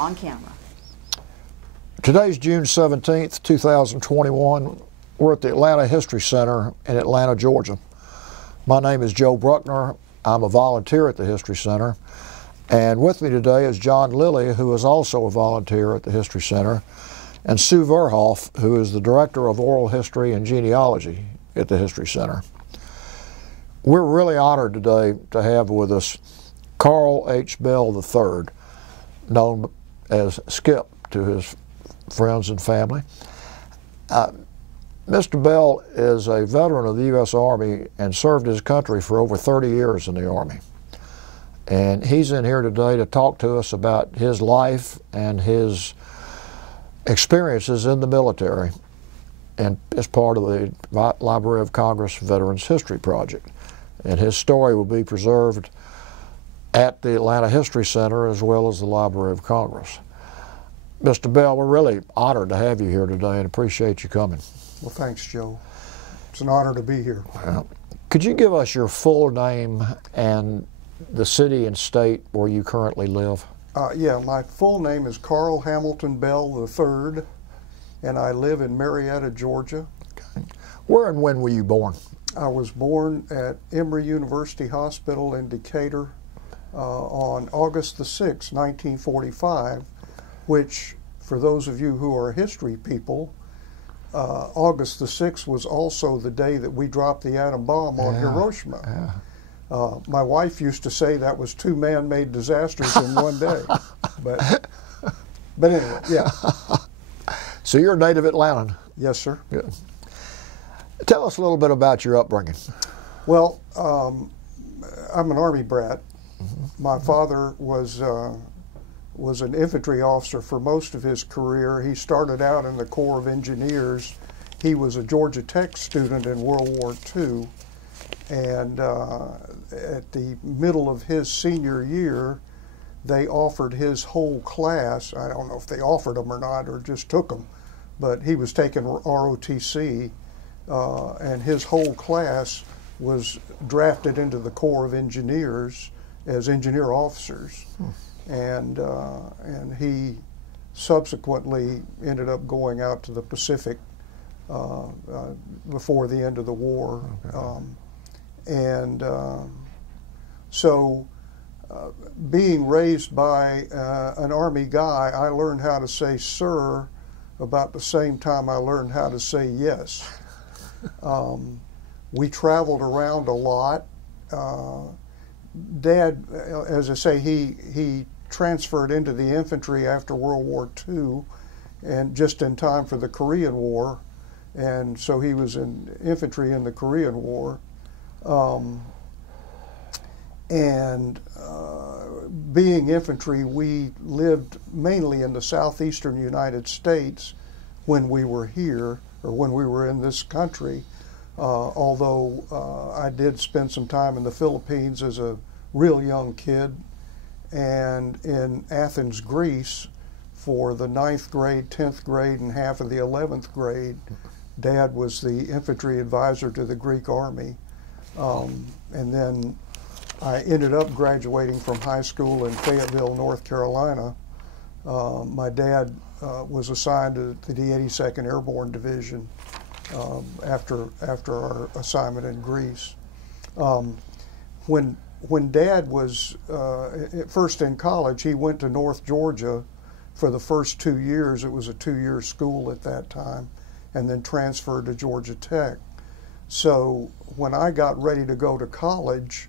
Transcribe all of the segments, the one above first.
on camera. Today's June 17th, 2021. We're at the Atlanta History Center in Atlanta, Georgia. My name is Joe Bruckner. I'm a volunteer at the History Center. And with me today is John Lilly, who is also a volunteer at the History Center, and Sue Verhoff, who is the Director of Oral History and Genealogy at the History Center. We're really honored today to have with us Carl H. Bell III, known as Skip to his friends and family. Mr. Bell is a veteran of the U.S. Army and served his country for over 30 years in the Army. And he's in here today to talk to us about his life and his experiences in the military, and as part of the Library of Congress Veterans History Project. And his story will be preserved at the Atlanta History Center as well as the Library of Congress. Mr. Bell, we're really honored to have you here today and appreciate you coming. Well, thanks, Joe. It's an honor to be here. Could you give us your full name and the city and state where you currently live? Yeah, my full name is Carl Hamilton Bell III, and I live in Marietta, Georgia. Okay. Where and when were you born? I was born at Emory University Hospital in Decatur on August the 6th, 1945, which, for those of you who are history people, August the 6th was also the day that we dropped the atom bomb on Hiroshima. My wife used to say that was two man-made disasters in one day. But anyway, yeah. So you're a native Atlantan? Yes, sir. Good. Tell us a little bit about your upbringing. Well, I'm an Army brat. My father was an infantry officer for most of his career. He started out in the Corps of Engineers. He was a Georgia Tech student in World War II. And at the middle of his senior year, they offered his whole class, I don't know if they offered him or not or just took him, but he was taking ROTC, and his whole class was drafted into the Corps of Engineers as engineer officers. And he subsequently ended up going out to the Pacific before the end of the war. Okay. So being raised by an Army guy, I learned how to say sir about the same time I learned how to say yes. We traveled around a lot. Dad, as I say, he transferred into the infantry after World War II, and just in time for the Korean War, and so he was in infantry in the Korean War. Being infantry, we lived mainly in the southeastern United States when we were here, or when we were in this country, although I did spend some time in the Philippines as a real young kid, and in Athens, Greece for the 9th grade, 10th grade, and half of the 11th grade. Dad was the infantry advisor to the Greek Army. And then I ended up graduating from high school in Fayetteville, North Carolina. My dad was assigned to the 82nd Airborne Division after our assignment in Greece. When Dad was first in college, he went to North Georgia for the first 2 years. It was a 2-year school at that time, and then transferred to Georgia Tech. So when I got ready to go to college,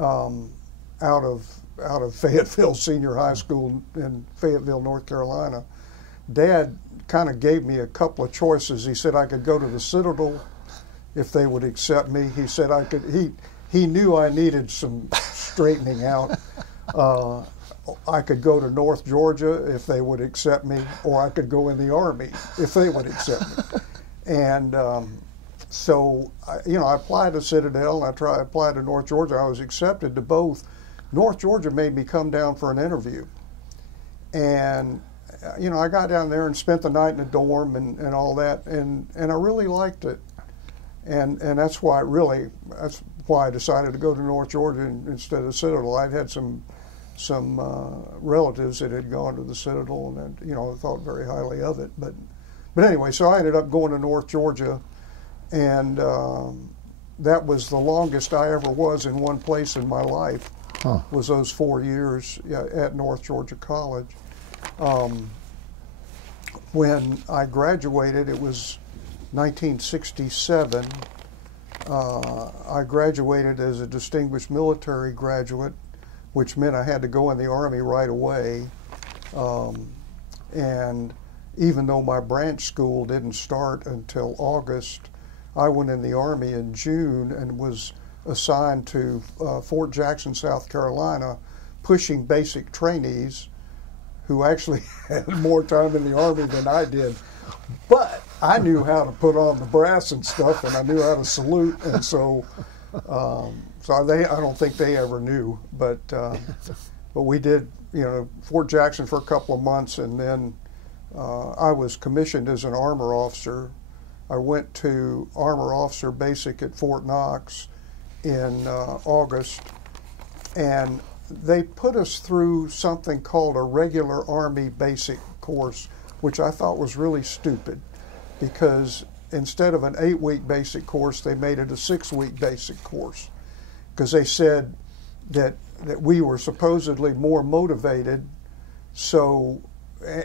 out of Fayetteville Senior High School in Fayetteville, North Carolina, Dad kind of gave me a couple of choices. He said I could go to the Citadel if they would accept me. He said I could. He knew I needed some straightening out. I could go to North Georgia if they would accept me, or I could go in the Army if they would accept me. And so, I applied to Citadel, and I applied to North Georgia. I was accepted to both. North Georgia made me come down for an interview. And, I got down there and spent the night in a dorm and all that, and I really liked it. And that's why I decided to go to North Georgia instead of Citadel. I'd had some some relatives that had gone to the Citadel, and you know, I thought very highly of it. But anyway, so I ended up going to North Georgia, and that was the longest I ever was in one place in my life. Was those 4 years at North Georgia College. When I graduated, it was 1967. I graduated as a distinguished military graduate, which meant I had to go in the Army right away. And even though my branch school didn't start until August, I went in the Army in June and was assigned to Fort Jackson, South Carolina, pushing basic trainees who actually had more time in the Army than I did. But I knew how to put on the brass and stuff, and I knew how to salute, and so I don't think they ever knew. But we did, you know, Fort Jackson for a couple of months, and then I was commissioned as an armor officer. I went to Armor Officer Basic at Fort Knox in August, and they put us through something called a regular Army basic course, which I thought was really stupid, because instead of an 8-week basic course, they made it a 6-week basic course, because they said that we were supposedly more motivated. So,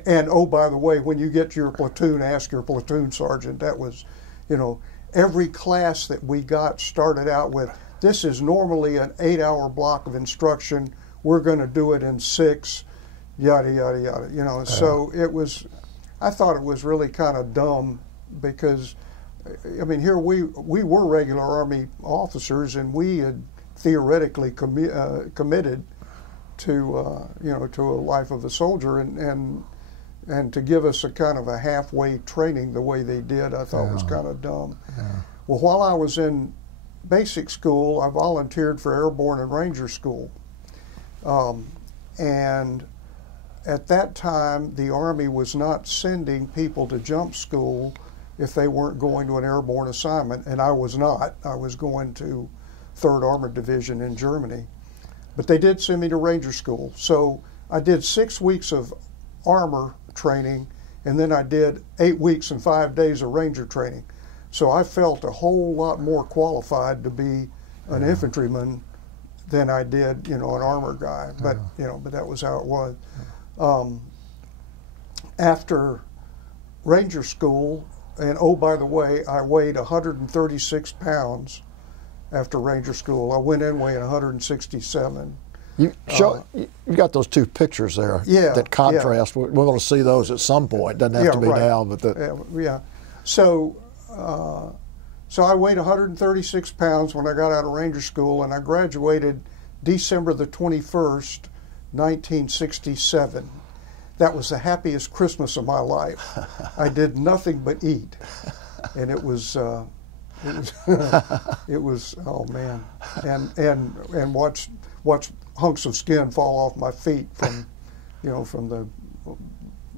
and oh, by the way, when you get to your platoon, ask your platoon sergeant. That was, you know, every class that we got started out with, this is normally an 8-hour block of instruction. We're going to do it in 6, yada, yada, yada. You know, so it was, I thought it was really kind of dumb, because, I mean, here we were regular Army officers, and we had theoretically committed to, you know, to a life of a soldier, and to give us a kind of a halfway training the way they did, I thought was kind of dumb. Well, while I was in basic school, I volunteered for Airborne and Ranger School. And at that time, the Army was not sending people to jump school if they weren't going to an airborne assignment, and I was not. I was going to 3rd Armored Division in Germany. But they did send me to Ranger School. So I did 6 weeks of armor training, and then I did 8 weeks and 5 days of Ranger training. So I felt a whole lot more qualified to be an infantryman than I did, you know, an armor guy. But you know, but that was how it was. After Ranger School, and oh, by the way, I weighed 136 pounds after Ranger School. I went in weighing 167. You got those 2 pictures there. Yeah, that contrast. Yeah. We're going to see those at some point. Doesn't have to be now, but yeah. So I weighed 136 pounds when I got out of Ranger School, and I graduated December the 21st, 1967. That was the happiest Christmas of my life. I did nothing but eat, and it was it was, oh man, and watch hunks of skin fall off my feet from, you know, from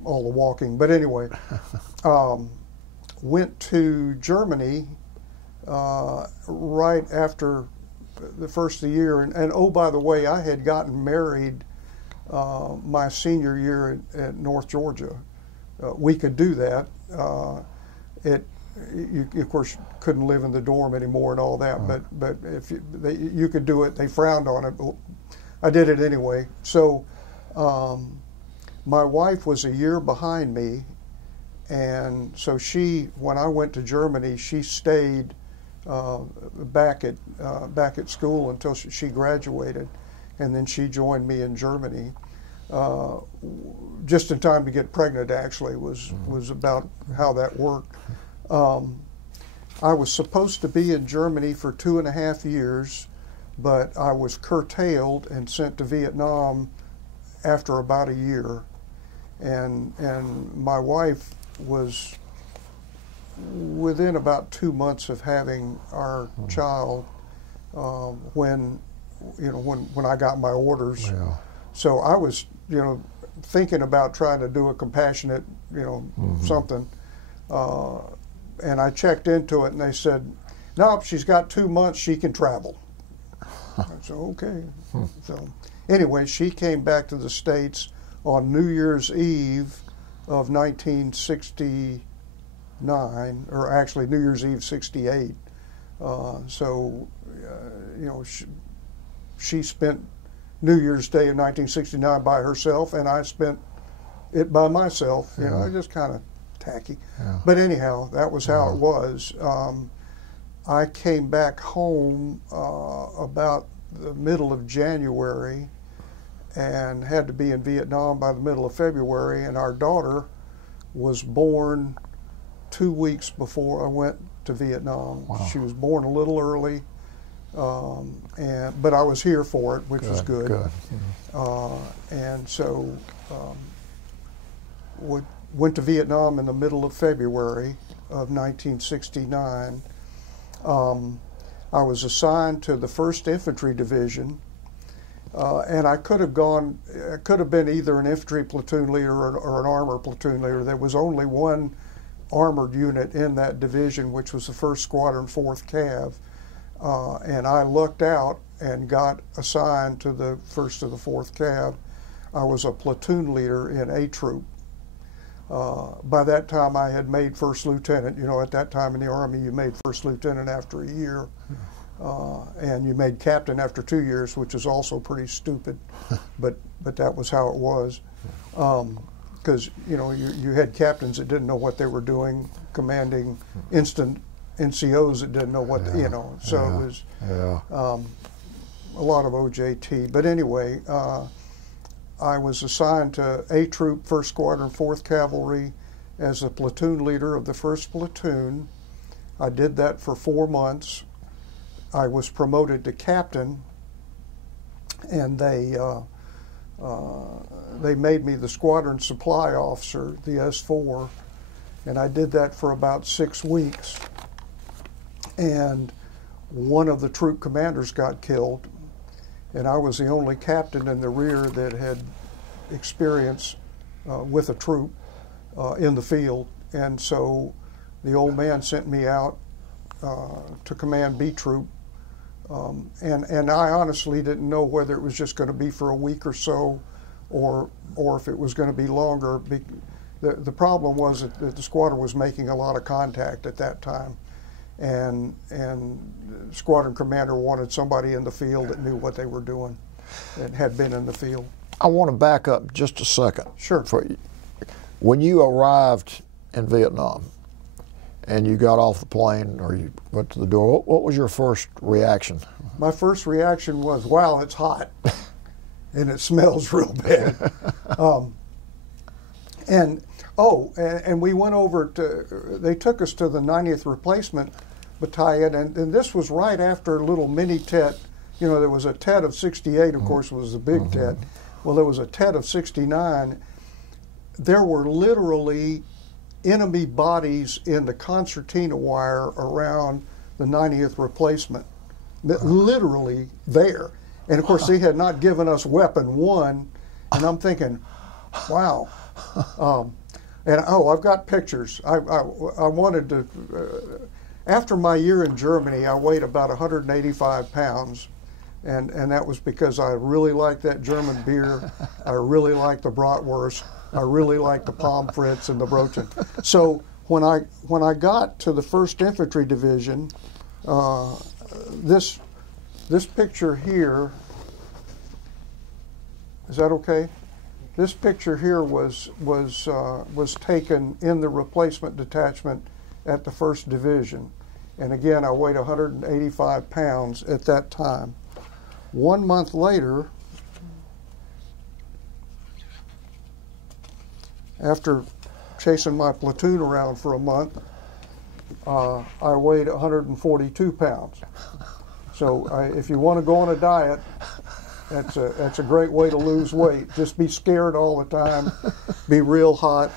all the walking. But anyway, went to Germany right after the first of the year, and oh, by the way, I had gotten married my senior year at North Georgia. We could do that. You of course couldn't live in the dorm anymore and all that, but if you could do it, they frowned on it. But I did it anyway. So my wife was a year behind me, and so when I went to Germany, she stayed back at school until she graduated, and then she joined me in Germany. Just in time to get pregnant, actually, was about how that worked. I was supposed to be in Germany for 2.5 years, but I was curtailed and sent to Vietnam after about a year. And my wife was within about 2 months of having our child when I got my orders. Yeah. So I was, thinking about trying to do a compassionate, something. And I checked into it, and they said, nope, she's got 2 months, she can travel. I said, okay. So Anyway, she came back to the States on New Year's Eve of 1969, or actually New Year's Eve 68. So, you know, she spent New Year's Day of 1969 by herself, and I spent it by myself. You know, just kind of tacky. But anyhow, that was how it was. I came back home about the middle of January and had to be in Vietnam by the middle of February, and our daughter was born 2 weeks before I went to Vietnam. Wow. She was born a little early, but I was here for it, which was good. And so went to Vietnam in the middle of February of 1969. I was assigned to the 1st Infantry Division, and I could have been either an infantry platoon leader or an armor platoon leader. There was only one armored unit in that division, which was the 1st Squadron, 4th Cav, and I lucked out and got assigned to the 1st of the 4th Cav. I was a platoon leader in A Troop. By that time, I had made 1st lieutenant. You know, at that time in the Army, you made 1st lieutenant after a year, and you made captain after 2 years, which is also pretty stupid, but that was how it was. Because you know, you had captains that didn't know what they were doing, commanding instant NCOs that didn't know what you know. So it was a lot of OJT. But anyway. I was assigned to A Troop, 1st Squadron, 4th Cavalry as the platoon leader of the 1st Platoon. I did that for 4 months. I was promoted to captain, and they made me the squadron supply officer, the S4, and I did that for about 6 weeks. And one of the troop commanders got killed, and I was the only captain in the rear that had experience with a troop in the field. And so the old man sent me out to command B Troop. And I honestly didn't know whether it was just going to be for a week or so, or if it was going to be longer. The problem was that the squadron was making a lot of contact at that time. And the squadron commander wanted somebody in the field that knew what they were doing and had been in the field. I want to back up just a second. Sure. When you arrived in Vietnam and you got off the plane or you went to the door, what was your first reaction? My first reaction was, wow, it's hot and it smells real bad. And we went over to, they took us to the 90th Replacement Battalion, and this was right after a little mini Tet. You know, there was a Tet of 68, of course, was the big Tet. Well, there was a Tet of 69. There were literally enemy bodies in the concertina wire around the 90th Replacement, literally there. And of course, they had not given us weapon 1, and I'm thinking, wow. And I've got pictures. I wanted to, after my year in Germany, I weighed about 185 pounds. And that was because I really liked that German beer. I really liked the bratwurst. I really liked the pommes frites and the brötchen. So when I got to the 1st Infantry Division, this picture here, is that okay? This picture here was taken in the replacement detachment at the 1st Division. And again, I weighed 185 pounds at that time. 1 month later, after chasing my platoon around for a month, I weighed 142 pounds. So if you want to go on a diet, that's a great way to lose weight. Just be scared all the time, be real hot.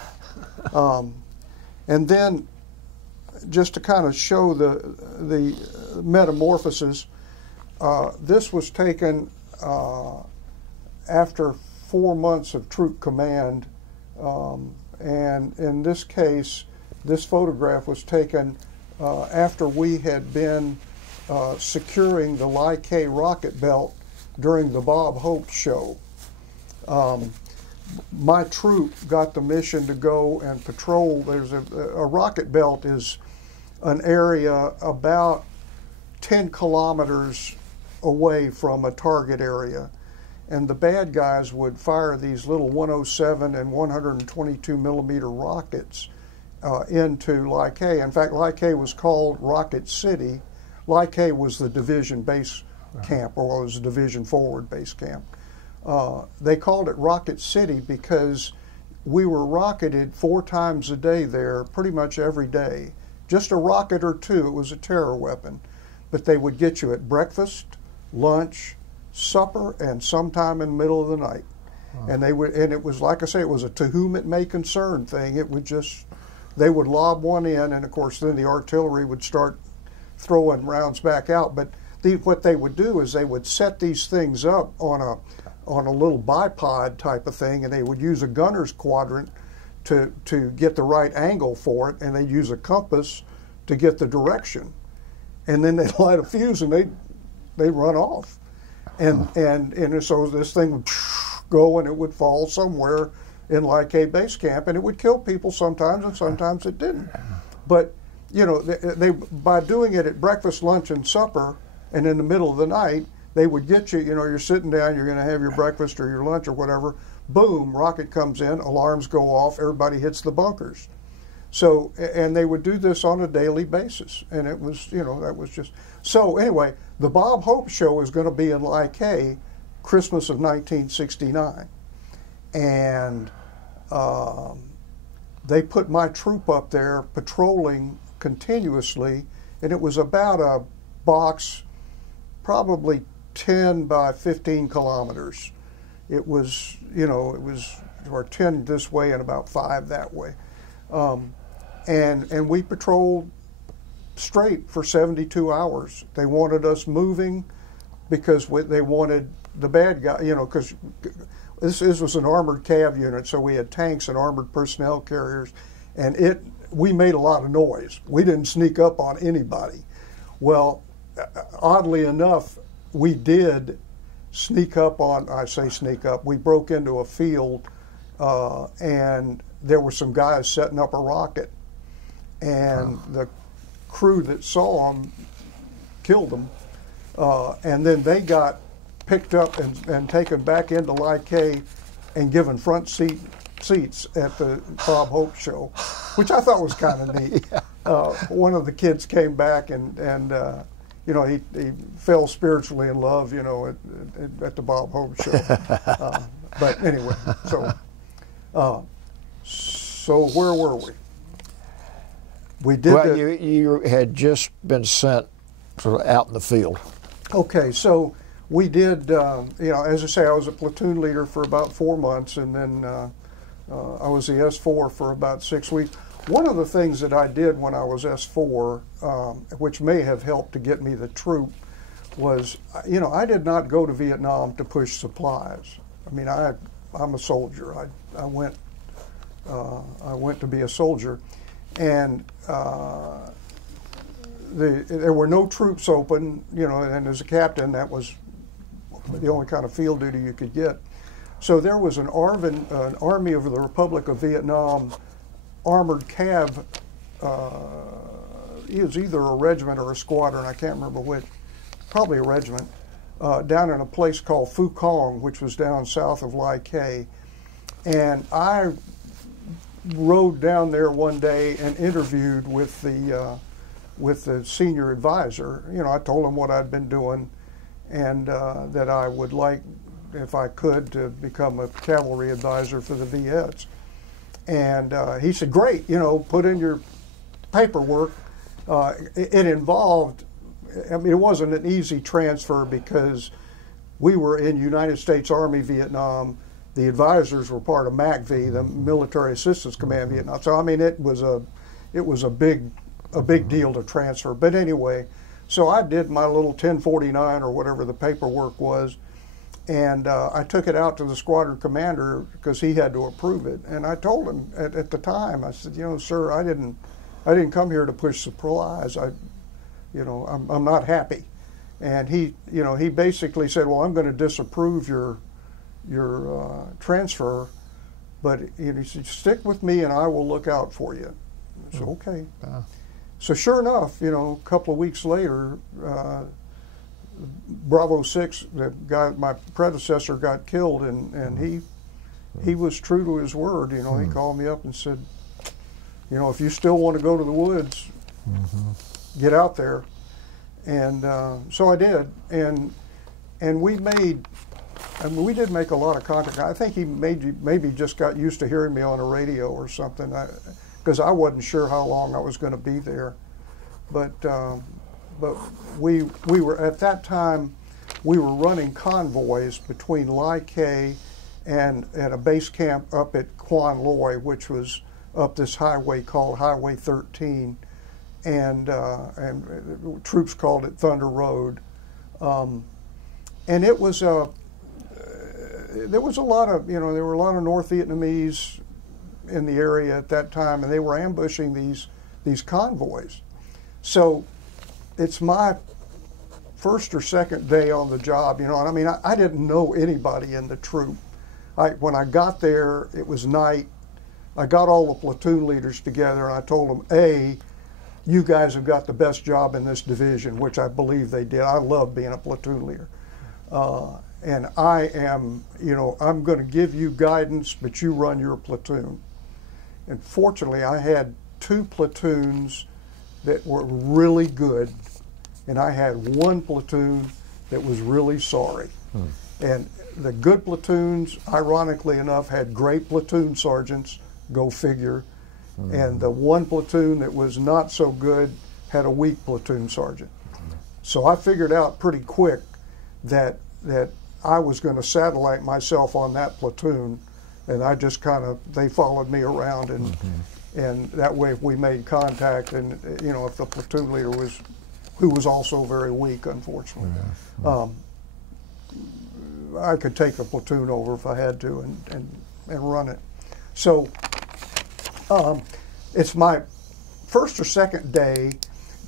And then, just to kind of show the metamorphosis, this was taken after 4 months of troop command, and in this case, this photograph was taken after we had been securing the Lai K rocket belt during the Bob Hope show. My troop got the mission to go and patrol. There's a rocket belt is an area about 10 kilometers away from a target area, and the bad guys would fire these little 107 and 122 millimeter rockets into Like A. In fact, Like A was called Rocket City. Like A was the division base camp, or it was a division forward base camp. They called it Rocket City because we were rocketed 4 times a day there, pretty much every day. Just a rocket or two. It was a terror weapon. But they would get you at breakfast, lunch, supper, and sometime in the middle of the night. Wow. And it was, like I say, it was a to whom it may concern thing. It would just, they would lob one in, and of course then the artillery would start throwing rounds back out. But what they would do is they would set these things up on a little bipod type of thing, and they would use a gunner's quadrant to get the right angle for it, and they'd use a compass to get the direction. And then they'd light a fuse and they'd run off. And so this thing would go and it would fall somewhere in Like A base camp, and it would kill people sometimes, and sometimes it didn't. But, you know, they by doing it at breakfast, lunch, and supper, and in the middle of the night, they would get you, you know, you're sitting down, you're going to have your breakfast or your lunch or whatever, boom, rocket comes in, alarms go off, everybody hits the bunkers. So, and they would do this on a daily basis, and it was, you know, that was just, so anyway, the Bob Hope show is going to be in Like A, Christmas of 1969, and they put my troop up there patrolling continuously, and it was about a box, probably 10 by 15 kilometers. It was, you know, it was, or 10 this way and about 5 that way. And we patrolled straight for 72 hours. They wanted us moving because they wanted the bad guy, you know, because this was an armored cav unit, so we had tanks and armored personnel carriers, and we made a lot of noise. We didn't sneak up on anybody. Well, oddly enough, we did sneak up on, I say sneak up, we broke into a field and there were some guys setting up a rocket, and the crew that saw them killed them, and then they got picked up and taken back into Like A and given front seats at the Bob Hope show, which I thought was kind of neat. One of the kids came back and you know, he fell spiritually in love, you know, at the Bob Hope show. But anyway, so where were we? We did. Well, you had just been sent sort of out in the field. Okay, so we did. You know, as I say, I was a platoon leader for about 4 months, and then I was the S4 for about 6 weeks. One of the things that I did when I was S4, which may have helped to get me the troop, was, you know, I did not go to Vietnam to push supplies. I mean, I'm a soldier. I went to be a soldier, and there were no troops open, you know, and as a captain, that was the only kind of field duty you could get. So there was an Army of the Republic of Vietnam armored cav. It was either a regiment or a squadron, I can't remember which, probably a regiment, down in a place called Phu Quang, which was down south of Like A. And I rode down there one day and interviewed with the senior advisor. You know, I told him what I'd been doing, and that I would like, if I could, to become a cavalry advisor for the Viets. And he said, great, you know, put in your paperwork. It involved, I mean, it wasn't an easy transfer because we were in United States Army Vietnam. The advisors were part of MACV, the Military Assistance Command Vietnam. So I mean, it was a big deal to transfer. But anyway, so I did my little 1049 or whatever the paperwork was, and I took it out to the squadron commander because he had to approve it. And I told him at the time, I said, you know, sir, I didn't come here to push supplies. I'm not happy. And he basically said, well, I'm going to disapprove your transfer, but he said, stick with me and I will look out for you. I said, okay. So sure enough, a couple of weeks later, Bravo 6, the guy, my predecessor, got killed, and he was true to his word. He called me up and said, if you still want to go to the woods, get out there. And so I did, and we made. I mean, we did make a lot of contact. I think he maybe just got used to hearing me on the radio or something, because I wasn't sure how long I was going to be there. But we were, at that time, we were running convoys between Lai Kay and at a base camp up at Quan Loy, which was up this highway called Highway 13, and troops called it Thunder Road, and it was there was a lot of, there were a lot of North Vietnamese in the area at that time, and they were ambushing these convoys. So it's my first or second day on the job, and I mean, I didn't know anybody in the troop. When I got there, it was night. I got all the platoon leaders together, and I told them, A, you guys have got the best job in this division, which I believe they did. I love being a platoon leader. And I am, I'm going to give you guidance, but you run your platoon. And fortunately, I had 2 platoons that were really good, and I had 1 platoon that was really sorry. And the good platoons, ironically enough, had great platoon sergeants, go figure, and the 1 platoon that was not so good had a weak platoon sergeant. So I figured out pretty quick that I was going to satellite myself on that platoon, and I just they followed me around, and that way if we made contact, and if the platoon leader who was also very weak, unfortunately, I could take the platoon over if I had to and run it. So it's my first or second day.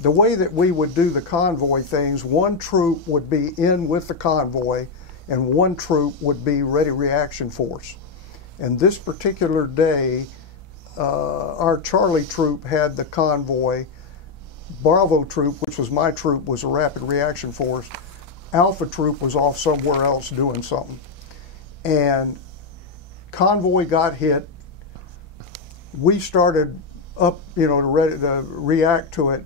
The way that we would do the convoy things, 1 troop would be in with the convoy, and 1 troop would be ready reaction force. And this particular day, our Charlie troop had the convoy. Bravo troop, which was my troop, was a rapid reaction force. Alpha troop was off somewhere else doing something. And convoy got hit. We started up, to react to it.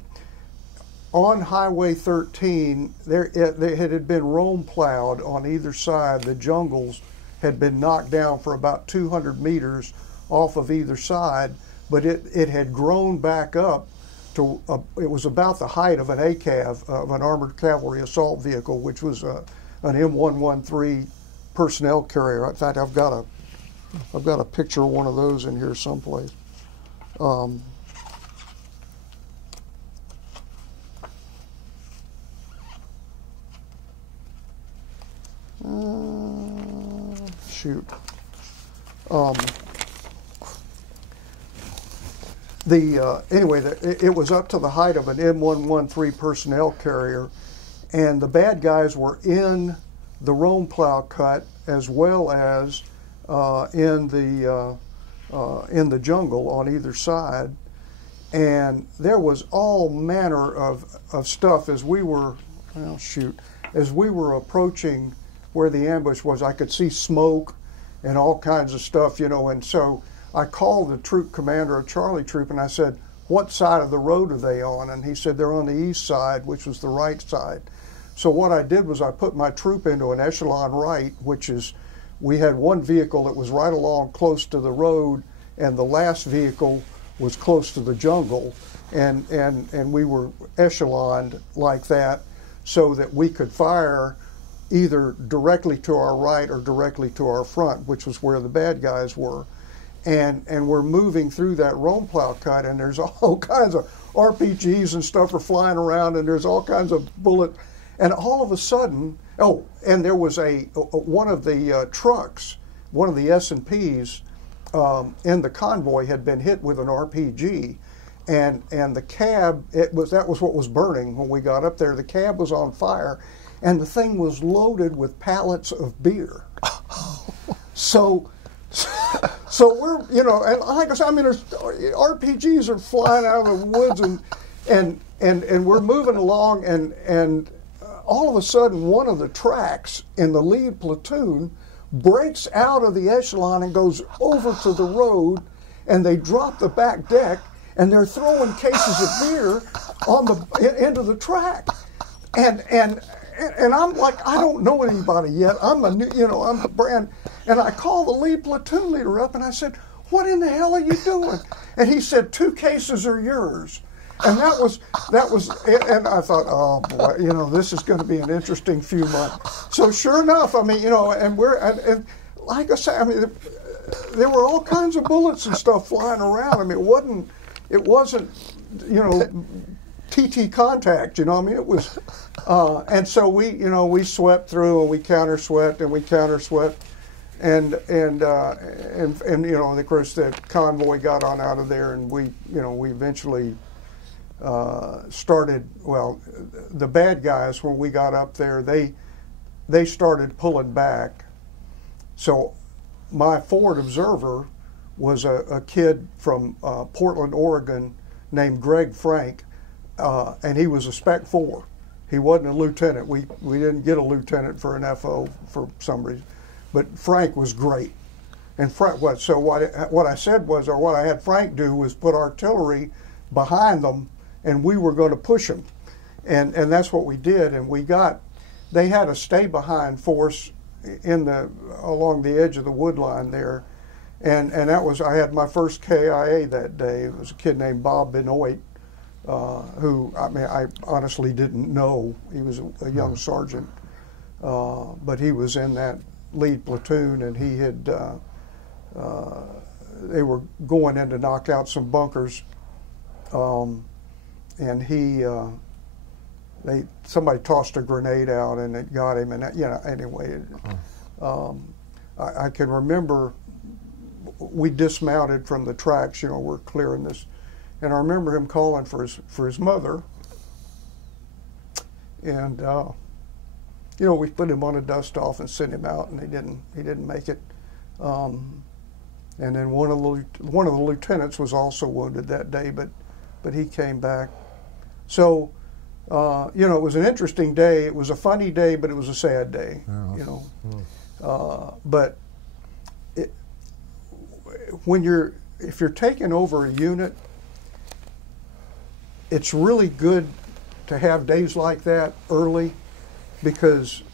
On Highway 13, it had been roam plowed on either side. The jungles had been knocked down for about 200 meters off of either side, but it had grown back up to, it was about the height of an ACAV, of an armored cavalry assault vehicle, which was an M113 personnel carrier. In fact, I've got a picture of one of those in here someplace. Shoot. Anyway, it was up to the height of an M113 personnel carrier, and the bad guys were in the roam plow cut as well as in the jungle on either side, and there was all manner of stuff as we were, as we were approaching where the ambush was. I could see smoke and all kinds of stuff, and so I called the troop commander of Charlie Troop and I said, what side of the road are they on? And he said, they're on the east side, which was the right side. So what I did was I put my troop into an echelon right, which is, we had 1 vehicle that was right along close to the road, and the last vehicle was close to the jungle, and we were echeloned like that so that we could fire either directly to our right or directly to our front, which was where the bad guys were. And we're moving through that roam plow cut, and there's all kinds of RPGs and stuff are flying around, and there's all kinds of bullets. And all of a sudden, and there was one of the trucks, one of the S&Ps in the convoy had been hit with an RPG, and the cab, that was what was burning when we got up there. The cab was on fire, and the thing was loaded with pallets of beer. So we're, you know, and like I said, I mean, RPGs are flying out of the woods, and we're moving along, and all of a sudden, one of the tracks in the lead platoon breaks out of the echelon and goes over to the road, and they drop the back deck, and they're throwing cases of beer on into the track, and I'm like, I don't know anybody yet. I'm a brand, and I call the lead platoon leader up, and I said, "What in the hell are you doing?" And he said, "2 cases are yours." And that was, and I thought, oh boy, you know, this is going to be an interesting few months. So sure enough, I mean, you know, and like I say, I mean, there were all kinds of bullets and stuff flying around. I mean, it wasn't, you know, TT contact, you know. I mean, it was, and so we swept through, and we counter-swept, and we counter-swept, and you know, and of course the convoy got on out of there, and we eventually started, well, the bad guys, when we got up there, they started pulling back. So my forward observer was a kid from Portland, Oregon, named Greg Frank, and he was a Spec 4. He wasn't a lieutenant. We didn't get a lieutenant for an FO for some reason, but Frank was great. And Frank, what I said was, or what I had Frank do, was put artillery behind them, and we were going to push them, and that's what we did. And they had a stay behind force along the edge of the wood line there, and that was, I had my first KIA that day. It was a kid named Bob Benoit, who, I mean, I honestly didn't know. He was a young sergeant, but he was in that lead platoon, and he had they were going in to knock out some bunkers. And somebody tossed a grenade out, and it got him. And you know, anyway, I can remember we dismounted from the tracks. You know, we're clearing this, and I remember him calling for his mother. And you know, we put him on a dust off and sent him out, and he didn't make it. And then one of the lieutenants was also wounded that day, but he came back. So, you know, it was an interesting day. It was a funny day, but it was a sad day, you know. But if you're taking over a unit, it's really good to have days like that early, because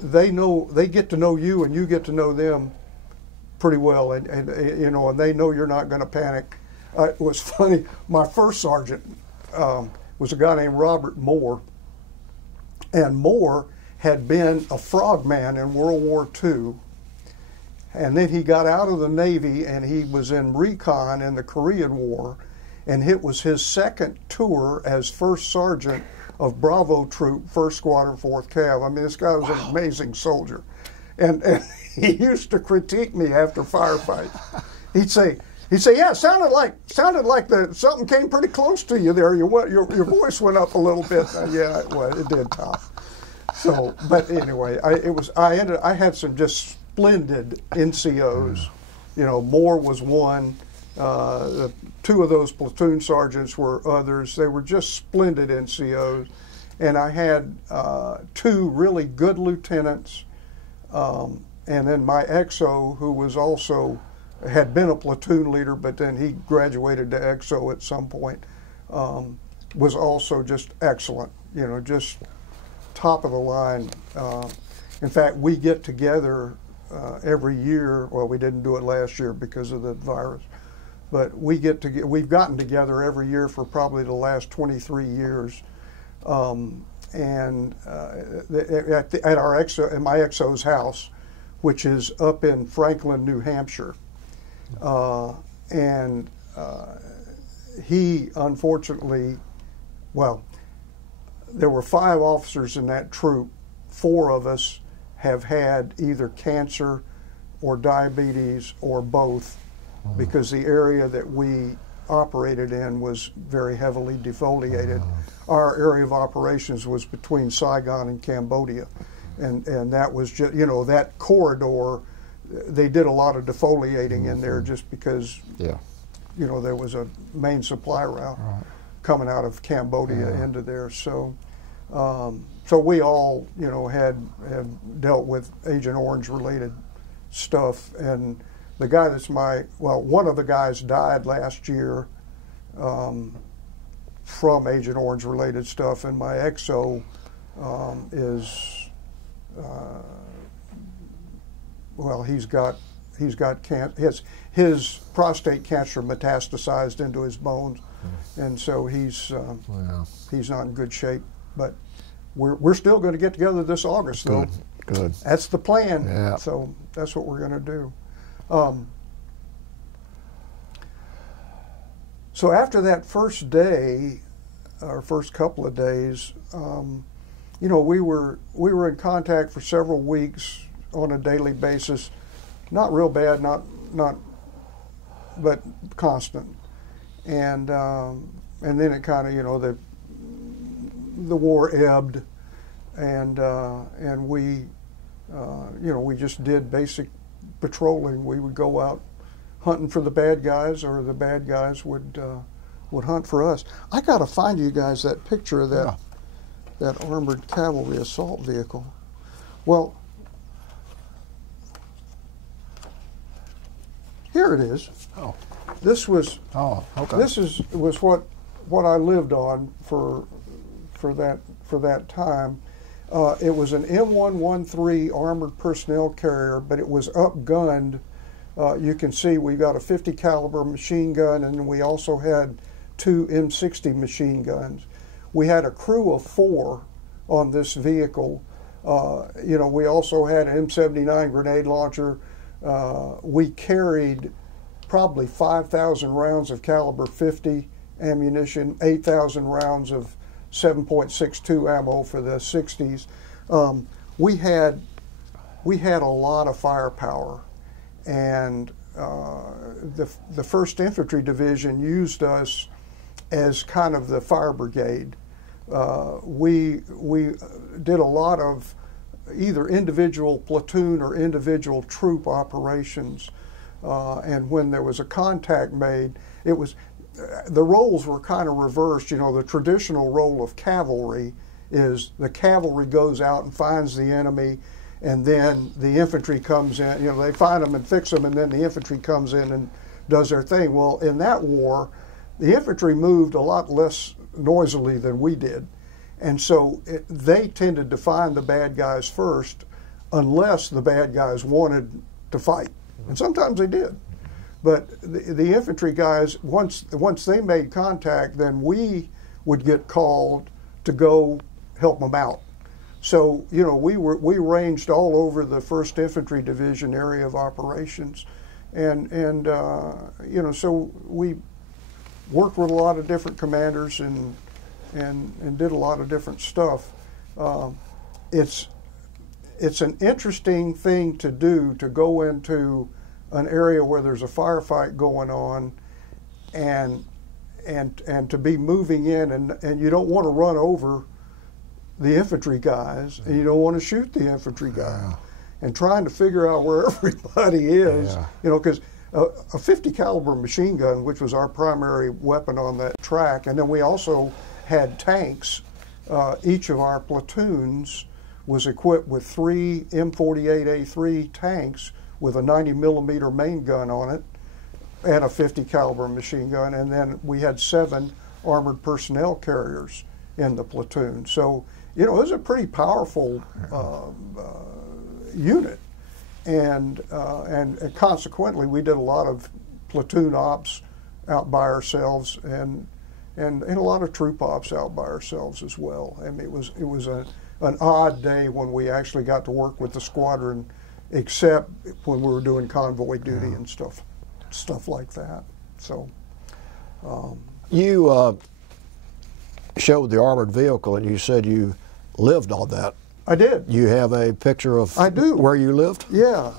they get to know you, and you get to know them pretty well, and you know, and they know you're not going to panic. It was funny. My first sergeant was a guy named Robert Moore, and Moore had been a frogman in World War II, and then he got out of the Navy, and he was in recon in the Korean War, and it was his second tour as first sergeant of Bravo Troop, 1st Squadron, 4th Cav. I mean, this guy was an amazing soldier, and he used to critique me after firefights. He'd say, "Yeah, it sounded like something came pretty close to you there. Your voice went up a little bit." Yeah, well, it did, Tom. So, but anyway, I had some just splendid NCOs. You know, Moore was one. 2 of those platoon sergeants were others. They were just splendid NCOs, and I had 2 really good lieutenants, and then my XO, who was also had been a platoon leader, but then he graduated to XO at some point, was also just excellent, you know, just top of the line. In fact, we get together every year. Well, we didn't do it last year because of the virus, but we've gotten together every year for probably the last 23 years. And at our XO, at my XO's house, which is up in Franklin, New Hampshire. And he, unfortunately, well, there were 5 officers in that troop. 4 of us have had either cancer or diabetes or both, because the area that we operated in was very heavily defoliated. Our area of operations was between Saigon and Cambodia, and that was just, you know, that corridor. They did a lot of defoliating in there just because, you know, there was a main supply route coming out of Cambodia into there. So, so we all, you know, had dealt with Agent Orange related stuff. And the guy that's one of the guys died last year from Agent Orange related stuff, and my XO is well, his prostate cancer metastasized into his bones, and so he's not in good shape. But we're still going to get together this August, though. Good. That's the plan. Yeah. So that's what we're going to do. So after that first day, our first couple of days, you know, we were in contact for several weeks on a daily basis. Not real bad, but constant. And then it kind of, you know, the war ebbed, and we, you know, we just did basic patrolling. We would go out hunting for the bad guys, or the bad guys would hunt for us. I got to find you guys that picture of that armored cavalry assault vehicle. Well, here it is. Oh, this was. Oh, okay. This was what I lived on for that time. It was an M113 armored personnel carrier, but it was upgunned. You can see we got a 50 caliber machine gun, and we also had 2 M60 machine guns. We had a crew of 4 on this vehicle. You know, we also had an M79 grenade launcher. We carried probably 5,000 rounds of caliber 50 ammunition, 8,000 rounds of 7.62 ammo for the 60s. We had a lot of firepower, and the 1st Infantry Division used us as kind of the fire brigade. We did a lot of either individual platoon or individual troop operations, and when there was a contact made, it was the roles were kind of reversed. You know, the traditional role of cavalry is the cavalry goes out and finds the enemy, and then the infantry comes in. You know, they find them and fix them, and then the infantry comes in and does their thing. Well, in that war, the infantry moved a lot less noisily than we did, and so they tended to find the bad guys first, unless the bad guys wanted to fight, and sometimes they did. But the infantry guys, once they made contact, then we would get called to go help them out. So, you know, we ranged all over the 1st Infantry Division area of operations, and you know, so we worked with a lot of different commanders and did a lot of different stuff. It's an interesting thing to do, to go into an area where there's a firefight going on, and to be moving in, and you don't want to run over the infantry guys, and you don't want to shoot the infantry guy, and trying to figure out where everybody is, you know, because a 50 caliber machine gun, which was our primary weapon on that track, and then we also had tanks. Each of our platoons was equipped with 3 M48A3 tanks with a 90 millimeter main gun on it and a 50 caliber machine gun, and then we had 7 armored personnel carriers in the platoon. So, you know, it was a pretty powerful unit, and consequently we did a lot of platoon ops out by ourselves, and a lot of troop ops out by ourselves as well. I mean, it was an odd day when we actually got to work with the squadron, except when we were doing convoy duty and stuff like that. So you showed the armored vehicle, and you said you lived on that. I did. You have a picture of where you lived? Yeah.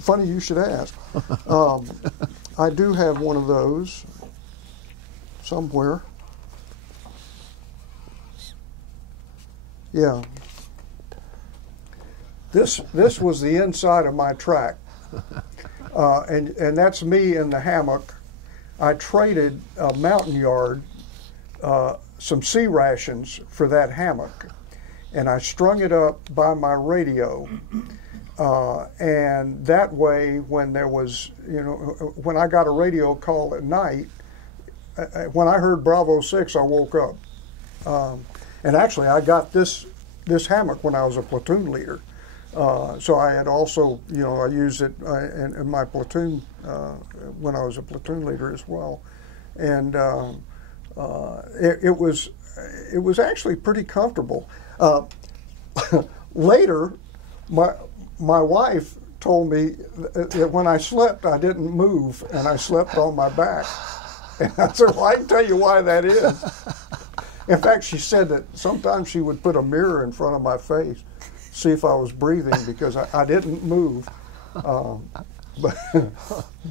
Funny you should ask. I do have one of those somewhere. Yeah. This was the inside of my track, and that's me in the hammock. I traded a mountain yard, some sea rations for that hammock, and I strung it up by my radio. And that way, when there was, when I got a radio call at night, when I heard Bravo 6, I woke up. And actually, I got this hammock when I was a platoon leader. So I had also, I used it in my platoon when I was a platoon leader as well. And it was actually pretty comfortable. Later, my wife told me that when I slept, I didn't move, and I slept on my back. And I said, well, I can tell you why that is. In fact, she said that sometimes she would put a mirror in front of my face, see if I was breathing, because I didn't move. But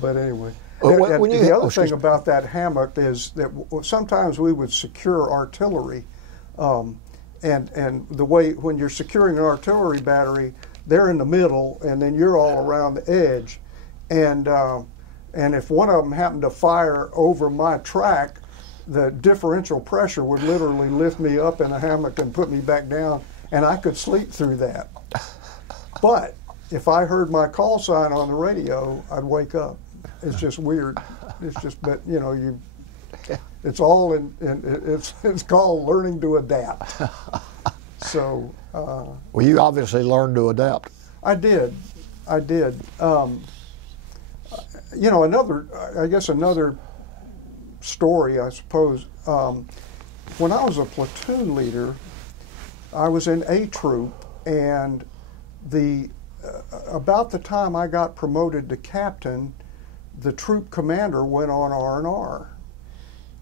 anyway. The other thing about that hammock is that sometimes we would secure artillery. And the way, when you're securing an artillery battery, they're in the middle, and then you're all around the edge. And if one of them happened to fire over my track, the differential pressure would literally lift me up in a hammock and put me back down, and I could sleep through that. But if I heard my call sign on the radio, I'd wake up. It's just weird. It's just, but it's all it's called learning to adapt. So. Well, you obviously learned to adapt. I did. Another story, I suppose. When I was a platoon leader, I was in A troop, and about the time I got promoted to captain, the troop commander went on R&R.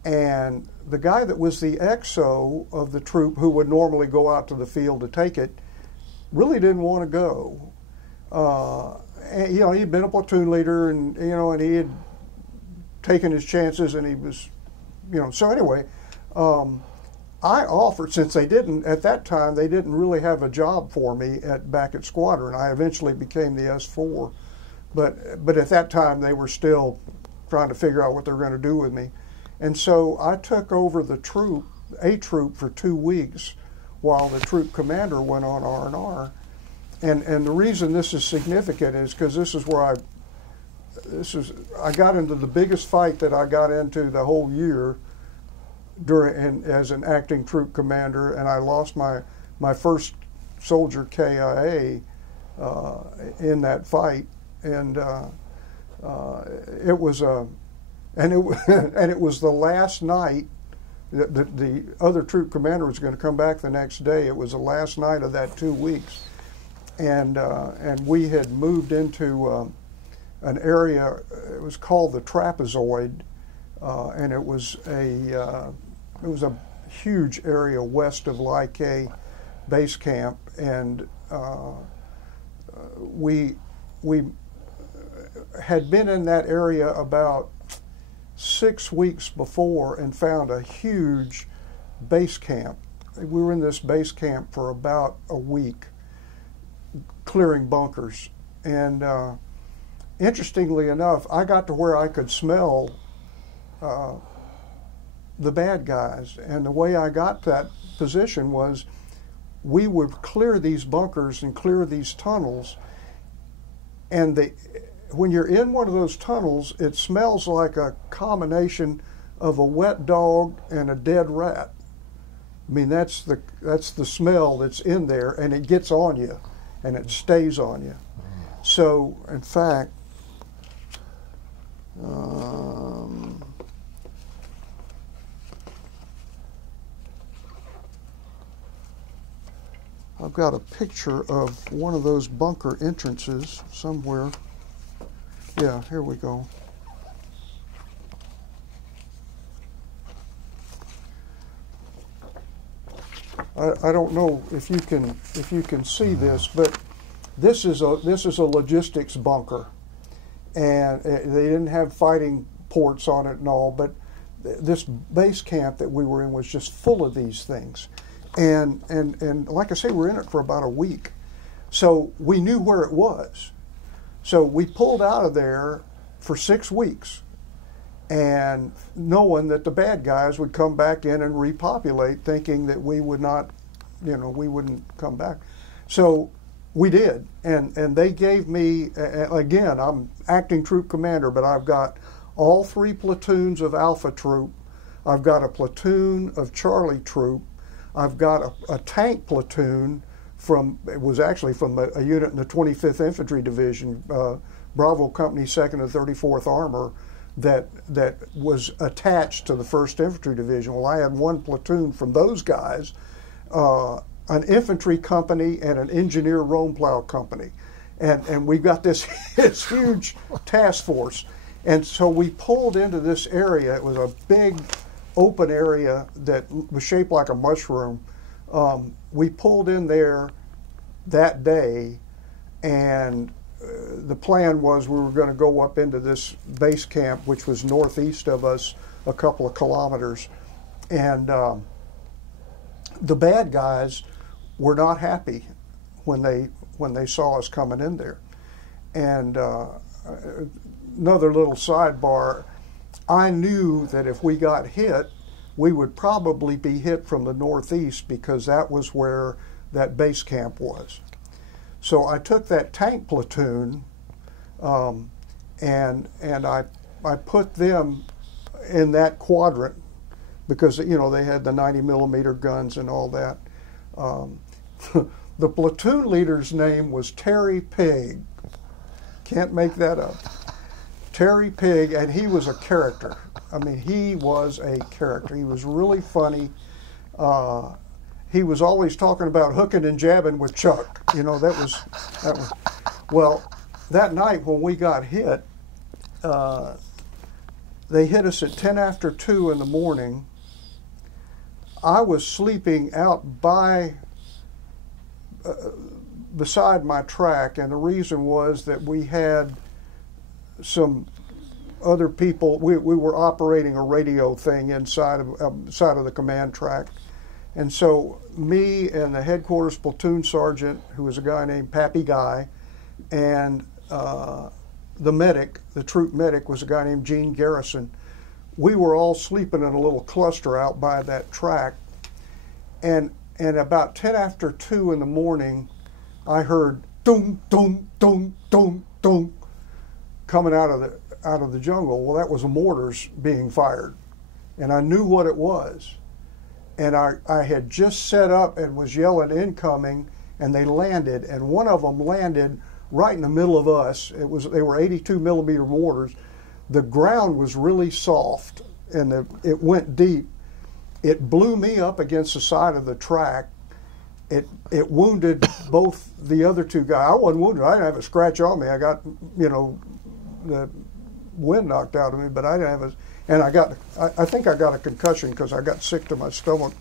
And the guy that was the XO of the troop, who would normally go out to the field to take it, really didn't want to go. And, he'd been a platoon leader, and and he had taken his chances, and he was, So anyway, I offered, since they didn't at that time, they didn't really have a job for me back at squadron. I eventually became the S4, but at that time they were still trying to figure out what they were going to do with me. And so I took over the troop, A troop, for 2 weeks while the troop commander went on R&R. And the reason this is significant is because this is where I got into the biggest fight that I got into the whole year as an acting troop commander, and I lost my first soldier KIA in that fight, and it was it was the last night. The other troop commander was going to come back the next day. It was the last night of that 2 weeks, and we had moved into an area. It was called the Trapezoid, and it was a huge area west of Like base camp, and we had been in that area about 6 weeks before and found a huge base camp. We were in this base camp for about a week, clearing bunkers. And interestingly enough, I got to where I could smell the bad guys. And the way I got that position was we would clear these bunkers and clear these tunnels. And when you're in one of those tunnels, it smells like a combination of a wet dog and a dead rat. I mean, that's the smell that's in there, and it gets on you, and it stays on you. So, in fact, I've got a picture of one of those bunker entrances somewhere. Yeah, here we go. I don't know if you can see this, but this is a logistics bunker, and they didn't have fighting ports on it and all, but this base camp that we were in was just full of these things. And like I say, we're in it for about a week. So we knew where it was. So we pulled out of there for 6 weeks, and knowing that the bad guys would come back in and repopulate, thinking that we would not, we wouldn't come back. So we did, and they gave me, again, I'm acting troop commander, but I've got all 3 platoons of Alpha Troop. I've got a platoon of Charlie Troop. I've got a tank platoon it was actually from a unit in the 25th Infantry Division, Bravo Company 2nd and 34th Armor, that was attached to the 1st Infantry Division. Well, I had 1 platoon from those guys, an infantry company, and an engineer roam plow company. And we got this huge task force. And so we pulled into this area. It was a big open area that was shaped like a mushroom. We pulled in there that day, and the plan was we were going to go up into this base camp, which was northeast of us a couple of kilometers. And the bad guys were not happy when they saw us coming in there. And another little sidebar, I knew that if we got hit, we would probably be hit from the northeast, because that was where that base camp was. So I took that tank platoon and I put them in that quadrant, because they had the 90mm guns and all that. The platoon leader's name was Terry Pig. Can't make that up. Terry Pig, and he was a character. I mean, he was a character. He was really funny. He was always talking about hooking and jabbing with Chuck. That was. Well, that night when we got hit, they hit us at 10 after 2 in the morning. I was sleeping out beside my track, and the reason was that we had some other people. We were operating a radio thing inside of the command track, and so me and the headquarters platoon sergeant, who was a guy named Pappy Guy, and the medic, the troop medic, was a guy named Gene Garrison. We were all sleeping in a little cluster out by that track, and about 10 after 2 in the morning, I heard dum dum dum dum dum coming out of the jungle. Well, that was the mortars being fired, and I knew what it was. And I had just set up and was yelling incoming, and they landed, and one of them landed right in the middle of us. They were 82mm mortars. The ground was really soft, and it went deep. It blew me up against the side of the track. It wounded both the other 2 guys. I wasn't wounded. I didn't have a scratch on me. I got, the wind knocked out of me, but I didn't have and I think I got a concussion because I got sick to my stomach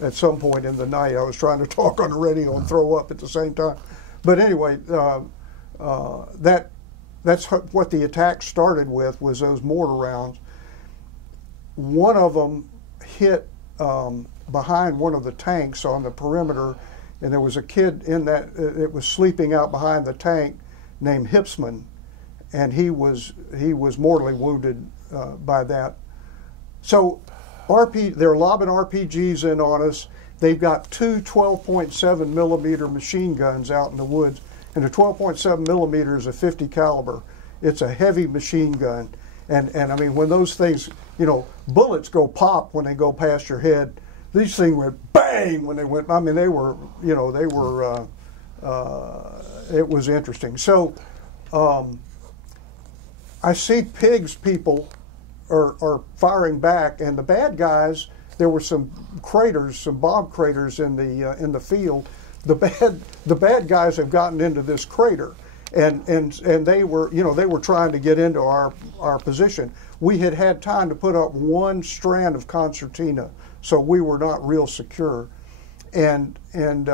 at some point in the night. I was trying to talk on the radio and throw up at the same time. But anyway, that's what the attack started with, was those mortar rounds. One of them hit behind one of the tanks on the perimeter, and there was a kid in that it was sleeping out behind the tank named Hipsman, and he was mortally wounded by that. So they're lobbing RPGs in on us. They've got 2 12.7mm machine guns out in the woods, and a 12.7mm is a 50 caliber. It's a heavy machine gun, and I mean, when those things, bullets go pop when they go past your head. These things went bang when they went. I mean, it was interesting. So I see Pig's people are firing back, and the bad guys, there were some craters, some bomb craters in the field. The bad guys have gotten into this crater, and they were trying to get into our position. We had time to put up 1 strand of concertina, so we were not real secure, and an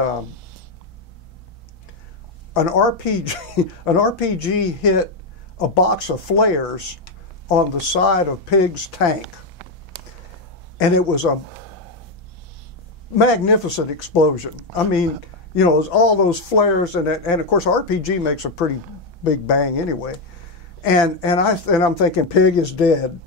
RPG hit a box of flares on the side of Pig's tank. And it was a magnificent explosion. I mean, you know, it was all those flares, and of course RPG makes a pretty big bang anyway. And I'm thinking Pig is dead.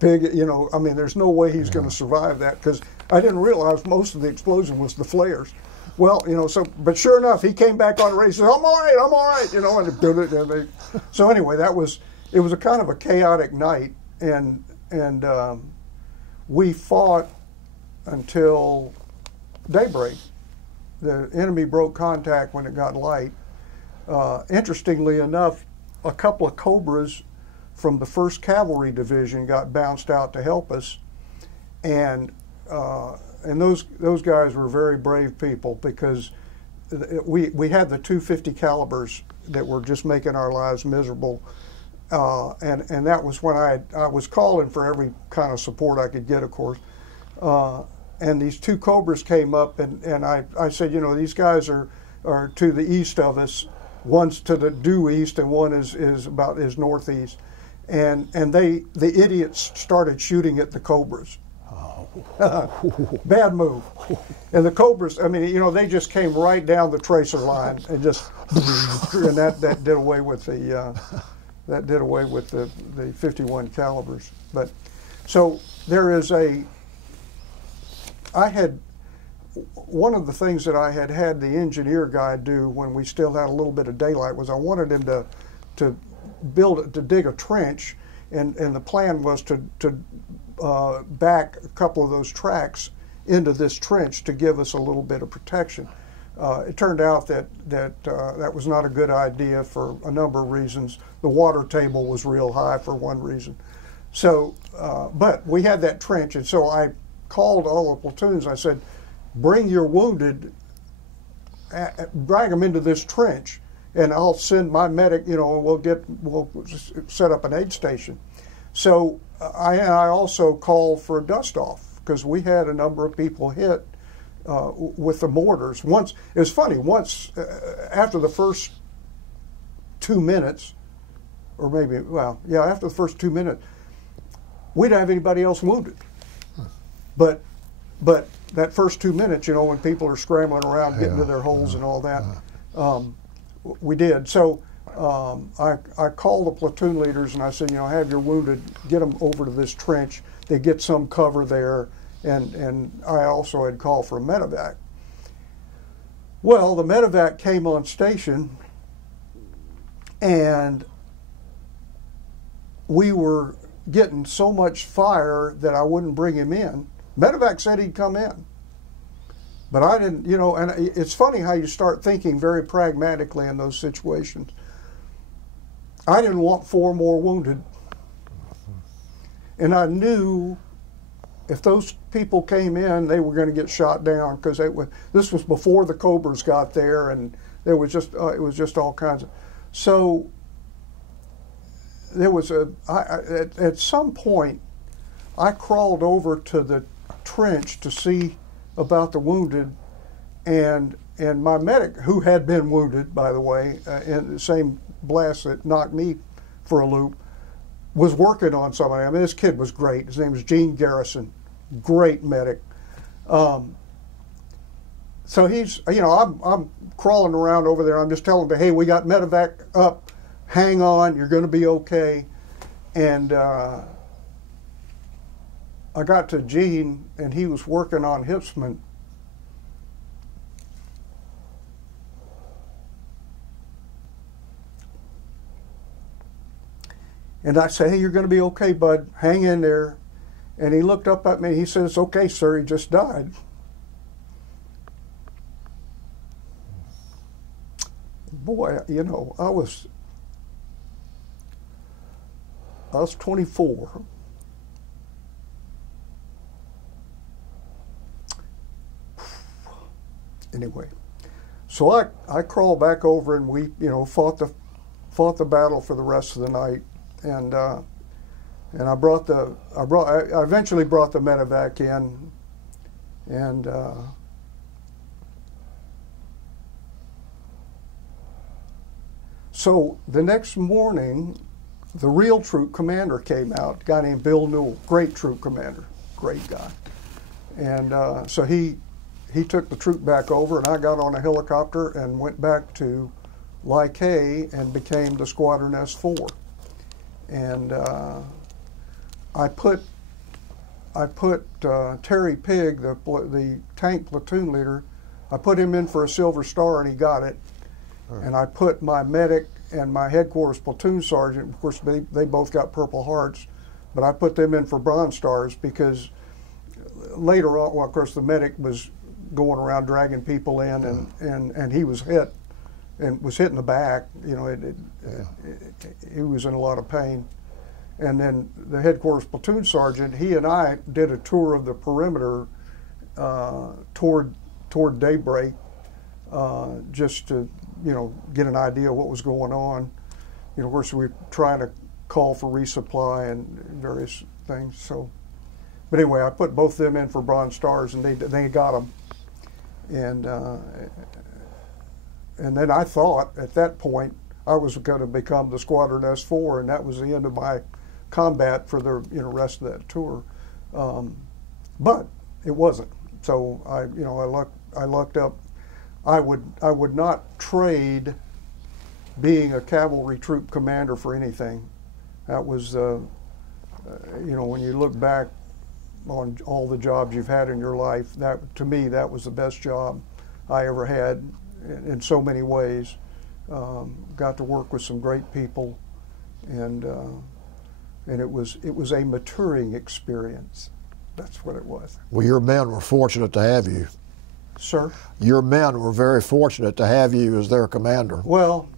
Pig, you know, I mean, there's no way he's going to survive that, because I didn't realize most of the explosion was the flares. Well, you know, but sure enough, he came back on the race. He said, I'm all right, you know, and so anyway, it was a kind of a chaotic night, and we fought until daybreak. The enemy broke contact when it got light. Interestingly enough, a couple of Cobras from the 1st Cavalry Division got bounced out to help us, and those guys were very brave people, because we had the 250 calibers that were just making our lives miserable, and that was when I was calling for every kind of support I could get, of course. And these 2 Cobras came up, and I said, you know, these guys are to the east of us. One's to the due east, and one is northeast. And the idiots started shooting at the Cobras. Bad move. And the Cobras, I mean, you know, they just came right down the tracer line and just, and that did away with the 51 calibers. But so there is one of the things that I had the engineer guy do when we still had a little bit of daylight was I wanted him to dig a trench, and the plan was to back a couple of those tracks into this trench to give us a little bit of protection. It turned out that was not a good idea for a number of reasons. The water table was real high for one reason. So, but we had that trench, and so I called all the platoons. I said, bring your wounded, drag them into this trench, and I'll send my medic, you know, and we'll set up an aid station. So I also called for a dust-off, because we had a number of people hit with the mortars. Once, it was funny, after the first 2 minutes, or maybe, well, yeah, after the first 2 minutes, we didn't have anybody else wounded. But that first 2 minutes, you know, when people are scrambling around, getting to their holes and all that, we did. So I called the platoon leaders and I said, you know, have your wounded, get them over to this trench. They get some cover there, and I also had called for a medevac. Well, the medevac came on station, and we were getting so much fire that I wouldn't bring him in. Medevac said he'd come in, but I didn't, you know, and it's funny how you start thinking very pragmatically in those situations. I didn't want 4 more wounded, and I knew if those people came in, they were going to get shot down, because this was before the Cobras got there, and there was just it was just all kinds of. So there was at some point I crawled over to the trench to see about the wounded, and my medic, who had been wounded, by the way, in the same blast that knocked me for a loop, was working on somebody. I mean, this kid was great. His name was Garrison, great medic. So he's, you know, I'm crawling around over there. I'm just telling him, hey, we got medevac up. Hang on, you're going to be okay. And I got to Gene, and he was working on Hipsman. And I said, hey, you're going to be okay, bud. Hang in there. And he looked up at me. He said, it's okay, sir. He just died. Boy, you know, I was 24. Anyway, so I crawled back over, and we, you know, fought the battle for the rest of the night, and I eventually brought the medevac in, and so the next morning the real troop commander came out, a guy named Bill Newell, great troop commander, great guy. And so he took the troop back over, and I got on a helicopter and went back to Ly K and became the Squadron S4. And I put Terry Pigg, the tank platoon leader, I put him in for a Silver Star, and he got it. And I put my medic and my headquarters platoon sergeant, of course they both got Purple Hearts, but I put them in for Bronze Stars because later on, well, of course the medic was going around dragging people in, and he was hit and was hit in the back. You know, he was in a lot of pain. And then the headquarters platoon sergeant, he and I did a tour of the perimeter toward daybreak, just to, you know, get an idea of what was going on. You know, of course, we were trying to call for resupply and various things. So, but anyway, I put both of them in for Bronze Stars, and they got them. And then I thought at that point I was going to become the Squadron S4, and that was the end of my combat for the rest of that tour. But it wasn't. So I lucked up. I would not trade being a cavalry troop commander for anything. That was, when you look back on all the jobs you've had in your life, that to me that was the best job I ever had in so many ways. Got to work with some great people, and it was a maturing experience. That's what it was. Well, your men were fortunate to have you. Sir? Your men were very fortunate to have you as their commander. Well,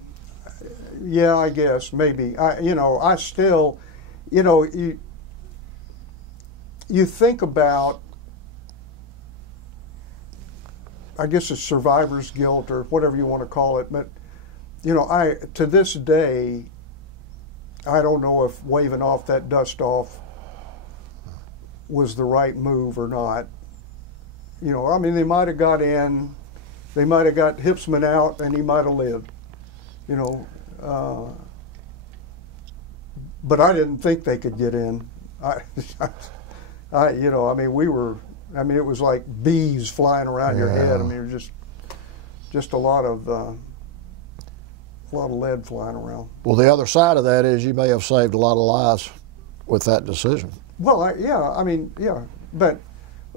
yeah, I guess, maybe. I still, you think about, I guess it's survivor's guilt or whatever you want to call it, but, to this day, I don't know if waving off that dust off was the right move or not. They might have got in, they might have got Hipsman out, and he might have lived, but I didn't think they could get in. It was like bees flying around your head. It was just a lot of lead flying around. Well, the other side of that is you may have saved a lot of lives with that decision. Well, but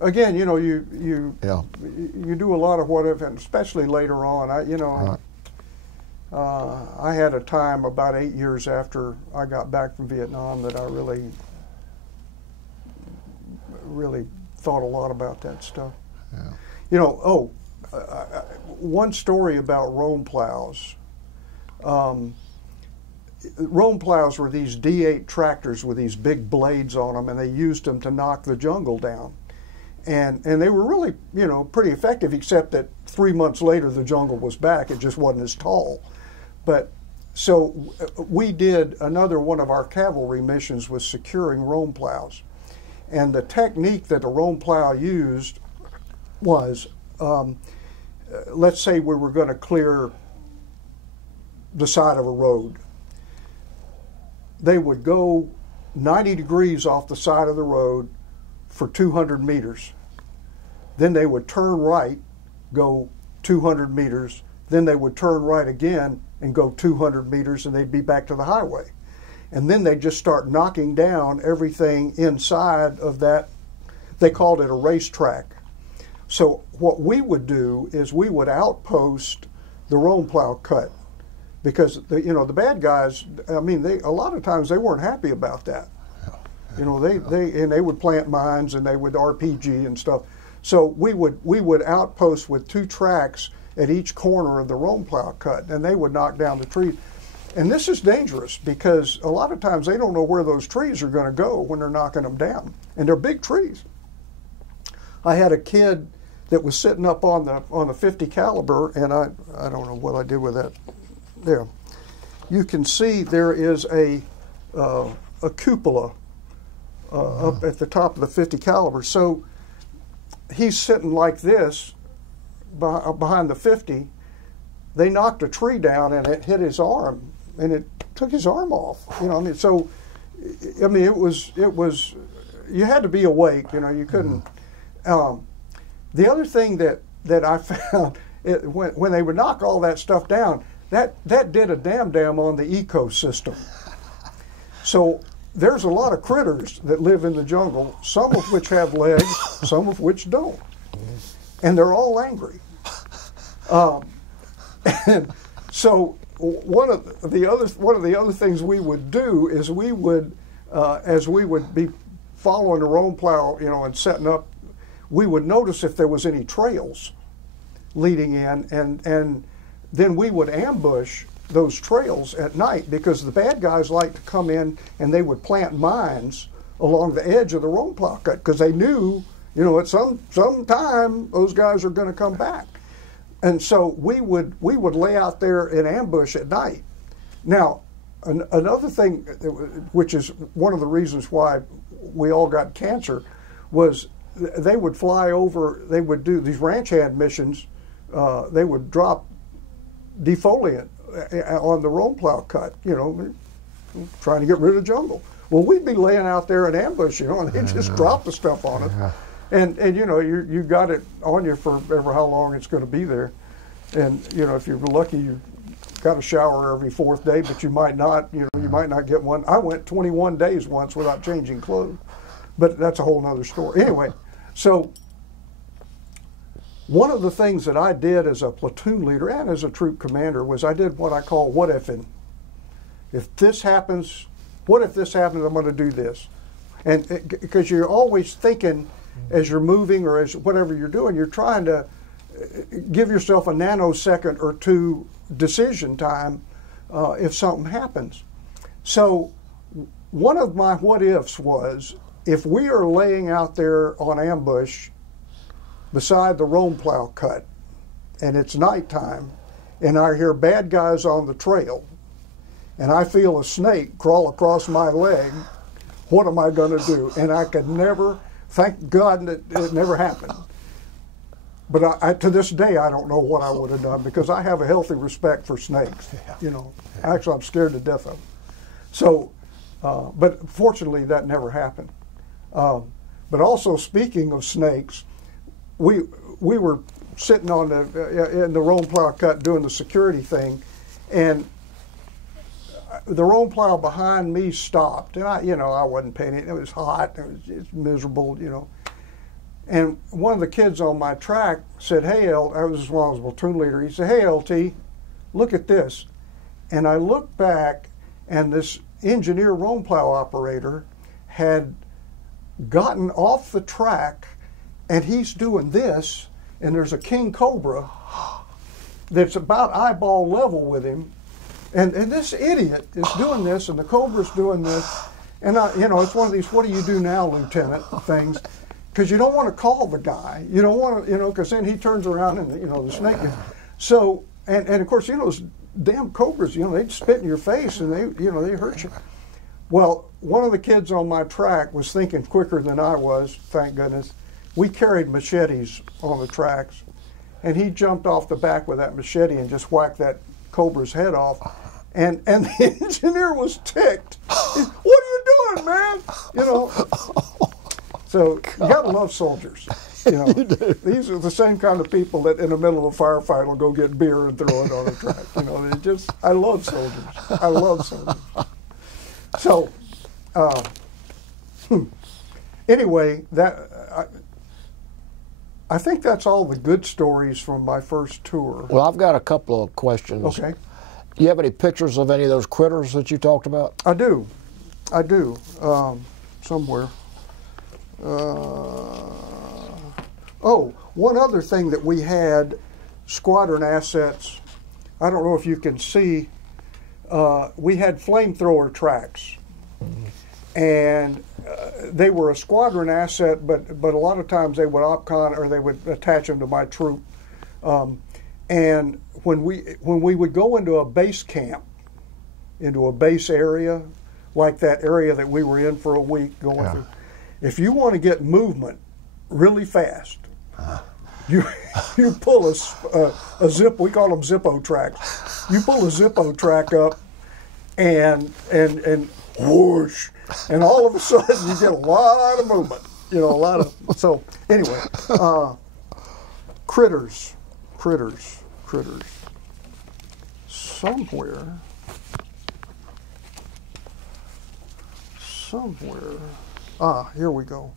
again, you do a lot of what if, and especially later on. I had a time about 8 years after I got back from Vietnam that I really thought a lot about that stuff. Yeah. One story about Rome plows. Rome plows were these D8 tractors with these big blades on them, and they used them to knock the jungle down. And they were really, pretty effective, except that 3 months later the jungle was back. It just wasn't as tall. But so we did another one of our cavalry missions was securing Rome plows. And the technique that the Rome plow used was, let's say we were going to clear the side of a road. They would go 90 degrees off the side of the road for 200 meters. Then they would turn right, go 200 meters. Then they would turn right again and go 200 meters, and they'd be back to the highway. And then they'd just start knocking down everything inside of that. They called it a racetrack. So what we would do is we would outpost the Rome plow cut, because the bad guys, a lot of times they weren't happy about that. They would plant mines and they would RPG and stuff. So we would outpost with 2 tracks at each corner of the Rome plow cut, and they would knock down the trees. And this is dangerous because a lot of times they don't know where those trees are going to go when they're knocking them down, and they're big trees. I had a kid that was sitting up on the 50 caliber, and I don't know what I did with that. There, you can see there is a cupola up at the top of the 50 caliber. So he's sitting like this behind the 50. They knocked a tree down and it hit his arm, and it took his arm off. You know, I mean, so, I mean, it was, you had to be awake, you know, you couldn't. The other thing that I found, when they would knock all that stuff down, that did a damn on the ecosystem. So there's a lot of critters that live in the jungle, some of which have legs, some of which don't. And they're all angry. And so one of the other things we would do is we would, as we would be following the roam plow, you know, and setting up, we would notice if there was any trails leading in, and then we would ambush those trails at night, because the bad guys like to come in and they would plant mines along the edge of the roam plow cut, because they knew, you know, at some time those guys are going to come back. And so we would lay out there in ambush at night. Now, another thing, which is one of the reasons why we all got cancer, was they would fly over, they would do these ranch hand missions, they would drop defoliant on the roam plow cut, you know, trying to get rid of jungle. Well, we'd be laying out there in ambush, you know, and they'd just drop the stuff on us. And you know, you got it on you for ever how long it's going to be there. And, you know, if you're lucky, you got a shower every 4th day, but you might not, you know, you might not get one. I went 21 days once without changing clothes, but that's a whole nother story. Anyway, so one of the things that I did as a platoon leader and as a troop commander was I did what I call what ifing. If this happens, what if this happens, I'm going to do this. And because you're always thinking as you're moving or as whatever you're doing, you're trying to give yourself a nanosecond or two decision time if something happens. So one of my what ifs was, if we are laying out there on ambush beside the roam plow cut and it's nighttime and I hear bad guys on the trail and I feel a snake crawl across my leg, what am I going to do? And I could never, thank God that it never happened. But to this day, I don't know what I would have done, because I have a healthy respect for snakes. You know, actually, I'm scared to death of them. So, but fortunately, that never happened. But also, speaking of snakes, we were sitting on in the roam plow cut doing the security thing, and the roam plow behind me stopped, and I wasn't paying it. It was hot. It was miserable, you know. And one of the kids on my track said, "Hey, I was when I was a platoon leader." He said, "Hey, LT, look at this." And I looked back, and this engineer roam plow operator had gotten off the track, and he's doing this, and there's a king cobra that's about eyeball level with him, and this idiot is doing this, and the cobra's doing this, and it's one of these "what do you do now, Lieutenant" things. Because you don't want to call the guy, you don't want to, because then he turns around and the snake. So and of course those damn cobras, they'd spit in your face and they hurt you. Well, one of the kids on my track was thinking quicker than I was, thank goodness. We carried machetes on the tracks, and he jumped off the back with that machete and just whacked that cobra's head off. And the engineer was ticked. What are you doing, man? So you gotta love soldiers. You do. These are the same kind of people that in the middle of a firefight will go get beer and throw it on a track. I love soldiers. I love soldiers. So anyway, I think that's all the good stories from my first tour. Well, I've got a couple of questions. Okay. Do you have any pictures of any of those critters that you talked about? I do. Somewhere. One other thing that we had, squadron assets, I don't know if you can see, we had flamethrower tracks. And they were a squadron asset, but a lot of times they would OPCON or they would attach them to my troop. And when we would go into a base camp, into a base area, like that area that we were in for a week going through, if you want to get movement really fast, you pull a zip, we call them Zippo tracks. You pull a Zippo track up, and whoosh, and all of a sudden you get a lot of movement, you know, a lot of, so anyway, critters, somewhere, here we go.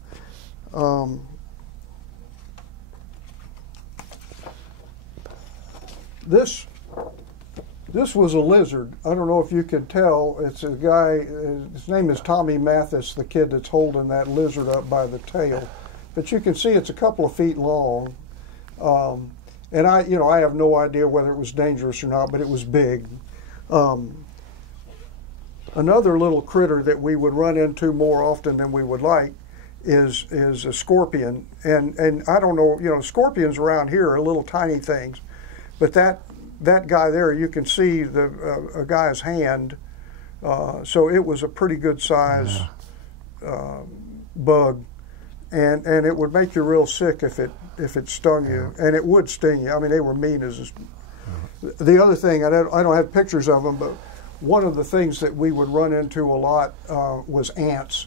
This was a lizard. I don't know if you could tell. It's a guy, his name is Tommy Mathis, the kid that's holding that lizard up by the tail. But you can see it's a couple of feet long. And I have no idea whether it was dangerous or not, but it was big. Another little critter that we would run into more often than we would like is a scorpion. And I don't know, you know, scorpions around here are little tiny things, but that guy there, you can see a guy's hand, so it was a pretty good size bug, and it would make you real sick if it stung you, and it would sting you. I mean, they were mean as. The other thing, I don't have pictures of them, but one of the things that we would run into a lot was ants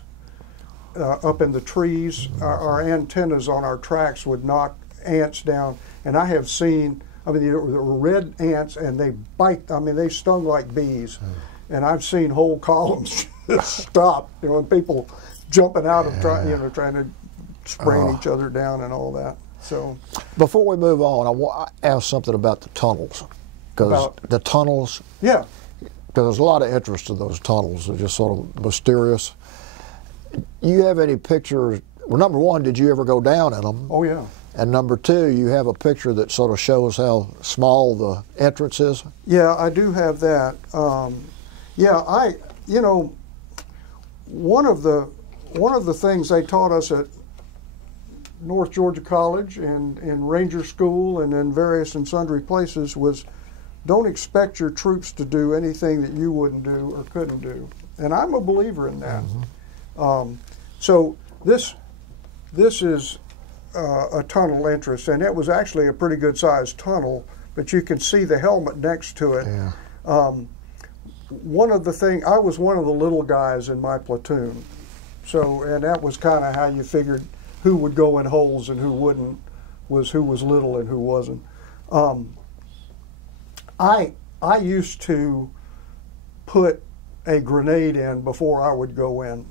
up in the trees. Our antennas on our tracks would knock ants down, and I have seen. I mean, there were red ants, and they bite. I mean, they stung like bees, and I've seen whole columns just stop. You know, and people jumping out of trying to spraying each other down and all that. So, before we move on, I want to ask something about the tunnels, because the tunnels. Yeah. Because there's a lot of interest in those tunnels. They're just sort of mysterious. You have any pictures? Well, number one, did you ever go down in them? Oh yeah. And number two, you have a picture that sort of shows how small the entrance is? Yeah, I do have that. One of the things they taught us at North Georgia College and in Ranger School and in various and sundry places was don't expect your troops to do anything that you wouldn't do or couldn't do. And I'm a believer in that. So this is a tunnel entrance, and it was actually a pretty good sized tunnel, but you can see the helmet next to it. Yeah. One of the things, I was one of the little guys in my platoon, so, and that was kind of how you figured who would go in holes and who wouldn't, was who was little and who wasn't. I used to put a grenade in before I would go in,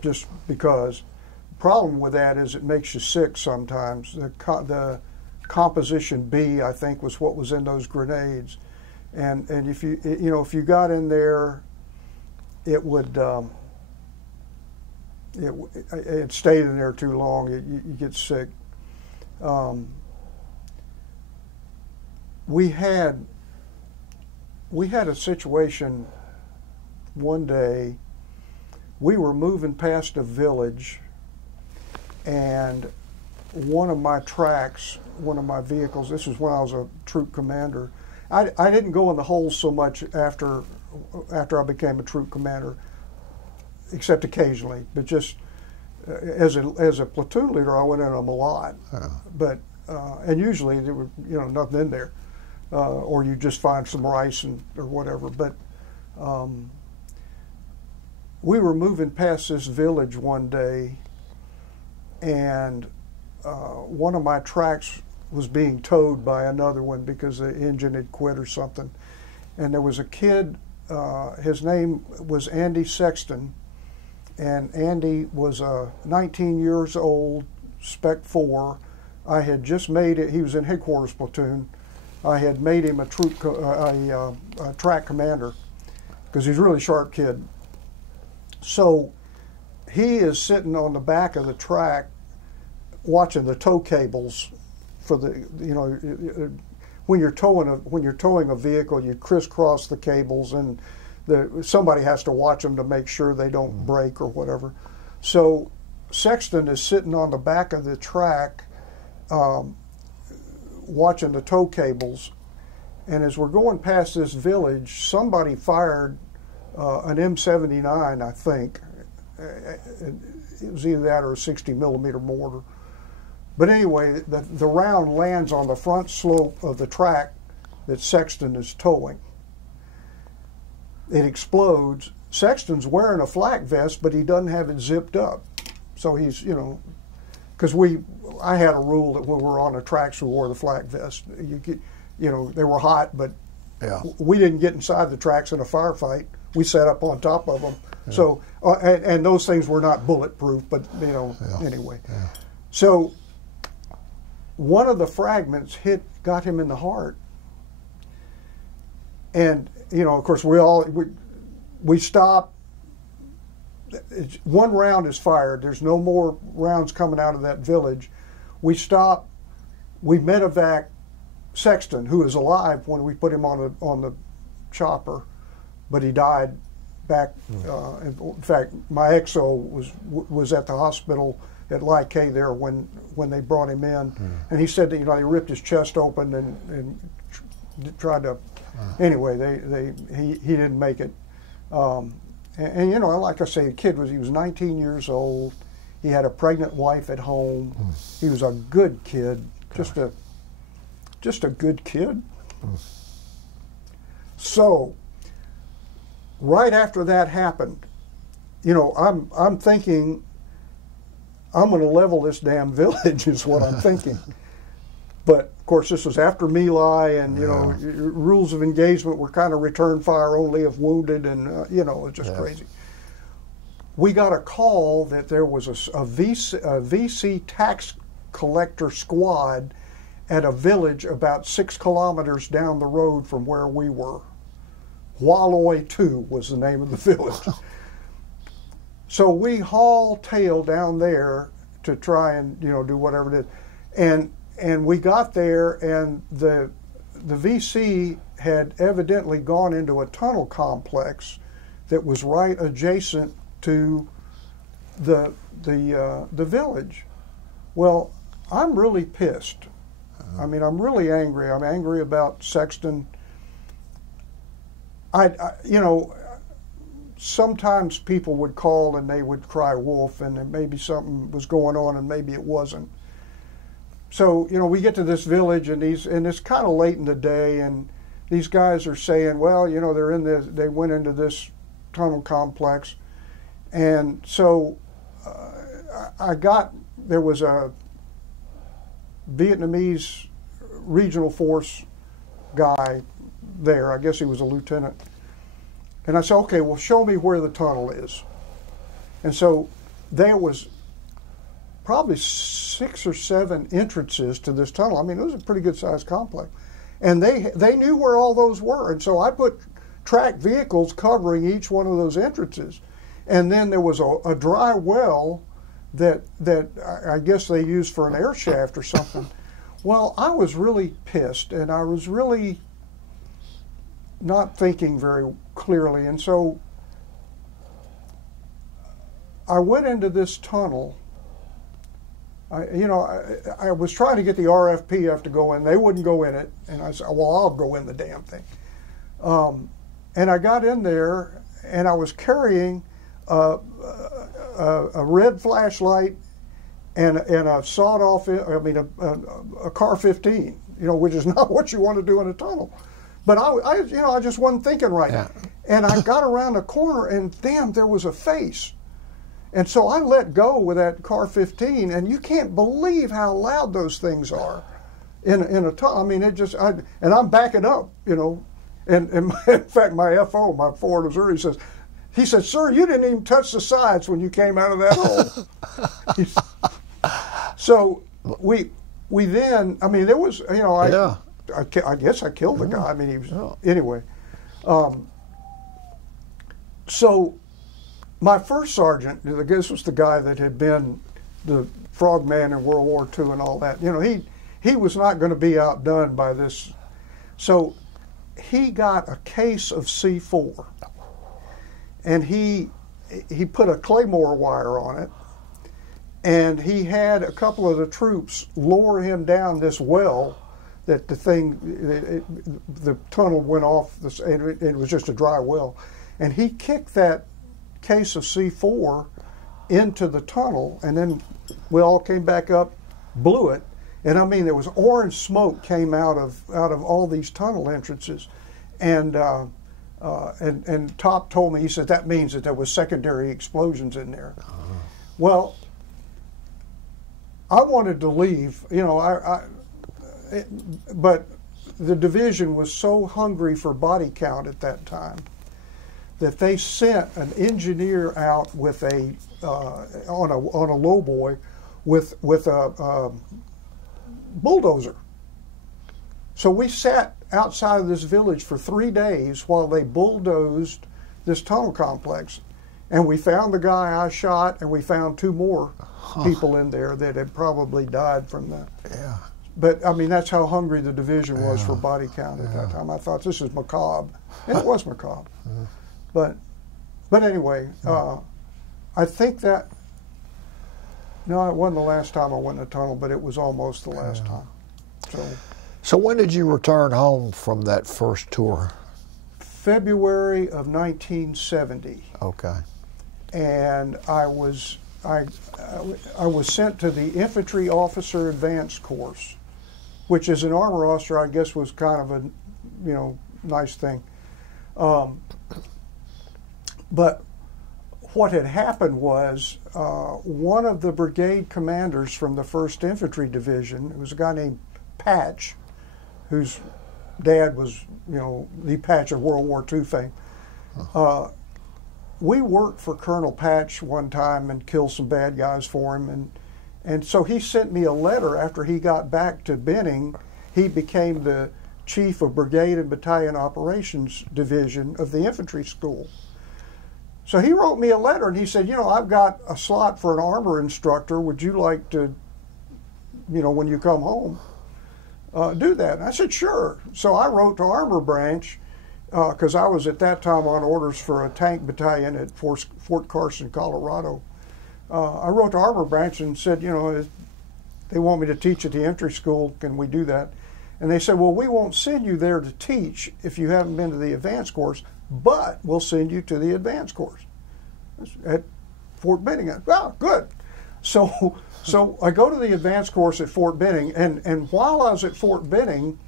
just because. Problem with that is it makes you sick sometimes. The composition B, I think, was what was in those grenades, and if you got in there, it would it stayed in there too long. You get sick. We had a situation one day. We were moving past a village, and one of my tracks, one of my vehicles, this is when I was a troop commander. I didn't go in the holes so much after I became a troop commander, except occasionally, but just as a platoon leader, I went in them a lot. But and usually there was nothing in there, or you just find some rice or whatever. But we were moving past this village one day, and one of my tracks was being towed by another one because the engine had quit or something. And there was a kid, his name was Andy Sexton, and Andy was 19 years old, Spec 4. I had just made it, he was in headquarters platoon. I had made him a track commander because he's a really sharp kid. So he is sitting on the back of the track watching the tow cables for the, when you're towing a vehicle, you crisscross the cables, and somebody has to watch them to make sure they don't break or whatever. So Sexton is sitting on the back of the track watching the tow cables, and as we're going past this village, somebody fired an M79, I think. It was either that or a 60mm mortar. But anyway, the round lands on the front slope of the track that Sexton is towing. it explodes. Sexton's wearing a flak vest, but he doesn't have it zipped up. So he's, you know, because I had a rule that when we were on the tracks, we wore the flak vest. You know, they were hot, but Yeah. we didn't get inside the tracks in a firefight. We sat up on top of them. Yeah. So, and those things were not bulletproof, but, you know, anyway. Yeah. So one of the fragments got him in the heart. And, you know, of course, we stop. One round is fired. There's no more rounds coming out of that village. We stop. We medevac Sexton, who is alive when we put him on the chopper, but he died back. In fact, my XO was at the hospital at Ly-K there when they brought him in, and he said that, you know, they ripped his chest open and tried to. Anyway, he didn't make it. And you know, like I say, he was 19 years old. He had a pregnant wife at home. He was a good kid, just a good kid. So, right after that happened, you know, I'm thinking, I'm going to level this damn village is what I'm thinking. But of course, this was after My Lai, and you know, rules of engagement were kind of return fire only if wounded, and you know, it was just crazy. We got a call that there was a VC tax collector squad at a village about 6 kilometers down the road from where we were. Waloy 2 was the name of the village. So we haul tail down there to try and, you know, do whatever it is, and we got there, and the VC had evidently gone into a tunnel complex that was right adjacent to the village. Well, I'm really pissed. I mean, I'm really angry. I'm angry about Sexton. You know, sometimes people would call and they would cry wolf, and maybe something was going on and maybe it wasn't. So, you know, we get to this village, and it's kind of late in the day, and these guys are saying, well, you know, they went into this tunnel complex. And so there was a Vietnamese regional force guy there. I guess he was a lieutenant. And I said, okay, well, show me where the tunnel is. And so there was probably 6 or 7 entrances to this tunnel. I mean, it was a pretty good sized complex. And they knew where all those were. And so I put tracked vehicles covering each one of those entrances. And then there was a dry well that I guess they used for an air shaft or something. Well, I was really pissed, and I was really not thinking very clearly. And so I went into this tunnel. I was trying to get the RFPF to go in. They wouldn't go in it. And I said, well, I'll go in the damn thing. And I got in there, and I was carrying a red flashlight and a sawed-off, a car 15, you know, which is not what you want to do in a tunnel. But I just wasn't thinking right. Yeah. And I got around a corner, and damn, there was a face. And so I let go with that car 15, and you can't believe how loud those things are in a tunnel. I mean, and I'm backing up, you know. And in fact, my FO, my forward observer, he said, sir, you didn't even touch the sides when you came out of that hole. So we then, I mean, there was, you know, I guess I killed the guy. I mean, he was, anyway. So my first sergeant, I guess was the guy that had been the frogman in World War II and all that. You know, he was not going to be outdone by this. So he got a case of C4, and he put a claymore wire on it, and he had a couple of the troops lower him down this well that the tunnel went off, and it was just a dry well, and he kicked that case of C4 into the tunnel, and then we all came back up, blew it, and I mean there was orange smoke came out of all these tunnel entrances, and And Top told me, he said, that means that there was secondary explosions in there. Well, I wanted to leave, you know, but the division was so hungry for body count at that time that they sent an engineer out with a on a lowboy with a bulldozer. So we sat outside of this village for 3 days while they bulldozed this tunnel complex, and we found the guy I shot, and we found 2 more people in there that had probably died from the. Yeah. But I mean, that's how hungry the division was for body count at that time. I thought, this is macabre, and it was macabre. But anyway, I think that, no, it wasn't the last time I went in the tunnel, but it was almost the last time. So when did you return home from that first tour? February of 1970. Okay. And I was sent to the Infantry Officer Advanced Course, which as an armor officer, I guess, was kind of a, you know, nice thing. But what had happened was one of the brigade commanders from the 1st Infantry Division, it was a guy named Patch, whose dad was, you know, the Patch of World War II fame. We worked for Colonel Patch one time and killed some bad guys for him, and so he sent me a letter after he got back to Benning. He became the Chief of Brigade and Battalion Operations Division of the Infantry School. So he wrote me a letter and he said, you know, I've got a slot for an armor instructor. Would you like to, you know, when you come home, do that? And I said, sure. So I wrote to Armor Branch, because I was at that time on orders for a tank battalion at Fort Carson, Colorado. I wrote to Armor Branch and said, you know, they want me to teach at the entry school. Can we do that? And they said, well, we won't send you there to teach if you haven't been to the advanced course, but we'll send you to the advanced course at Fort Benning. Well, good. So I go to the advanced course at Fort Benning, and while I was at Fort Benning,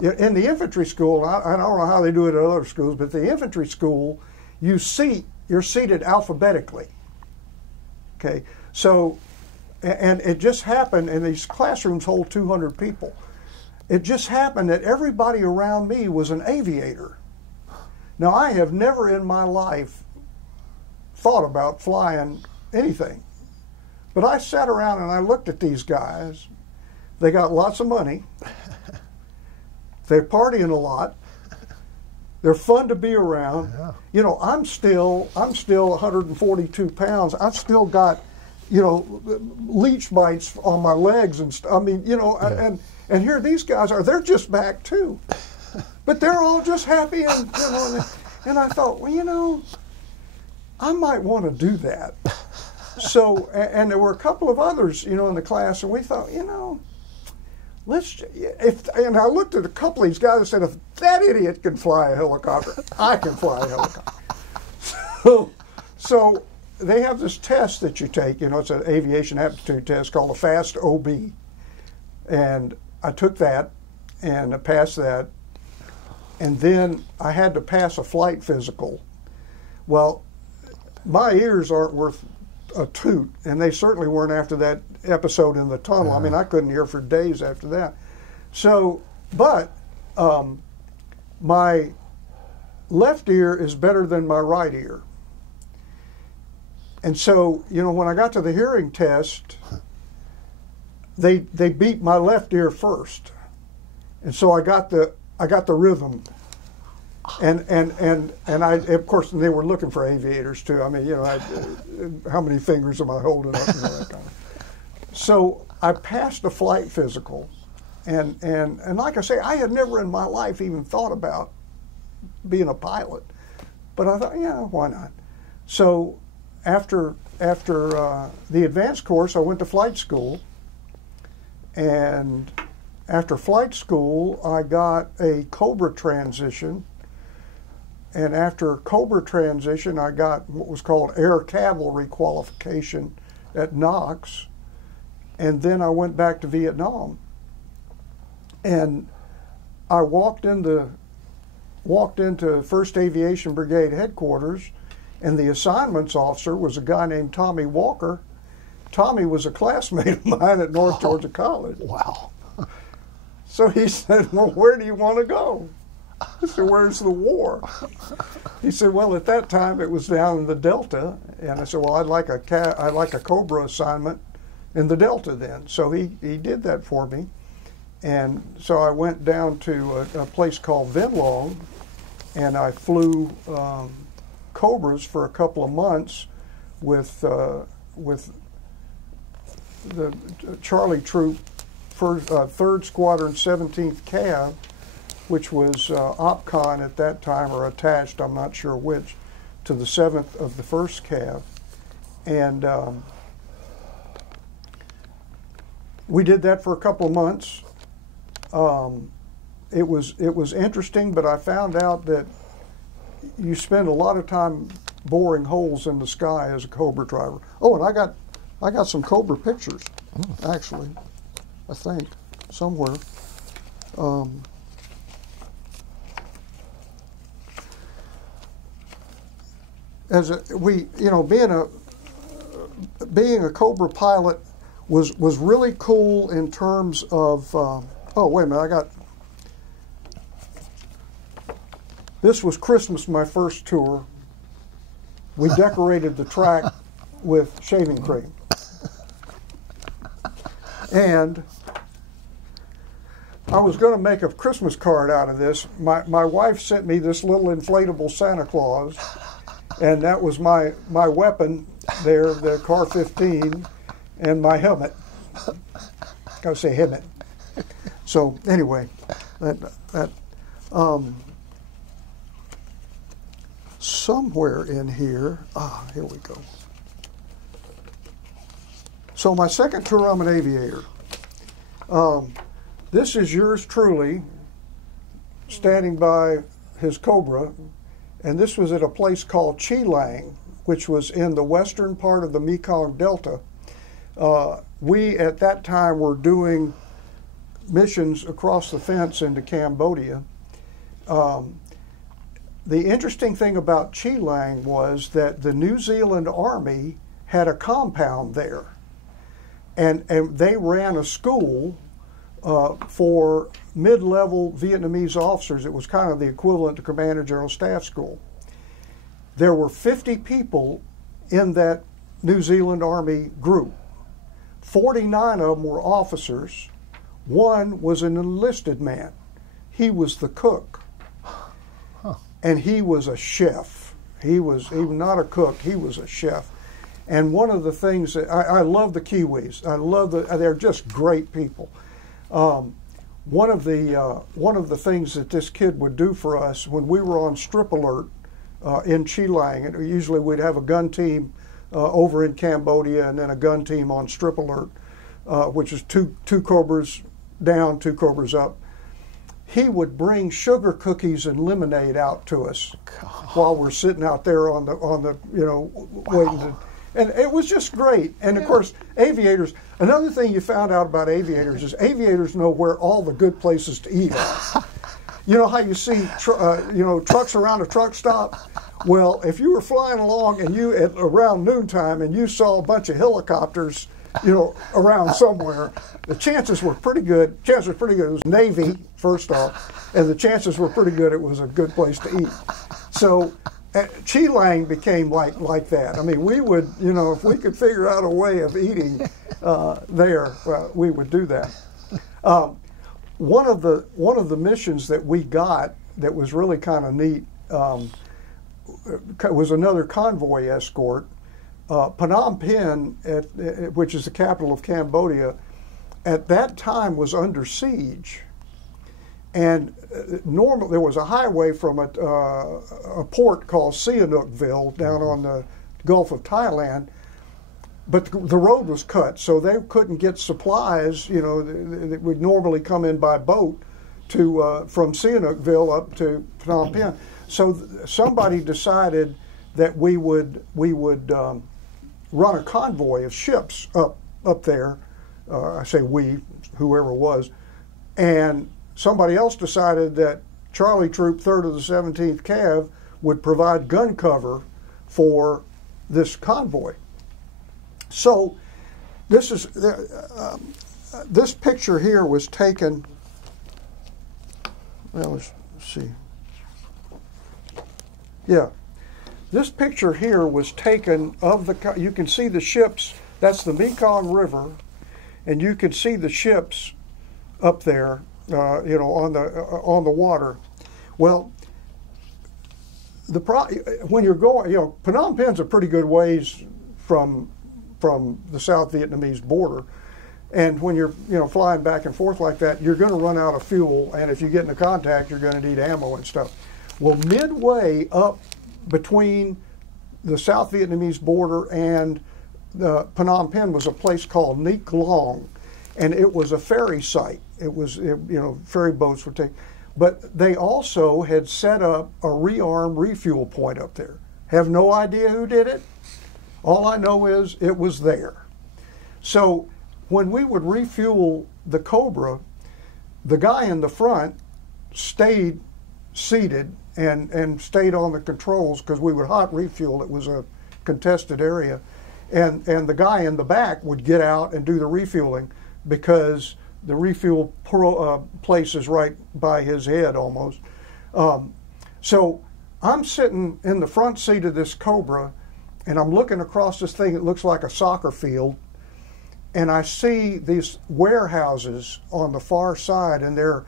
in the infantry school, I don't know how they do it at other schools, but the infantry school, you're seated alphabetically. Okay, so, and it just happened, and these classrooms hold 200 people. It just happened that everybody around me was an aviator. Now, I have never in my life thought about flying anything, but I sat around and I looked at these guys. They got lots of money. They're partying a lot. They're fun to be around. Yeah. You know, I'm still 142 pounds. I've still got, you know, leech bites on my legs and stuff. I mean, you know, yeah. and here these guys are. They're just back too, but they're all just happy and, you know. And I thought, well, you know, I might want to do that. So, and there were a couple of others, you know, in the class, and we thought, you know, and I looked at a couple of these guys and said, if that idiot can fly a helicopter, I can fly a helicopter. So they have this test that you take, you know, it's an aviation aptitude test called a FAST OB. And I took that and I passed that. And then I had to pass a flight physical. Well, my ears aren't worth a toot, and they certainly weren't after that episode in the tunnel. I mean, I couldn't hear for days after that. So, but my left ear is better than my right ear. And so, you know, when I got to the hearing test, they beat my left ear first. And so I got the rhythm. And I, of course, they were looking for aviators too. I mean, you know, how many fingers am I holding up and all that kind of. So I passed the flight physical, and like I say, I had never in my life even thought about being a pilot, but I thought, yeah, why not? So after the advanced course, I went to flight school, and after flight school, I got a Cobra transition. And after Cobra transition, I got what was called Air Cavalry qualification at Knox. And then I went back to Vietnam. And I walked into walked into 1st Aviation Brigade headquarters, and the assignments officer was a guy named Tommy Walker. Tommy was a classmate of mine at North Georgia College. Wow. So he said, well, where do you want to go? I said, where's the war? He said, well, at that time it was down in the Delta. And I said, well, I'd like a Cobra assignment in the Delta then. So he did that for me. And so I went down to a place called Venlong, and I flew Cobras for a couple of months with the Charlie Troop 3rd Squadron 17th Cav, which was OpCon at that time, or attached, I'm not sure which, to the 7th of the 1st Cav. And we did that for a couple of months. It was interesting, but I found out that you spend a lot of time boring holes in the sky as a Cobra driver. Oh, and I got some Cobra pictures, actually, I think, somewhere. Being a Cobra pilot was really cool in terms of. Oh, wait a minute! This was Christmas, my first tour. We decorated the track with shaving cream. And I was going to make a Christmas card out of this. My wife sent me this little inflatable Santa Claus, and that was my weapon there, the Car 15, and my helmet. Gotta say helmet. So anyway, somewhere in here, here we go. So my second tour, I'm an aviator. This is yours truly, standing by his Cobra, and this was at a place called Chilang, which was in the western part of the Mekong Delta. We, at that time, were doing missions across the fence into Cambodia. The interesting thing about Chilang was that the New Zealand Army had a compound there, and they ran a school for mid-level Vietnamese officers. It was kind of the equivalent to Commander General Staff School. There were 50 people in that New Zealand Army group. 49 of them were officers. One was an enlisted man. He was the cook. And he was a chef. He was not a cook, he was a chef. And one of the things that I love the Kiwis. They're just great people. One of the things that this kid would do for us when we were on strip alert in Chilang, and usually we'd have a gun team over in Cambodia and then a gun team on strip alert, which is two Cobras down, 2 Cobras up. He would bring sugar cookies and lemonade out to us while we're sitting out there on the waiting. And it was just great. And of course, aviators. Another thing you found out about aviators is aviators know where all the good places to eat are. You know how you see trucks around a truck stop? Well, if you were flying along and you at around noontime and you saw a bunch of helicopters, around somewhere, the chances were pretty good. It was Navy, first off, and the chances were pretty good it was a good place to eat. So Chilang became like that. I mean, we would, if we could figure out a way of eating there, we would do that. One of the missions that we got that was really kind of neat was another convoy escort. Phnom Penh, which is the capital of Cambodia, at that time was under siege. And normally there was a highway from a port called Sihanoukville down on the Gulf of Thailand, but the road was cut, so they couldn't get supplies. That would normally come in by boat from Sihanoukville up to Phnom Penh. So somebody decided that we would run a convoy of ships up there. I say we, whoever it was, and somebody else decided that Charlie Troop, 3rd of the 17th Cav, would provide gun cover for this convoy. So this is this picture here was taken. Well, let's see. Yeah, this picture here was taken of the. You can see the ships. That's the Mekong River, and you can see the ships up there, you know, on the water. Well, when you're going, you know, Phnom Penh's a pretty good ways from the South Vietnamese border, and when you're, you know, flying back and forth like that, you're going to run out of fuel, and if you get into contact, you're going to need ammo and stuff. Well, midway up between the South Vietnamese border and the Phnom Penh was a place called Neak Long, and it was a ferry site. It was, you know, ferry boats would take, but they also had set up a rearm refuel point up there. Have no idea who did it. All I know is it was there. So when we would refuel the Cobra, the guy in the front stayed seated and stayed on the controls because we would hot refuel. It was a contested area. And the guy in the back would get out and do the refueling because the refuel place is right by his head almost. So I'm sitting in the front seat of this Cobra, and I'm looking across this thing that looks like a soccer field, and I see these warehouses on the far side, and they're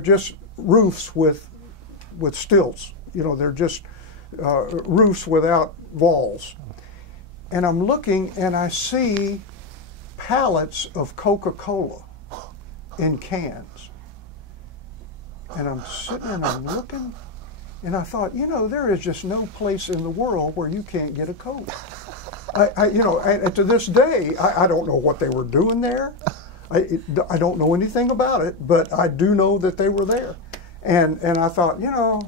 just roofs with stilts. You know, they're just roofs without walls. And I'm looking, and I see pallets of Coca-Cola in cans. And I'm sitting and I'm looking, and I thought, you know, there is just no place in the world where you can't get a Coke. You know, and to this day, I don't know what they were doing there. I don't know anything about it, but I do know that they were there. And I thought, you know,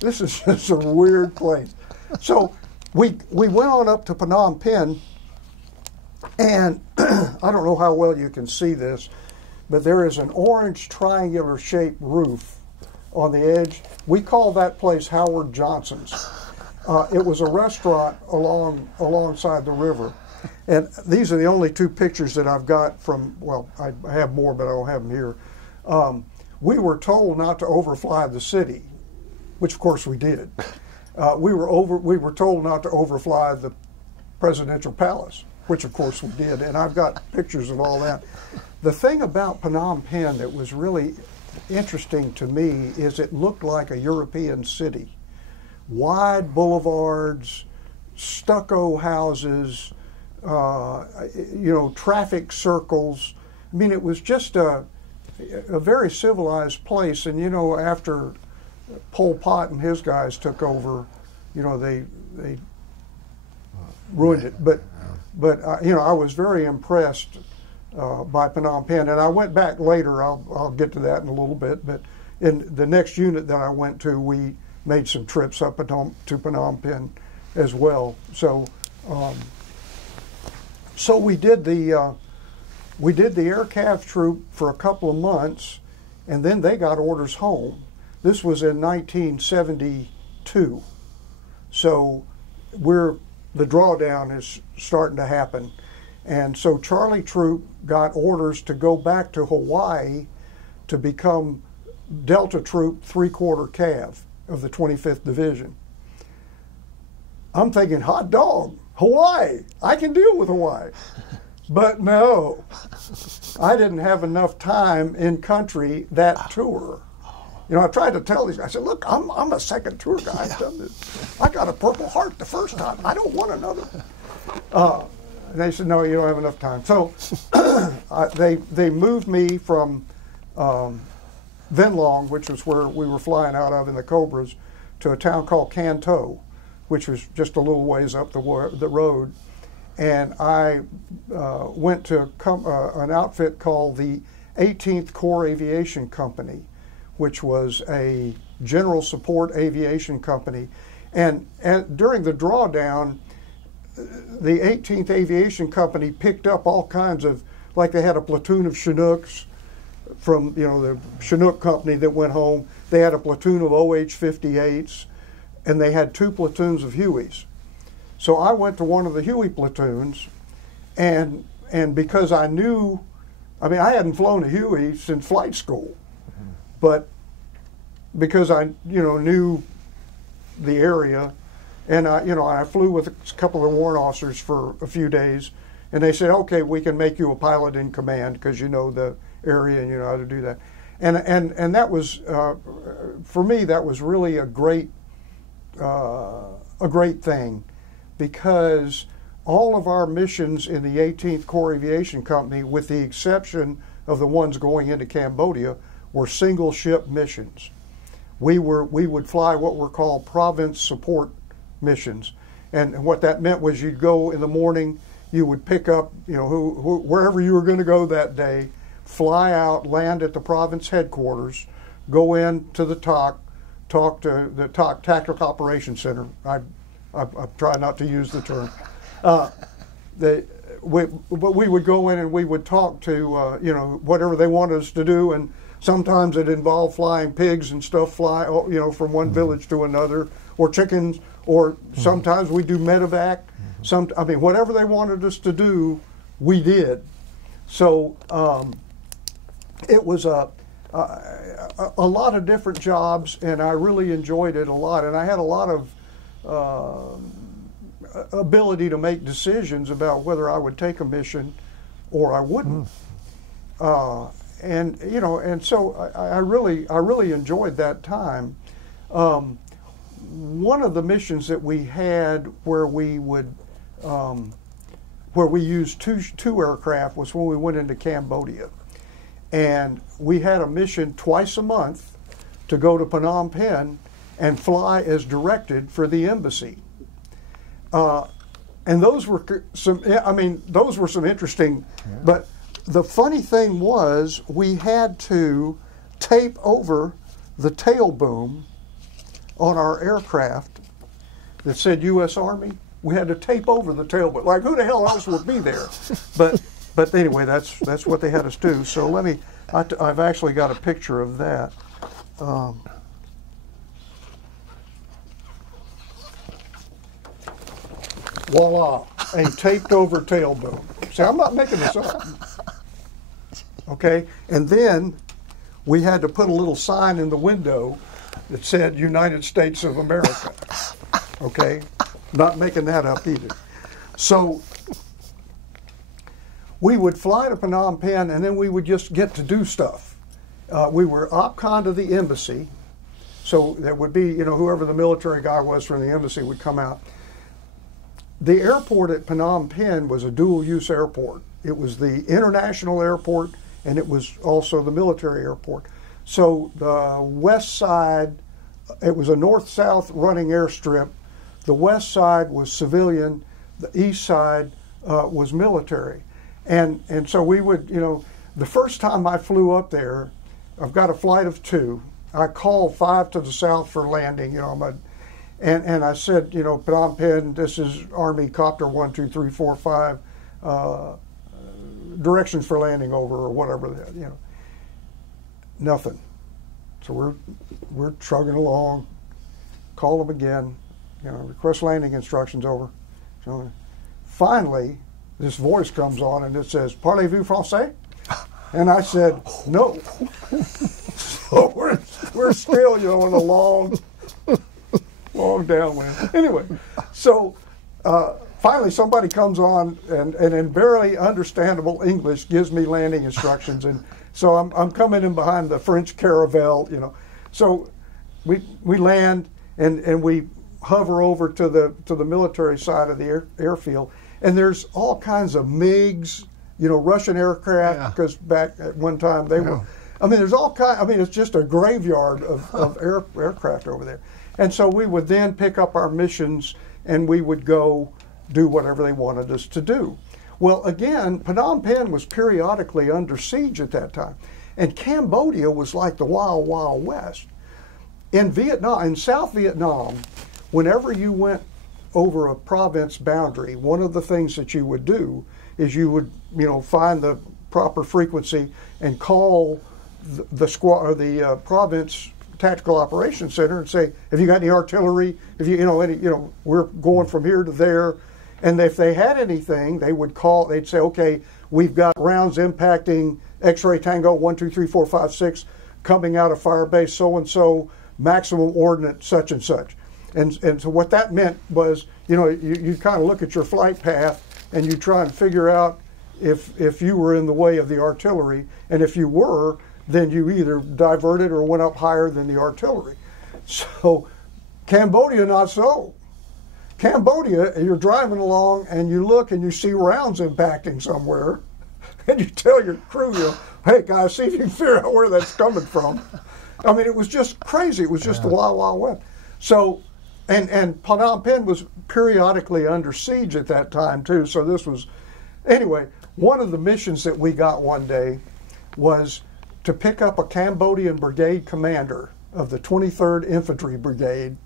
this is just a weird place. So we went on up to Phnom Penh, and I don't know how well you can see this, but there is an orange triangular shaped roof on the edge. We call that place Howard Johnson's. It was a restaurant alongside the river. And these are the only two pictures that I've got from, well, I have more, but I don't have them here. We were told not to overfly the city, which of course we did. We were told not to overfly the presidential palace, which of course we did, and I've got pictures of all that. The thing about Phnom Penh that was really interesting to me is it looked like a European city. Wide boulevards, stucco houses, you know, traffic circles. I mean, it was just a very civilized place, and you know, after Pol Pot and his guys took over, you know, they ruined it. But you know, I was very impressed by Phnom Penh, and I went back later. I'll get to that in a little bit. But in the next unit that I went to, we made some trips up to Phnom Penh as well. So so we did the air cav troop for a couple of months, and then they got orders home. This was in 1972. So the drawdown is starting to happen. And so Charlie Troop got orders to go back to Hawaii to become Delta Troop 3/4 Cav of the 25th Division. I'm thinking, hot dog, Hawaii, I can deal with Hawaii. But no, I didn't have enough time in country that tour. You know, I tried to tell these guys, I said, look, I'm a second tour guide. I've done this. I got a Purple Heart the first time. I don't want another. And they said, no, you don't have enough time. So they moved me from Vinh Long, which was where we were flying out of in the Cobras, to a town called Can Tho, which was just a little ways up the road. And I went to an outfit called the 18th Corps Aviation Company, which was a general support aviation company. And during the drawdown, the 18th Aviation Company picked up all kinds of, like they had a platoon of Chinooks, from the Chinook company that went home. They had a platoon of OH-58s, and they had 2 platoons of Hueys. So I went to one of the Huey platoons, and because I knew, I hadn't flown a Huey since flight school, but because I knew the area, and I flew with a couple of warrant officers for a few days, and they said, okay, we can make you a pilot in command because you know the area and you know how to do that. And that was, for me, that was really a great thing, because all of our missions in the 18th Corps Aviation Company, with the exception of the ones going into Cambodia, were single ship missions. We would fly what were called province support missions, and what that meant was you'd go in the morning, you would pick up wherever you were going to go that day, fly out, land at the province headquarters, go in to the talk to the Tactical Operations Center. I try not to use the term. But we would go in and we would talk to whatever they wanted us to do, and sometimes it involved flying pigs and stuff, from one village to another, or chickens, or sometimes we do medevac. Whatever they wanted us to do, we did. So it was a lot of different jobs, and I really enjoyed it a lot. And I had a lot of ability to make decisions about whether I would take a mission or I wouldn't. And so I really enjoyed that time. One of the missions that we had where we used two aircraft was when we went into Cambodia, and we had a mission twice a month to go to Phnom Penh and fly as directed for the embassy. And those were some interesting, but the funny thing was we had to tape over the tail boom on our aircraft that said U.S. Army. We had to tape over the tail boom. Like, who the hell else would be there? But anyway, that's what they had us do. So I've actually got a picture of that. Voila, a taped over tail boom. See, I'm not making this up. Okay, and then we had to put a little sign in the window that said United States of America. Okay, not making that up either. So we would fly to Phnom Penh, and then we would just get to do stuff. We were OPCON to the embassy, so that would be, whoever the military guy was from the embassy would come out. The airport at Phnom Penh was a dual-use airport. It was the international airport, and it was also the military airport. So the west side, it was a north-south running airstrip. The west side was civilian. The east side was military. And so we would, the first time I flew up there, I've got a flight of 2. I called 5 to the south for landing, and I said, Phnom Penh, this is Army Copter 1, 2, 3, 4, 5, directions for landing over, or whatever, Nothing. So we're trugging along, call them again, request landing instructions over. So finally, this voice comes on and it says, "Parlez-vous français?" And I said, "No." So we're still, in a long downwind. Anyway, so finally somebody comes on and in very understandable English gives me landing instructions, and so I'm coming in behind the French caravel, So we land and we hover over to the military side of the airfield, and there's all kinds of MiGs, Russian aircraft, because back at one time they were. There's all kinds. It's just a graveyard of aircraft over there. And so we would then pick up our missions, and we would go do whatever they wanted us to do. Well, again, Phnom Penh was periodically under siege at that time, and Cambodia was like the wild, wild west. In Vietnam, in South Vietnam, whenever you went over a province boundary, one of the things that you would do is you would, find the proper frequency and call the squad or the province tactical operations center and say, "Have you got any artillery? If we're going from here to there." And if they had anything, they would call. They'd say, "Okay, we've got rounds impacting X-ray Tango 1, 2, 3, 4, 5, 6 coming out of fire base so and so, maximum ordnance such and such." And so what that meant was, you kind of look at your flight path and you try and figure out if you were in the way of the artillery, and if you were, then you either diverted or went up higher than the artillery. So Cambodia, not so. Cambodia, you're driving along and you look and you see rounds impacting somewhere, and you tell your crew, "Hey guys, see if you can figure out where that's coming from." I mean, it was just crazy. It was just the Wild Wild West. So, and Phnom Penh was periodically under siege at that time too. So this was, anyway, one of the missions that we got one day was to pick up a Cambodian brigade commander of the 23rd Infantry Brigade,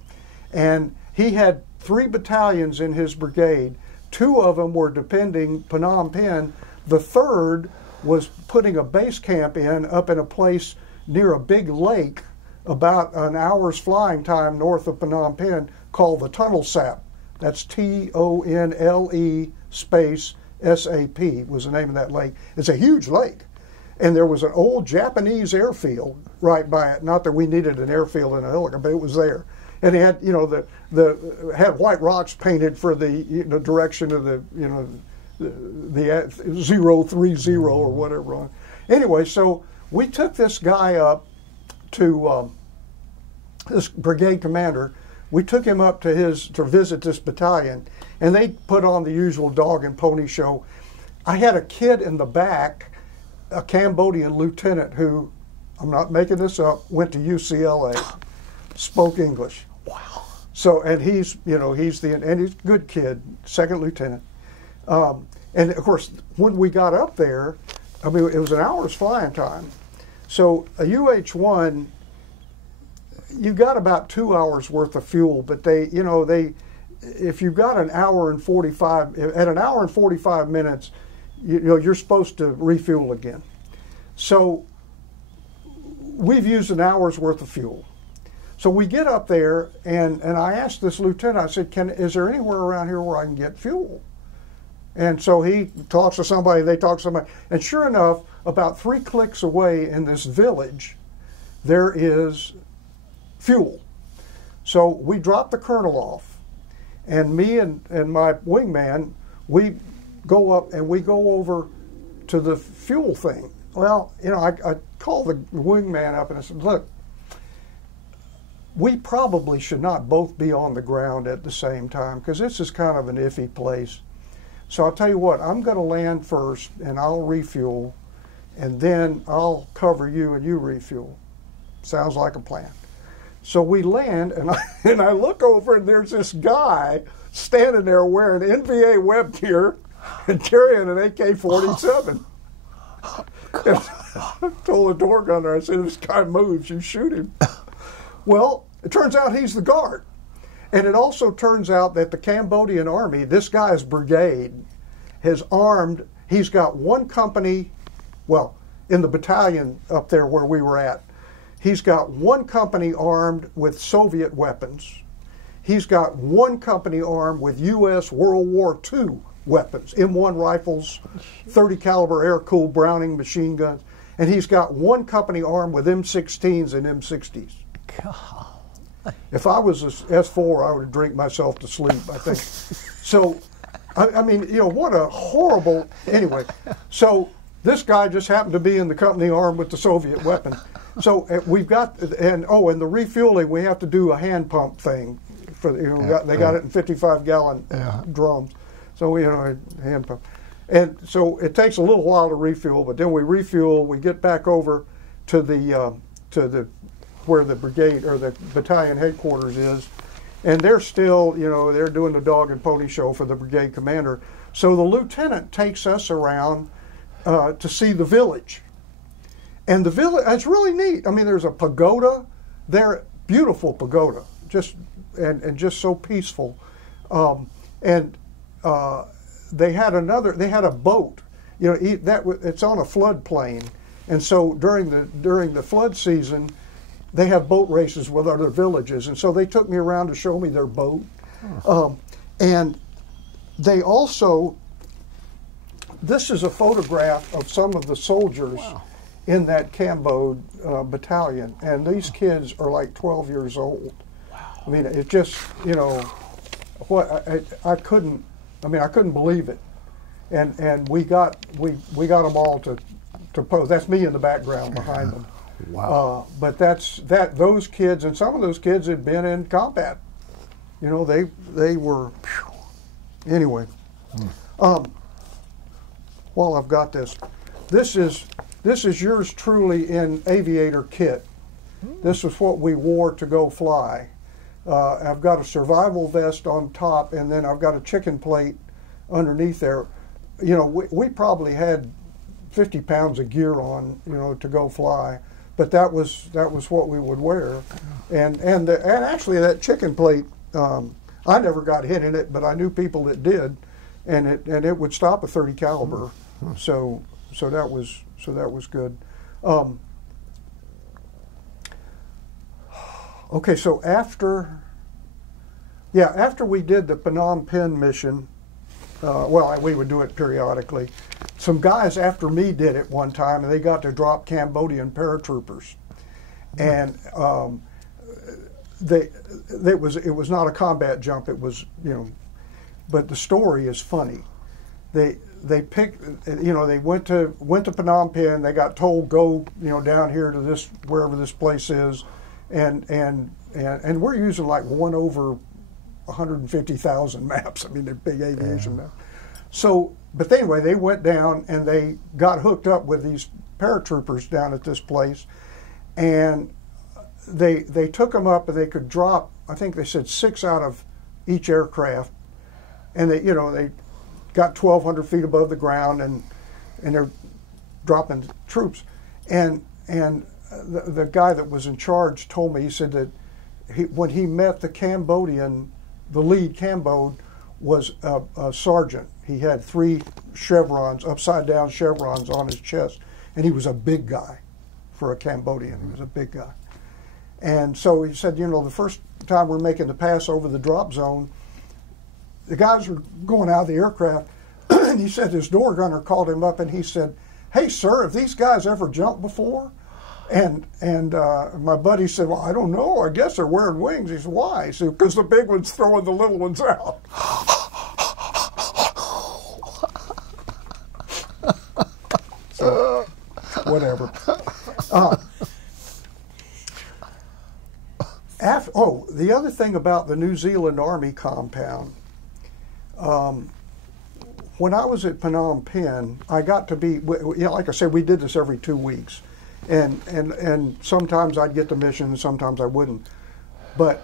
and he had 3 battalions in his brigade. 2 of them were defending Phnom Penh. The 3rd was putting a base camp up in a place near a big lake about an hour's flying time north of Phnom Penh called the Tunnel Sap. That's Tonle space SAP was the name of that lake. It's a huge lake. And there was an old Japanese airfield right by it. Not that we needed an airfield in a helicopter, but it was there. And it had, had white rocks painted for the direction of the 030 or whatever. Anyway, so we took this guy up to this brigade commander. We took him up to visit this battalion, and they put on the usual dog and pony show. I had a kid in the back, a Cambodian lieutenant who, I'm not making this up, went to UCLA, spoke English. Wow. So, and he's a good kid, second lieutenant. And of course, when we got up there, I mean, it was an hour's flying time. So a UH-1, you've got about 2 hours worth of fuel, but if you've got an hour and 45, at an hour and 45 minutes, you're supposed to refuel again. So we've used an hour's worth of fuel. So we get up there, and I asked this lieutenant, I said, is there anywhere around here where I can get fuel? And so he talks to somebody, they talk to somebody, and sure enough, about 3 clicks away in this village, there is fuel. So we drop the colonel off, and me and my wingman, we go up and we go over to the fuel thing. Well, I called the wingman up and I said, "Look, we probably should not both be on the ground at the same time because this is kind of an iffy place. So I'll tell you what, I'm going to land first and I'll refuel, and then I'll cover you and you refuel." Sounds like a plan. So we land, and I look over, and there's this guy standing there wearing NVA web gear and carrying an AK-47. I told the door gunner, I said, "If this guy moves, you shoot him." Well, it turns out he's the guard. And it also turns out that the Cambodian army, this guy's brigade, has armed, he's got 1 company, well, in the battalion up there where we were at, he's got 1 company armed with Soviet weapons. He's got 1 company armed with U.S. World War II weapons, M1 rifles, 30 caliber air-cooled Browning machine guns, and he's got 1 company armed with M16s and M60s. God. If I was a S4, I would drink myself to sleep, I think. So, I mean, what a horrible, anyway. So this guy just happened to be in the company armed with the Soviet weapon. So we've got, and the refueling, we have to do a hand pump thing. They got it in 55-gallon drums. So we, hand pump. And so it takes a little while to refuel, but then we refuel, we get back over to the where the brigade or the battalion headquarters is, and they're still, they're doing the dog and pony show for the brigade commander. So the lieutenant takes us around to see the village, and the village, it's really neat. I mean, there's a pagoda there, beautiful pagoda, just so peaceful, and they had a boat, it's on a floodplain. And so during the flood season, they have boat races with other villages, and so they took me around to show me their boat. And they also, this is a photograph of some of the soldiers in that Cambo battalion, and these kids are like 12 years old. I mean, it just, you know, what I couldn't believe it. And we got them all to pose. That's me in the background behind them. Wow. But those kids, and some of those kids had been in combat. You know, they were, anyway. While I've got this is yours truly in aviator kit. This is what we wore to go fly. I've got a survival vest on top, and then I've got a chicken plate underneath there. You know, we probably had 50 pounds of gear on, you know, to go fly, but that was what we would wear. And actually that chicken plate, I never got hit in it, but I knew people that did, and it would stop a .30 caliber. So that was good. Okay, so after we did the Phnom Penh mission, well, we would do it periodically. Some guys after me did it one time, and they got to drop Cambodian paratroopers, and it was not a combat jump. It was, you know, but the story is funny. They picked, you know, they went to Phnom Penh. They got told, go, you know, down here to this, wherever this place is, and we're using like 1 over 150,000 maps. I mean, they're big aviation maps. So, but anyway, they went down and they got hooked up with these paratroopers down at this place, and they took them up, and they could drop, I think they said 6 out of each aircraft, and they, you know, they got 1,200 feet above the ground, and they're dropping troops. And the guy that was in charge told me, he said that when he met the lead Cambode was a sergeant. He had 3 chevrons, upside down chevrons on his chest, and he was a big guy for a Cambodian. He was a big guy. And so he said, you know, the first time we're making the pass over the drop zone, the guys were going out of the aircraft, and he said his door gunner called him up, and he said, "Hey, sir, have these guys ever jumped before?" And my buddy said, "Well, I don't know. I guess they're wearing wings." He said, "Why?" He said, "Because the big one's throwing the little ones out." So, whatever. The other thing about the New Zealand Army compound, when I was at Phnom Penh, I got to be, you know, like I said, we did this every 2 weeks. And sometimes I'd get the mission and sometimes I wouldn't. But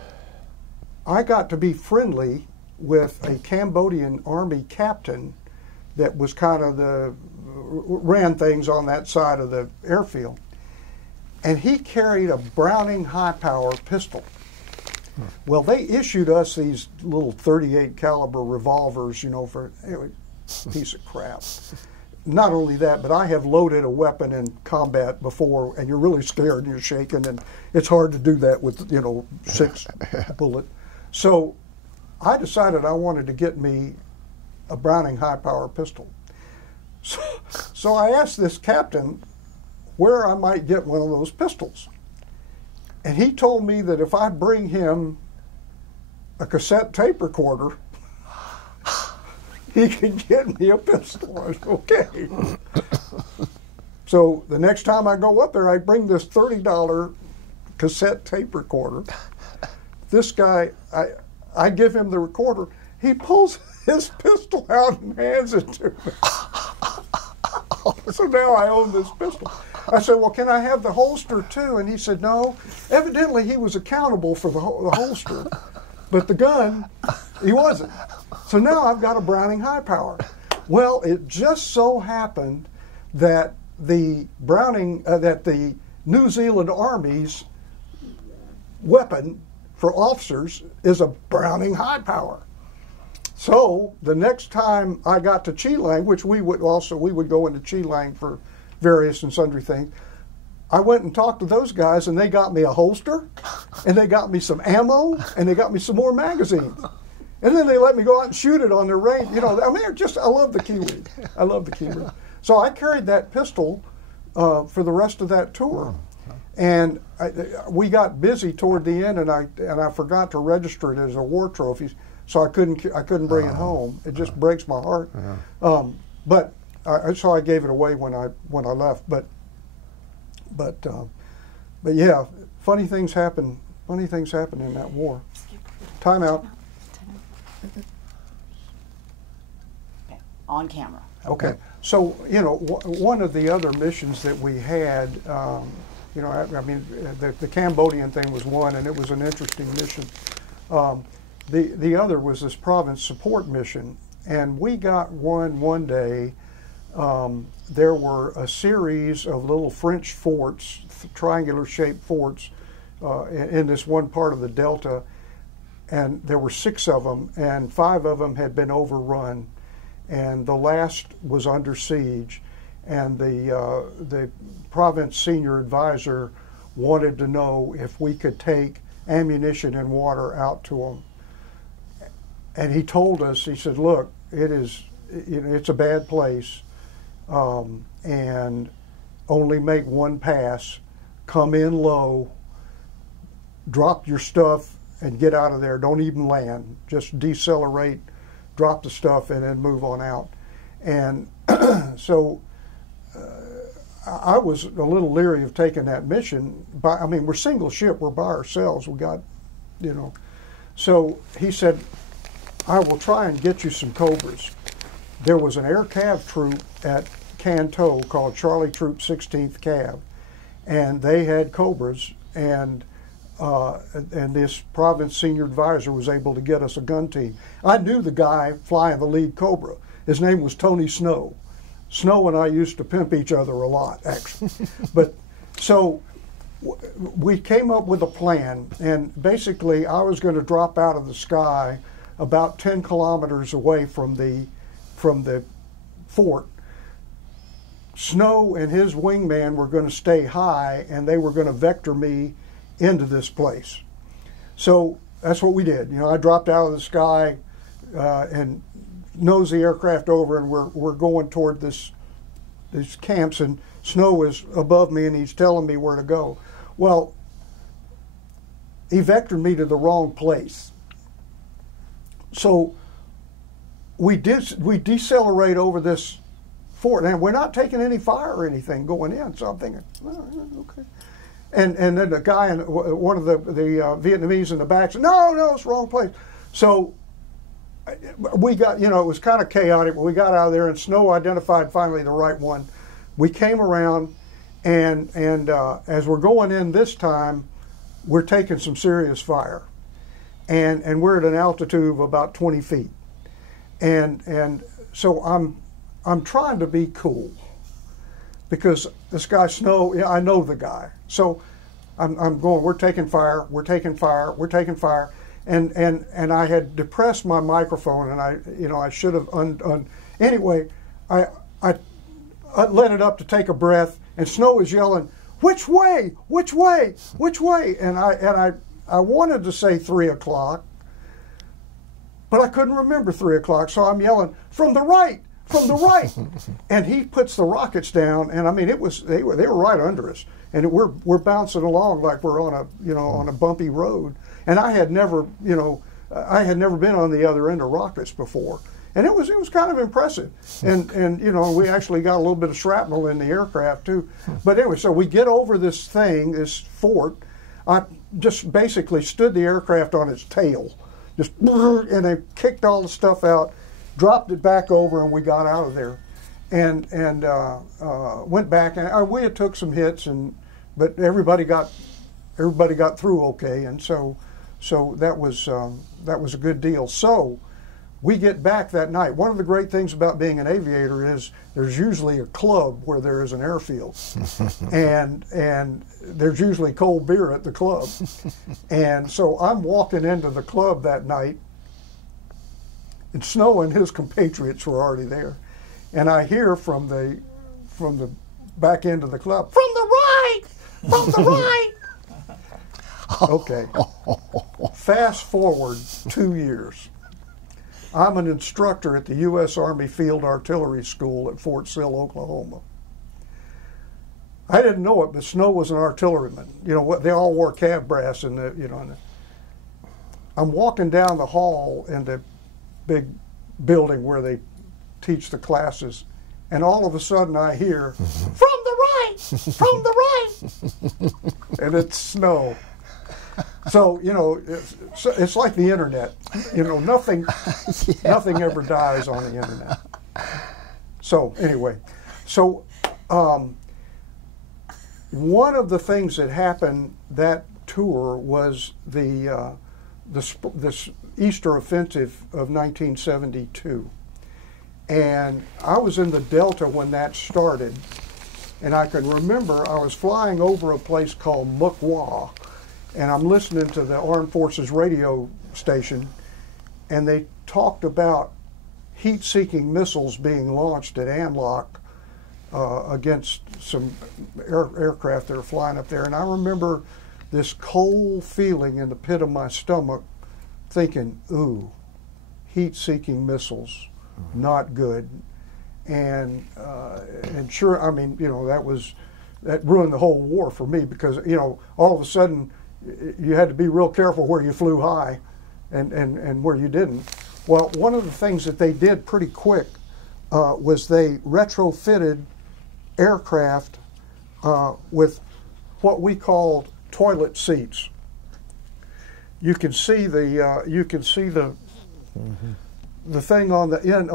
I got to be friendly with a Cambodian Army captain that was kind of ran things on that side of the airfield. And he carried a Browning high-power pistol. Well, they issued us these little .38 caliber revolvers, you know, for anyway, piece of crap. Not only that, but I have loaded a weapon in combat before, and you're really scared and you're shaking, and it's hard to do that with, you know, 6 bullet. So I decided I wanted to get me a Browning high-power pistol. So I asked this captain where I might get one of those pistols. And he told me that if I bring him a cassette tape recorder, he could get me a pistol. I said, okay. So the next time I go up there, I bring this $30 cassette tape recorder. This guy, I give him the recorder. He pulls his pistol out and hands it to me. So now I own this pistol. I said, well, can I have the holster too? And he said, no. Evidently, he was accountable for the holster, but the gun, he wasn't. So now I've got a Browning high power. Well, it just so happened that the the New Zealand Army's weapon for officers is a Browning high power. So the next time I got to Chilang, which we would go into Chilang for various and sundry things. I went and talked to those guys, and they got me a holster, and they got me some ammo, and they got me some more magazines. And then they let me go out and shoot it on their range. You know, I mean, I love the Kiwi. I love the Kiwi. So I carried that pistol for the rest of that tour. And we got busy toward the end, and I forgot to register it as a war trophy, so I couldn't bring it home. It just breaks my heart. So I gave it away when I left. But yeah, funny things happen. Funny things happen in that war. Time out. On camera. Okay. So, you know, one of the other missions that we had, you know, I mean, the Cambodian thing was one, and it was an interesting mission. The other was this province support mission, and we got one day. There were a series of little French forts, triangular-shaped forts, in this one part of the Delta, and there were 6 of them, and 5 of them had been overrun, and the last was under siege, and the province senior advisor wanted to know if we could take ammunition and water out to them. And he told us, he said, look, it's a bad place, and only make one pass, come in low, drop your stuff, and get out of there. Don't even land. Just decelerate, drop the stuff, and then move on out. And so I was a little leery of taking that mission. I mean, we're single ship. We're by ourselves. We got, you know. So he said, I will try and get you some Cobras. There was an air cav troop at Canto called Charlie Troop 16th Cav, and they had Cobras, and this province senior advisor was able to get us a gun team. I knew the guy flying the lead Cobra. His name was Tony Snow. Snow and I used to pimp each other a lot, actually. But so we came up with a plan, and basically I was going to drop out of the sky about 10 kilometers away from the fort. Snow and his wingman were going to stay high, and they were going to vector me into this place. So that's what we did. You know, I dropped out of the sky and nosed the aircraft over, and we're going toward these camps, and Snow is above me, and he's telling me where to go. Well, he vectored me to the wrong place. So we decelerate over this fort, and we're not taking any fire or anything going in. So I'm thinking, oh, okay. And then the guy, one of the Vietnamese in the back said, no, it's the wrong place. So we got, you know, it was kind of chaotic, but we got out of there, and Snow identified finally the right one. We came around, and as we're going in this time, we're taking some serious fire. And we're at an altitude of about 20 feet. And so I'm trying to be cool, because this guy Snow, I know the guy. So I'm going, we're taking fire, and I had depressed my microphone, and I should have anyway, I let it up to take a breath, and Snow is yelling, which way, which way, which way? And I wanted to say 3 o'clock, but I couldn't remember 3 o'clock, so I'm yelling, from the right, from the right. And he puts the rockets down, and I mean, they were right under us, and we're bouncing along like we're on a bumpy road. And I had never been on the other end of rockets before, and it was kind of impressive. And you know, we actually got a little bit of shrapnel in the aircraft too. But anyway, so we get over this fort. I just basically stood the aircraft on its tail, and they kicked all the stuff out, dropped it back over, and we got out of there, and went back, and we had took some hits, but everybody got through okay, and so that was a good deal. So we get back that night. One of the great things about being an aviator is there's usually a club where there is an airfield, and there's usually cold beer at the club. And so I'm walking into the club that night, and Snow and his compatriots were already there, and I hear from the back into the club. From the right! From the right! Okay. Fast forward 2 years. I'm an instructor at the U.S. Army Field Artillery School at Fort Sill, Oklahoma. I didn't know it, but Snow was an artilleryman. You know, they all wore cab brass, and I'm walking down the hall in the big building where they teach the classes, and all of a sudden I hear, "From the right! From the right!" And it's Snow. So, you know, it's like the internet. You know, nothing ever dies on the internet. So, anyway, one of the things that happened that tour was the Easter Offensive of 1972. And I was in the Delta when that started. And I can remember I was flying over a place called Mukwa, and I'm listening to the Armed Forces radio station, and they talked about heat-seeking missiles being launched at Anlock against some aircraft that are flying up there. And I remember this cold feeling in the pit of my stomach, thinking, ooh, heat-seeking missiles, not good. And sure, I mean, you know, that ruined the whole war for me, because, you know, all of a sudden you had to be real careful where you flew high and where you didn't. Well, one of the things that they did pretty quick was they retrofitted aircraft with what we called toilet seats. You can see the the thing on the end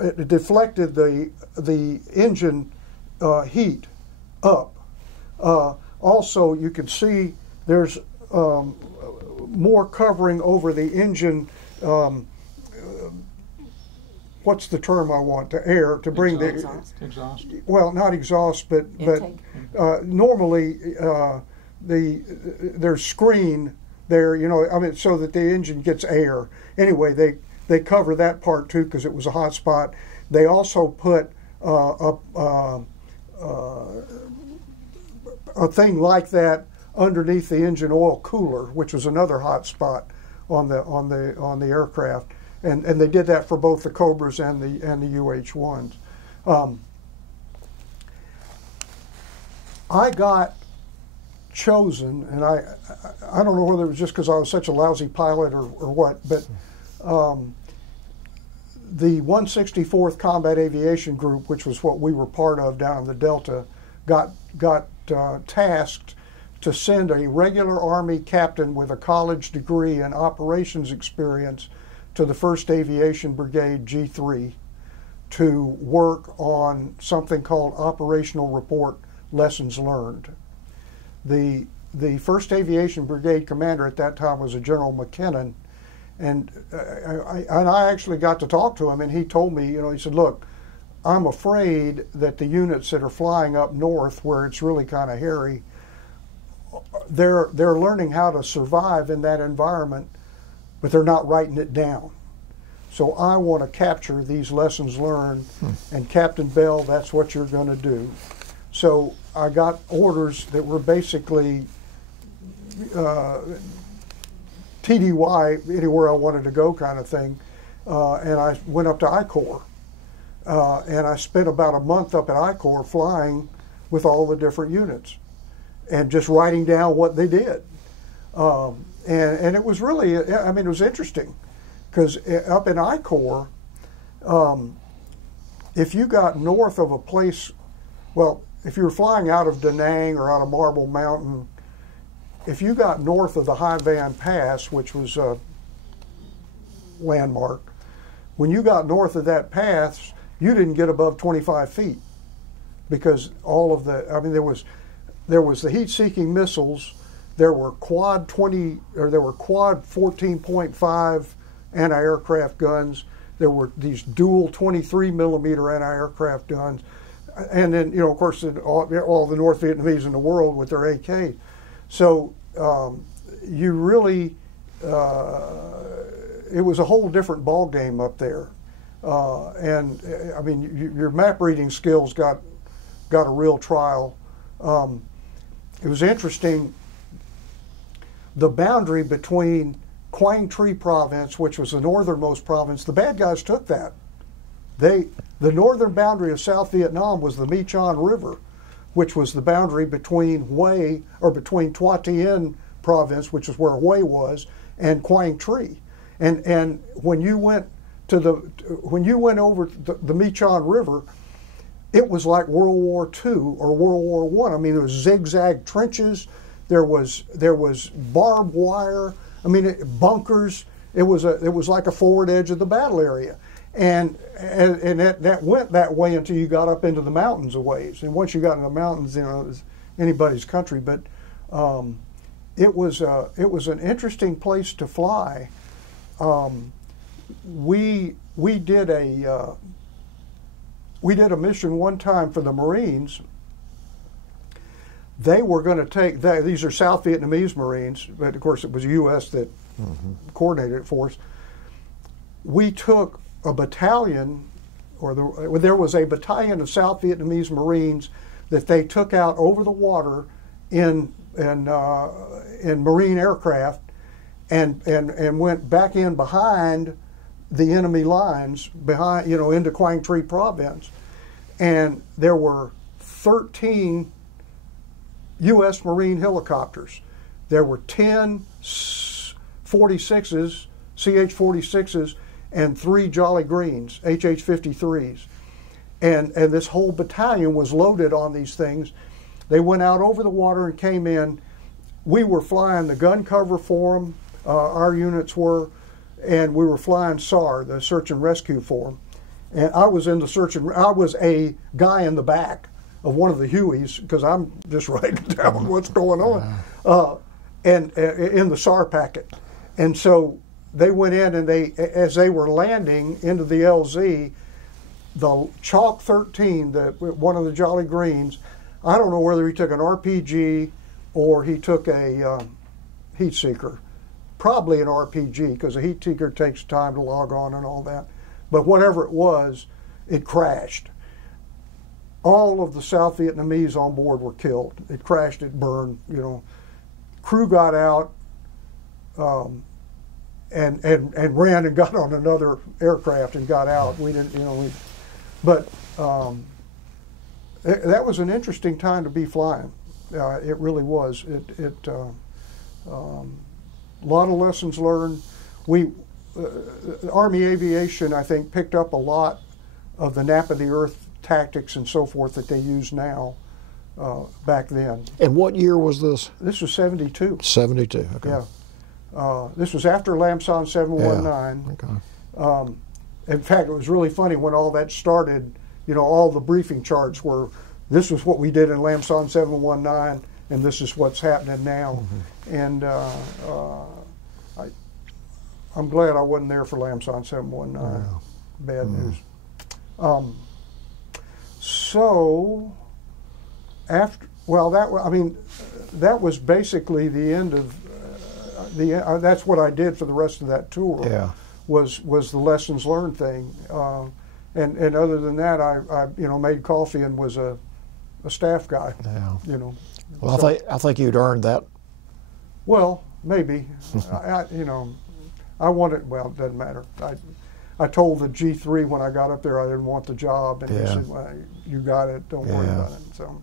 it deflected the engine heat up. Also, you can see there's more covering over the engine. What's the term I want? To air, to bring exhaust. Well, not exhaust, but normally there's screen there. You know, I mean, so that the engine gets air. Anyway, they cover that part too, because it was a hot spot. They also put a thing like that underneath the engine oil cooler, which was another hot spot on the aircraft, and they did that for both the Cobras and the UH-1s. I got chosen, and I don't know whether it was just because I was such a lousy pilot or what, but the 164th Combat Aviation Group, which was what we were part of down in the Delta, got tasked to send a regular Army captain with a college degree and operations experience to the 1st Aviation Brigade G3 to work on something called Operational Report Lessons Learned. The 1st Aviation Brigade commander at that time was a General McKinnon, and I actually got to talk to him, and he told me, you know, he said, look, I'm afraid that the units that are flying up north, where it's really kind of hairy, they're learning how to survive in that environment, but they're not writing it down. So I want to capture these lessons learned, and Captain Bell, that's what you're going to do. So I got orders that were basically TDY, anywhere I wanted to go kind of thing, and I went up to I-Corps. And I spent about a month up at I-Corps flying with all the different units and just writing down what they did. And it was really, I mean, it was interesting, because up in I-Corps, if you got north of a place, well, if you were flying out of Da Nang or out of Marble Mountain, if you got north of the High Van Pass, which was a landmark, when you got north of that pass, you didn't get above 25 feet, because all of the, I mean, there was the heat-seeking missiles, there were quad 14.5 anti-aircraft guns, there were these dual 23 millimeter anti-aircraft guns, and then, you know, of course, all the North Vietnamese in the world with their AK. So you really, it was a whole different ball game up there. And I mean, your map reading skills got got a real trial. It was interesting. The boundary between Quang Tri province, which was the northernmost province, the bad guys took that. The northern boundary of South Vietnam was the Mekong River, which was the boundary between between Toi Tien province, which is where Hue was, and Quang Tri. And when you went over the Mekong River, it was like World War II or World War I. I mean, there was zigzag trenches, there was barbed wire. I mean, bunkers. It was like a forward edge of the battle area, and that went that way until you got up into the mountains a ways. And once you got in the mountains, you know, it was anybody's country. But it was an interesting place to fly. We did a mission one time for the Marines. They were going to take, these are South Vietnamese Marines, but of course it was U.S. that coordinated it for us. We took a battalion, there was a battalion of South Vietnamese Marines that they took out over the water in Marine aircraft and went back in behind the enemy lines, behind, you know, into Quang Tri province. And there were 13 U.S. Marine helicopters. There were 10 46s, CH-46s, and 3 Jolly Greens, HH-53s. And this whole battalion was loaded on these things. They went out over the water and came in. We were flying the gun cover for them, our units were, and we were flying SAR, the search and rescue for them. And I was in the I was a guy in the back of one of the Hueys, because I'm just writing down what's going on, and in the SAR packet. And so they went in, and as they were landing into the LZ, the Chalk 13, one of the Jolly Greens, I don't know whether he took an RPG or he took a heat seeker. Probably an RPG, because a heat seeker takes time to log on and all that. But whatever it was, it crashed. All of the South Vietnamese on board were killed. It crashed, it burned, you know. Crew got out and ran and got on another aircraft and got out. We didn't, you know, but that was an interesting time to be flying. It really was. A lot of lessons learned. Army aviation, I think, picked up a lot of the nap of the earth tactics and so forth that they use now back then. And what year was this? This was 72. 72, okay. Yeah. This was after Lamson 719. Yeah, okay. In fact, it was really funny when all that started, you know, all the briefing charts were, this was what we did in Lamson 719, and this is what's happening now. And I'm glad I wasn't there for Lamson 719. Yeah. Bad news. So after, well, that was basically the end of that's what I did for the rest of that tour. Yeah. Was the lessons learned thing, and other than that, I you know, made coffee and was a staff guy. Yeah. You know. Well, so, I think you'd earned that. Well, maybe. You know, I wanted. Well, it doesn't matter. I told the G3 when I got up there I didn't want the job, and he said, "Well, you got it. Don't worry about it." So.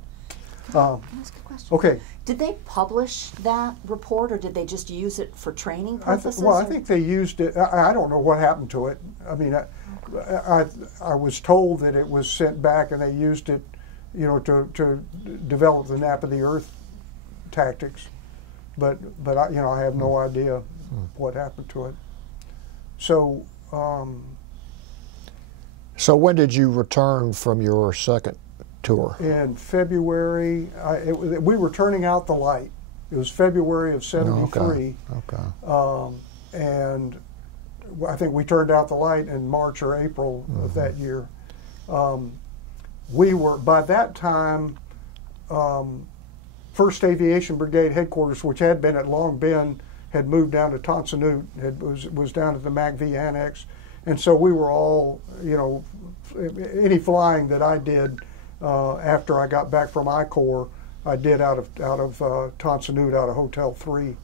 Can I ask a question? Okay. Did they publish that report, or did they just use it for training purposes? I think they used it. I don't know what happened to it. I mean, I was told that it was sent back, and they used it, you know, to develop the nap of the earth tactics. But I, you know, I have no idea what happened to it. So. So when did you return from your second tour? In February. We were turning out the light. It was February of '73. Okay. And I think we turned out the light in March or April of that year. We were, by that time, 1st Aviation Brigade headquarters, which had been at Long Bend, had moved down to Tonsanute, was down at the MACV Annex. And so we were all, you know, any flying that I did after I got back from I Corps, I did out of Tonsanute, out of Hotel 3,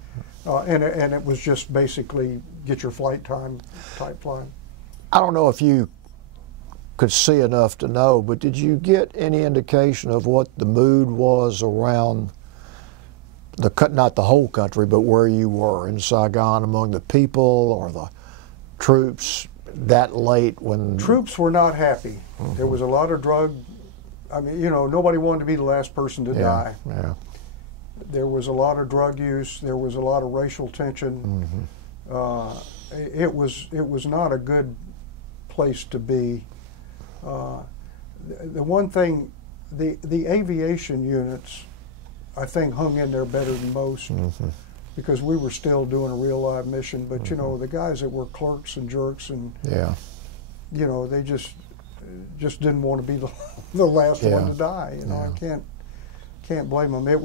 and it was just basically get your flight time type flying. I don't know if you could see enough to know, but did you get any indication of what the mood was around not the whole country, but where you were in Saigon, among the people or the troops that late when? Troops were not happy. Mm-hmm. There was a lot of drug. I mean, you know, nobody wanted to be the last person to die. Yeah. There was a lot of drug use. There was a lot of racial tension. Mm-hmm. It was not a good place to be. The one thing, the aviation units, I think, hung in there better than most, mm-hmm. because we were still doing a real live mission. But you know, the guys that were clerks and jerks and you know, they just didn't want to be the last one to die. You know, I can't blame them. I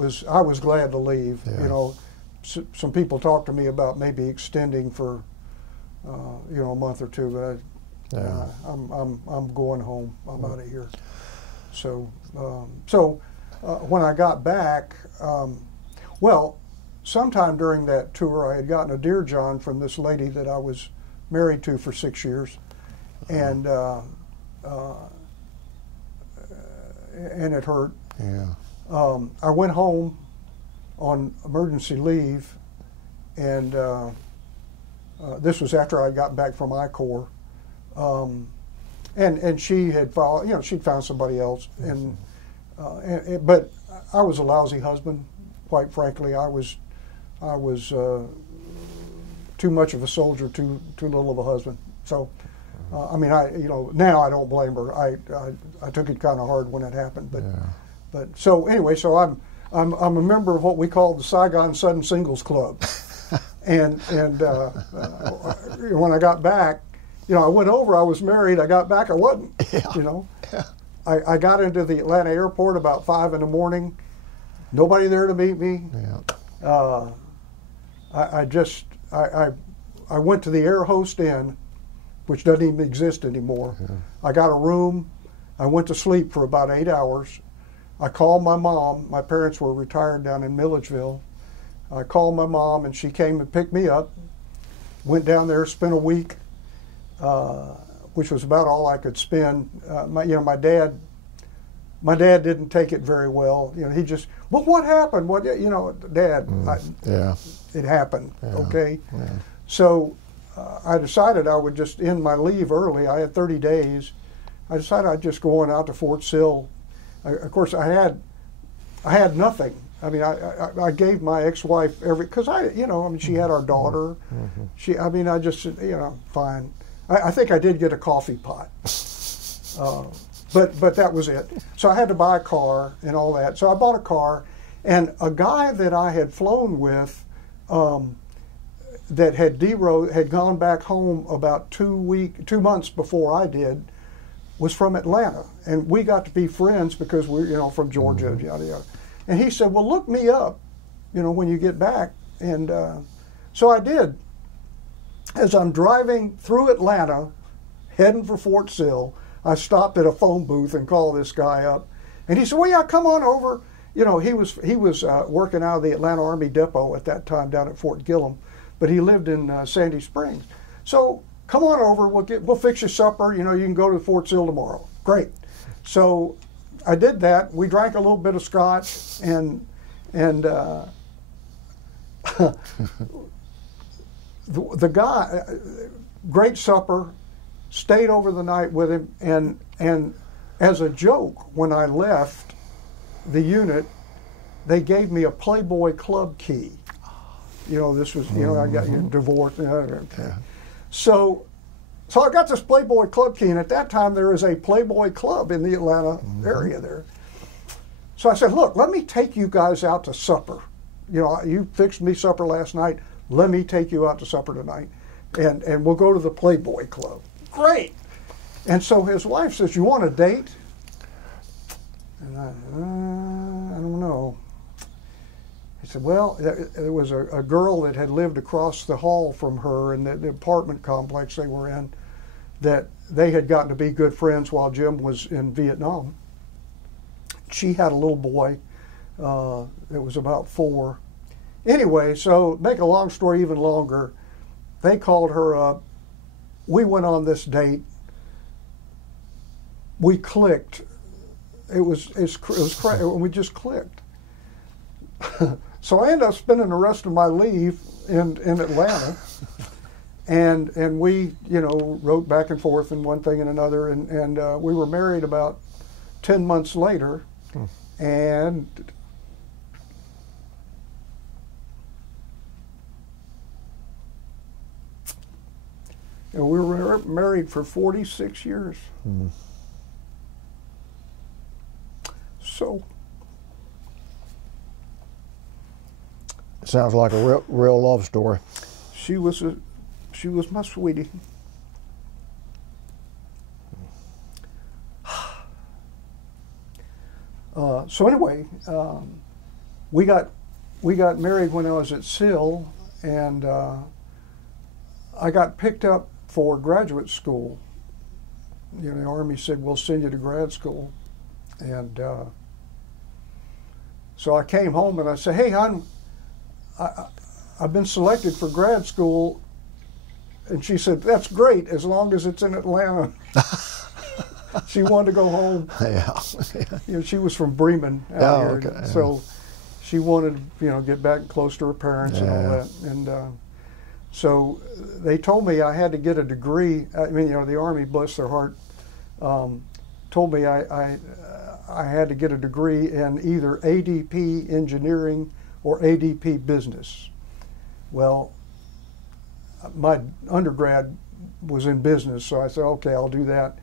was glad to leave. You know, some people talked to me about maybe extending for you know, a month or two, but I'm going home. I'm out of here. So when I got back, well, sometime during that tour, I had gotten a deer john from this lady that I was married to for 6 years, and it hurt. Yeah. I went home on emergency leave, and this was after I got back from I Corps, and she had followed, you know, she'd found somebody else, but I was a lousy husband, quite frankly. I was too much of a soldier, too little of a husband. So, I mean, you know, now I don't blame her. I took it kind of hard when it happened, but so anyway, so I'm a member of what we call the Saigon Sudden Singles Club, and when I got back, you know, I went over. I was married. I got back. I wasn't. You know, I got into the Atlanta airport about 5 in the morning. Nobody there to meet me. I went to the Air Host Inn, which doesn't even exist anymore. I got a room. I went to sleep for about 8 hours. I called my mom. My parents were retired down in Milledgeville. I called my mom, and she came and picked me up. Went down there, spent a week, which was about all I could spend. My dad didn't take it very well. You know, he just, well, what happened? What, you know, Dad, it happened. Okay. So I decided I would just end my leave early. I had 30 days. I decided I'd just go on out to Fort Sill. Of course, I had nothing. I mean, I gave my ex-wife because you know, I mean, she had our daughter. I just, you know, fine. I think I did get a coffee pot, but that was it. So I had to buy a car and all that. So I bought a car, and a guy that I had flown with, that had gone back home about 2 months before I did, was from Atlanta, and we got to be friends because we're, you know, from Georgia, yada yada. And he said, "Well, look me up, you know, when you get back." And so I did. As I'm driving through Atlanta, heading for Fort Sill, I stopped at a phone booth and called this guy up, and he said, "Well, yeah, come on over." You know, he was working out of the Atlanta Army Depot at that time down at Fort Gillem, but he lived in Sandy Springs. So come on over. We'll fix you supper. You know, you can go to Fort Sill tomorrow. Great. So I did that. We drank a little bit of scotch, and the guy, great supper, stayed over the night with him, and as a joke, when I left the unit, they gave me a Playboy Club key. You know, this was, you know, I got divorced. Okay. So I got this Playboy Club key, and at that time there is a Playboy Club in the Atlanta area there. So I said, "Look, let me take you guys out to supper. You know, you fixed me supper last night. Let me take you out to supper tonight, and we'll go to the Playboy Club." Great. And so his wife says, "You want a date?" And I don't know. He said, "Well, there was a girl that had lived across the hall from her in the apartment complex they were in, that they had gotten to be good friends while Jim was in Vietnam. she had a little boy that was about 4. Anyway, so make a long story even longer, they called her up. We went on this date. We clicked. We just clicked. So I ended up spending the rest of my leave in Atlanta, and we, you know, wrote back and forth and one thing and another, and we were married about 10 months later, and we were married for 46 years. So. Sounds like a real love story. She was my sweetie. So anyway, we got married when I was at SIL, and I got picked up for graduate school. You know, the Army said, we'll send you to grad school, and so I came home and I said, hey, hon, I've been selected for grad school. And she said, that's great, as long as it's in Atlanta. She wanted to go home. Yeah. You know, she was from Bremen out here. Okay. So she wanted to, you know, get back close to her parents and all that. And so they told me I had to get a degree. I mean, you know, the Army, bless their heart, told me I had to get a degree in either ADP engineering or ADP business. Well, my undergrad was in business, so I said, okay, I'll do that.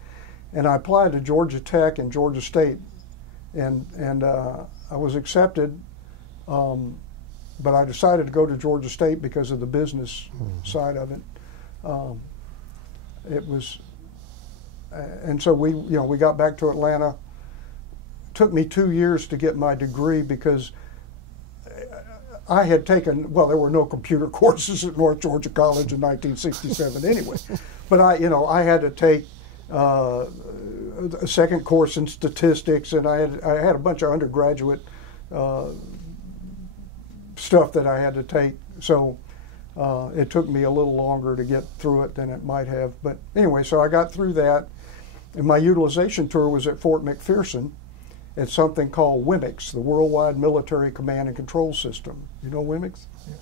And I applied to Georgia Tech and Georgia State, and I was accepted, but I decided to go to Georgia State because of the business side of it. It was, and so we got back to Atlanta. It took me 2 years to get my degree because I had taken, well, there were no computer courses at North Georgia College in 1967 anyway, but I had to take a second course in statistics, and I had a bunch of undergraduate stuff that I had to take. So it took me a little longer to get through it than it might have. But anyway, so I got through that, and my utilization tour was at Fort McPherson. It's something called WMIX, the Worldwide Military Command and Control System. You know WMIX? Yeah.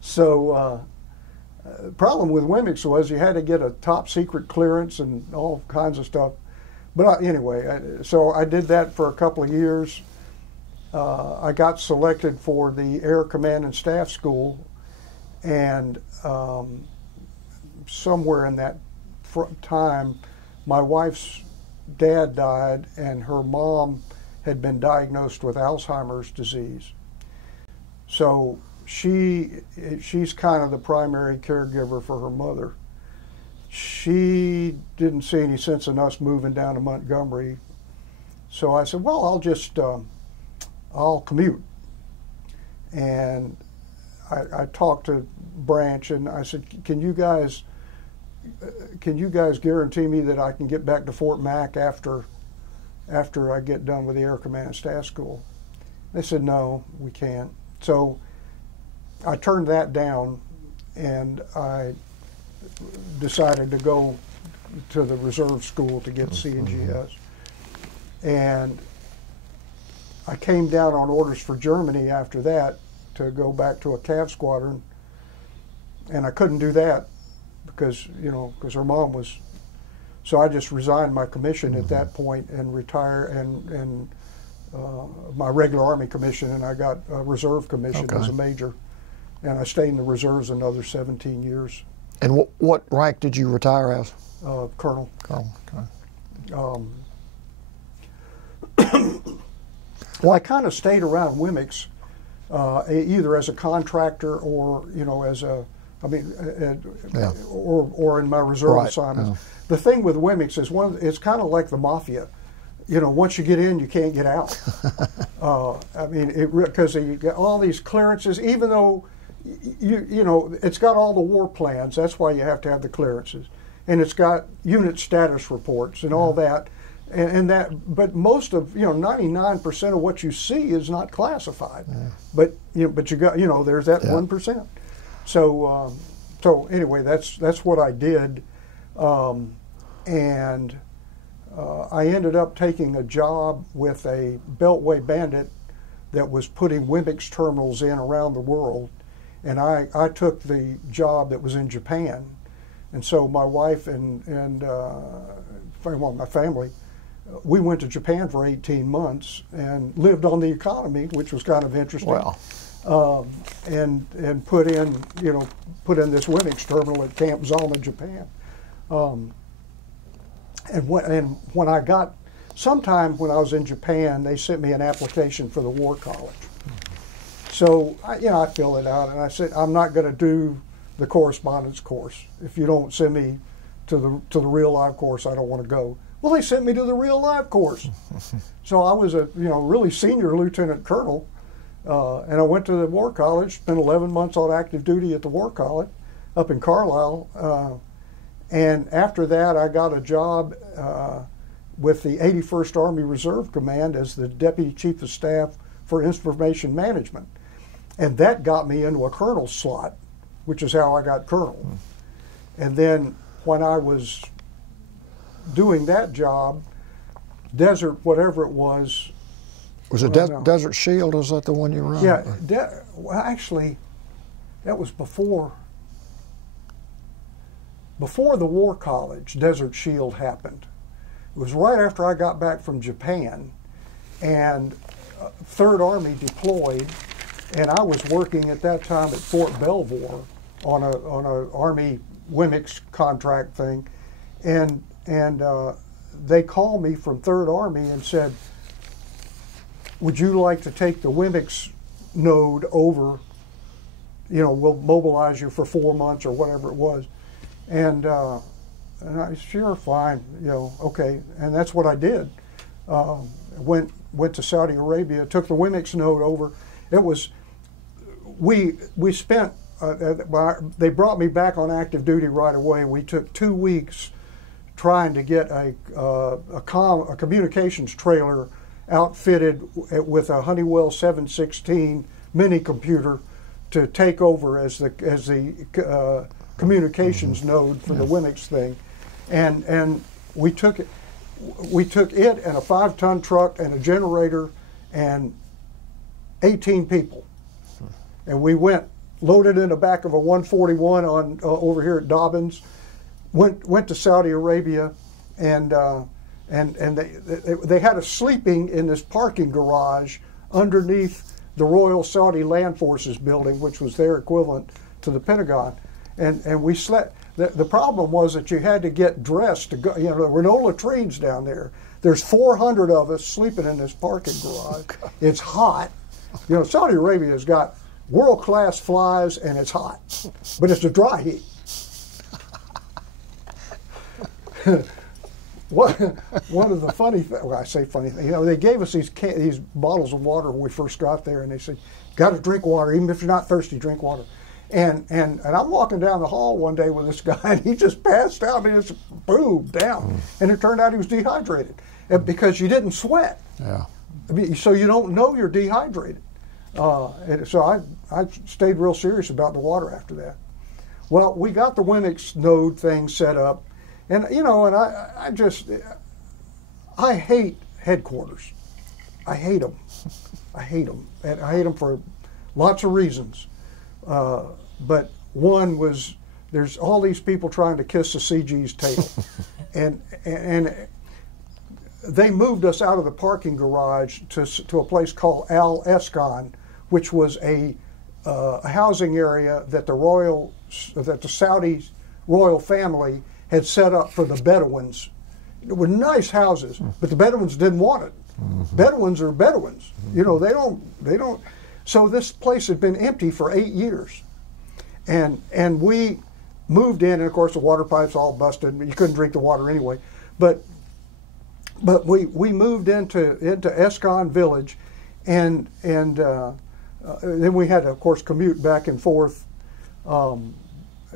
So the problem with WMIX was you had to get a top secret clearance and all kinds of stuff. But anyway, so I did that for a couple of years. I got selected for the Air Command and Staff School, and somewhere in that time, my wife's dad died, and her mom had been diagnosed with Alzheimer's disease. So she's kind of the primary caregiver for her mother. She didn't see any sense in us moving down to Montgomery. So I said, well, I'll commute. And I talked to Branch, and I said, can you guys guarantee me that I can get back to Fort Mac after I get done with the Air Command and Staff School? They said, no, we can't. So I turned that down, and I decided to go to the reserve school to get CNGS. And I came down on orders for Germany after that to go back to a Cav squadron, and I couldn't do that because her mom was. So I just resigned my commission at that point and retired, and my regular Army commission, and I got a reserve commission as a major, and I stayed in the reserves another 17 years. And what rank did you retire as? Colonel. Colonel. Okay. Well, I kind of stayed around WMIX, either as a contractor or as a, or in my reserve assignments. Yeah. The thing with WMIX is it's kind of like the mafia. Once you get in, you can't get out. Because you get all these clearances, even though it's got all the war plans. That's why you have to have the clearances, and it's got unit status reports and all that. And that, but most of 99% of what you see is not classified. Yeah. But you got there's that 1%. So so anyway, that's what I did, and I ended up taking a job with a Beltway bandit that was putting WMIX terminals in around the world, and I took the job that was in Japan, and so my wife and my family, we went to Japan for 18 months and lived on the economy, which was kind of interesting. Wow. And put in this WMIX terminal at Camp Zama, Japan. And when I got, sometime when I was in Japan, they sent me an application for the War College. So I filled it out, and I said, I'm not going to do the correspondence course. If you don't send me to the real live course, I don't want to go. Well, they sent me to the real live course. So I was a really senior lieutenant colonel, and I went to the War College, spent 11 months on active duty at the War College up in Carlisle. And after that, I got a job with the 81st Army Reserve Command as the Deputy Chief of Staff for Information Management. And that got me into a colonel's slot, which is how I got colonel. And then when I was doing that job, Desert, whatever it was. Was it Desert Shield? Was that the one you were on? Yeah, well, actually, that was before the War College. Desert Shield happened. It was right after I got back from Japan, and Third Army deployed, and I was working at that time at Fort Belvoir on a Army WMIX contract thing, and they called me from Third Army and said, would you like to take the WMIX node over? We'll mobilize you for 4 months or whatever it was. And I said, sure, fine, okay. And that's what I did. Went to Saudi Arabia, took the WMIX node over. It was, we spent, they brought me back on active duty right away. We took 2 weeks trying to get a communications trailer outfitted with a Honeywell 716 mini computer to take over as the communications node for the WMIX thing, and we took it and a 5-ton truck and a generator and 18 people, and we went loaded in the back of a 141 on over here at Dobbins. Went to Saudi Arabia, and they had us sleeping in this parking garage underneath the Royal Saudi Land Forces building, which was their equivalent to the Pentagon, and we slept. The problem was that you had to get dressed to go. There were no latrines down there. There's 400 of us sleeping in this parking garage. It's hot. Saudi Arabia has got world-class flies, and it's hot, but it's a dry heat. One of the funny things, well, I say funny things, they gave us these bottles of water when we first got there, and they said, got to drink water, even if you're not thirsty, drink water. And I'm walking down the hall one day with this guy, and he just passed out, and he just boom, down. And it turned out he was dehydrated because you didn't sweat. Yeah. So you don't know you're dehydrated. And so I stayed real serious about the water after that. Well, we got the WMIX node thing set up. And I hate headquarters. I hate them. I hate them. And I hate them for lots of reasons. But one was there's all these people trying to kiss the CG's tail. and they moved us out of the parking garage to a place called Al Eskan, which was a housing area that the Saudi royal family had set up for the Bedouins. It were nice houses, but the Bedouins didn't want it. Bedouins are Bedouins. They don't. So this place had been empty for 8 years, and we moved in, and of course the water pipes all busted. You couldn't drink the water anyway. But we moved into Eskan village, and then we had to, of course, commute back and forth.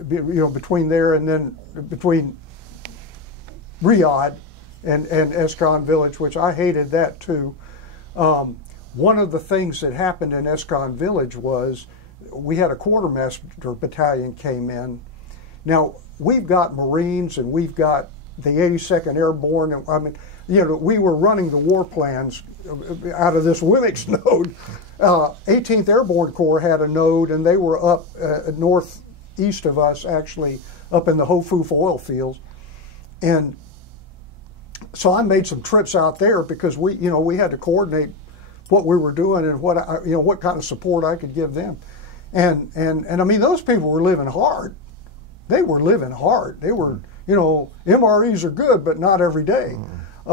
Between there and then between Riyadh and Escon Village, which I hated that too. One of the things that happened in Escon Village was we had a quartermaster battalion came in. Now, we've got Marines and we've got the 82nd Airborne. And, I mean, you know, we were running the war plans out of this WMX node. 18th Airborne Corps had a node, and they were up northeast of us, actually, up in the Hofuf oil fields. And so I made some trips out there because we had to coordinate what we were doing and what kind of support I could give them. And I mean, those people were living hard. They were living hard. They were, you know, MREs are good, but not every day. They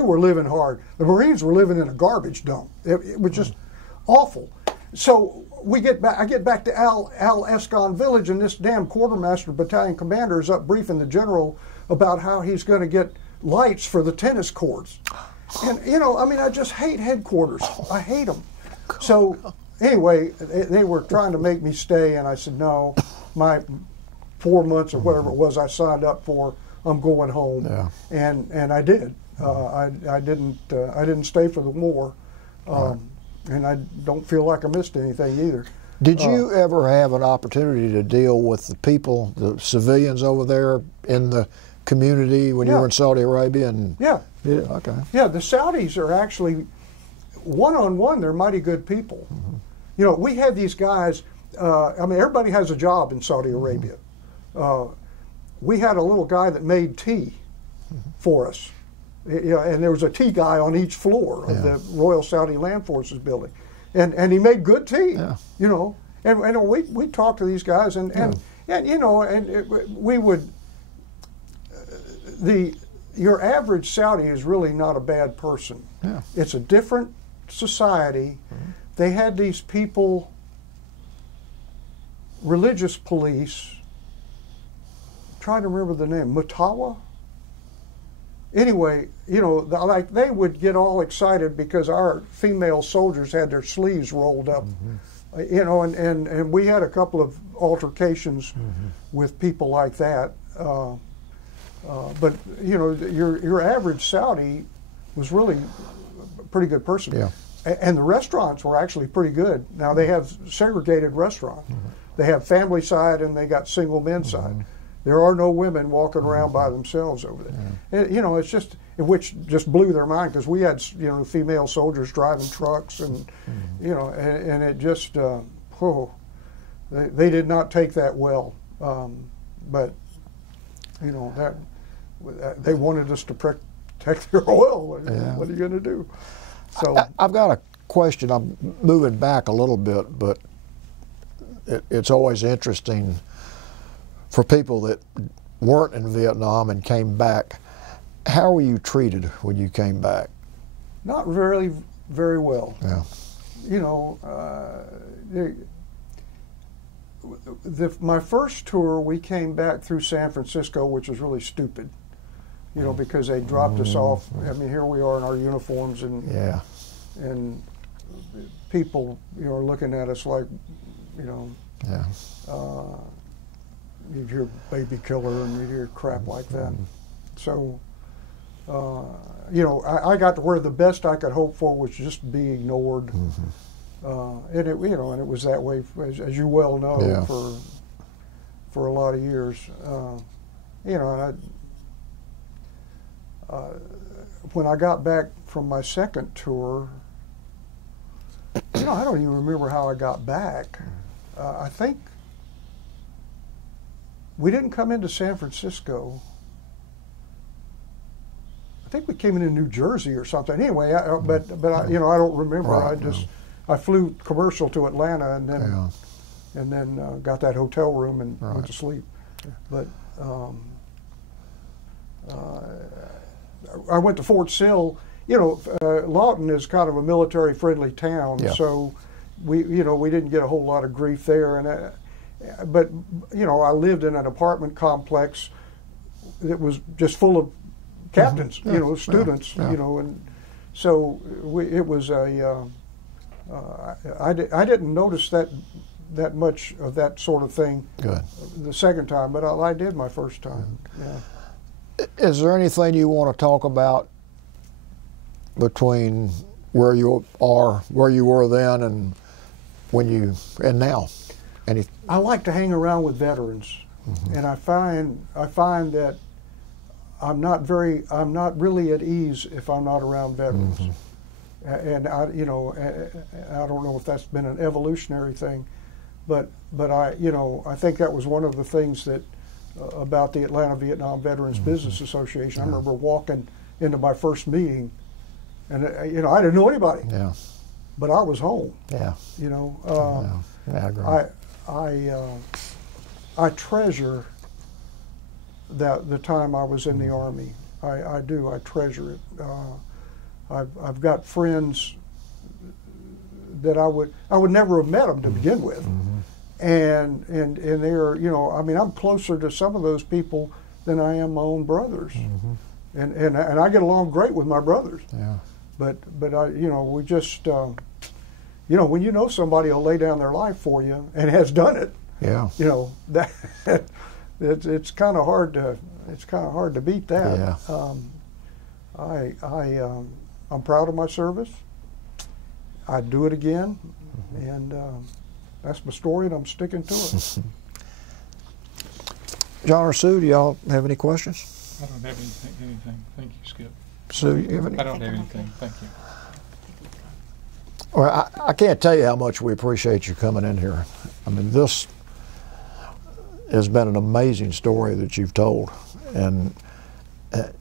were living hard. The Marines were living in a garbage dump. It was just awful. So I get back to Al Escon Village, and this damn quartermaster battalion commander is up briefing the general about how he's going to get lights for the tennis courts. And, you know, I mean, I just hate headquarters. I hate them. So anyway, they were trying to make me stay, and I said, no, my 4 months or whatever it was I signed up for, I'm going home. Yeah. And I did. I didn't stay for the war, and I don't feel like I missed anything either. Did you ever have an opportunity to deal with the people, the civilians over there in the community when you were in Saudi Arabia? And okay. Yeah, the Saudis are actually one-on-one. They're mighty good people. You know, we had these guys. I mean, everybody has a job in Saudi Arabia. We had a little guy that made tea for us. You know, and there was a tea guy on each floor of the Royal Saudi Land Forces building, and he made good tea. Yeah. You know, and we talked to these guys, and you know, we would. Your average Saudi is really not a bad person. Yeah. It's a different society. They had these people, religious police. I'm trying to remember the name, Mutawa. Anyway, you know, like they would get all excited because our female soldiers had their sleeves rolled up, you know, and we had a couple of altercations with people like that. But you know, your average Saudi was really a pretty good person. Yeah. And the restaurants were actually pretty good. Now they have segregated restaurants. They have family side and they got single men side. There are no women walking around by themselves over there. You know, it's just, which just blew their mind because we had, you know, female soldiers driving trucks and, you know, and it just, they did not take that well. But, you know, that they wanted us to protect their oil. What are you going to do? So I've got a question. I'm moving back a little bit, but it's always interesting for people that weren't in Vietnam and came back. How were you treated when you came back? Not very, very well. Yeah. You know, my first tour, we came back through San Francisco, which was really stupid. You know, because they dropped us off. I mean, here we are in our uniforms, and people, you know, are looking at us like, you know, you hear baby killer and you hear crap like that. So, you know, I got to where the best I could hope for was just be ignored, and it, you know, and it was that way, as you well know, for a lot of years. You know, when I got back from my second tour, you know, I don't even remember how I got back. I think we didn't come into San Francisco. I think we came into New Jersey or something. Anyway, but you know, I don't remember. Right, I flew commercial to Atlanta and then got that hotel room and went to sleep. But I went to Fort Sill. You know, Lawton is kind of a military-friendly town, so we didn't get a whole lot of grief there. And but you know, I lived in an apartment complex that was just full of captains, you know, students, you know, and so it was a. I didn't notice that much of that sort of thing the second time, but I did my first time. Is there anything you want to talk about between where you are, where you were then, and and now? I like to hang around with veterans, and I find that I'm not really at ease if I'm not around veterans. And I don't know if that's been an evolutionary thing, but I think that was one of the things that about the Atlanta Vietnam Veterans Business Association. I remember walking into my first meeting, and I didn't know anybody. Yeah. But I was home. Yeah. I agree. I treasure the time I was in the Army. I do. I treasure it. I've got friends that I would never have met them to begin with, and they're I'm closer to some of those people than I am my own brothers, and I get along great with my brothers. Yeah. But we just when you know somebody will lay down their life for you and has done it. Yeah. That it's kind of hard to beat that. Yeah. I'm proud of my service. I'd do it again, and that's my story, and I'm sticking to it. John or Sue, do y'all have any questions? I don't have anything. Thank you, Skip. Sue, you have any? I don't have anything. Thank you. Well, I can't tell you how much we appreciate you coming in here. I mean, this has been an amazing story that you've told, and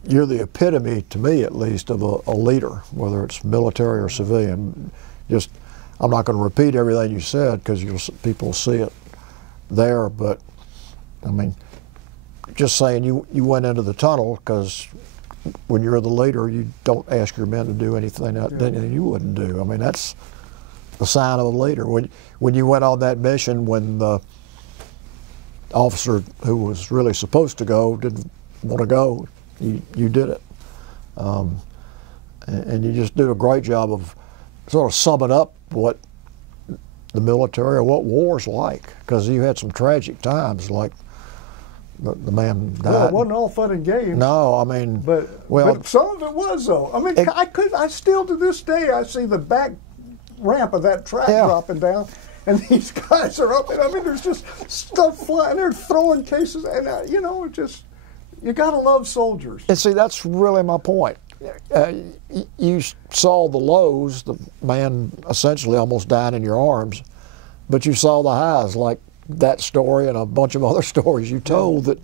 you're the epitome, to me at least, of a leader, whether it's military or civilian. I'm not going to repeat everything you said because people will see it there, but I mean, just saying you went into the tunnel because when you're the leader, you don't ask your men to do anything that you wouldn't do. I mean, that's the sign of a leader. When you went on that mission, when the officer who was really supposed to go didn't want to go, you did it. And you just did a great job of sort of summing up what the military or what war's like, because you had some tragic times, like the man died. Well, it wasn't all fun and games. No, I mean, but some of it was, though. I mean, I still to this day I see the back ramp of that track dropping down, and these guys are up. I mean, there's just stuff flying. They're throwing cases, and it just. You gotta love soldiers. And see, that's really my point. You saw the lows, the man essentially almost dying in your arms, but you saw the highs, like that story and a bunch of other stories you told that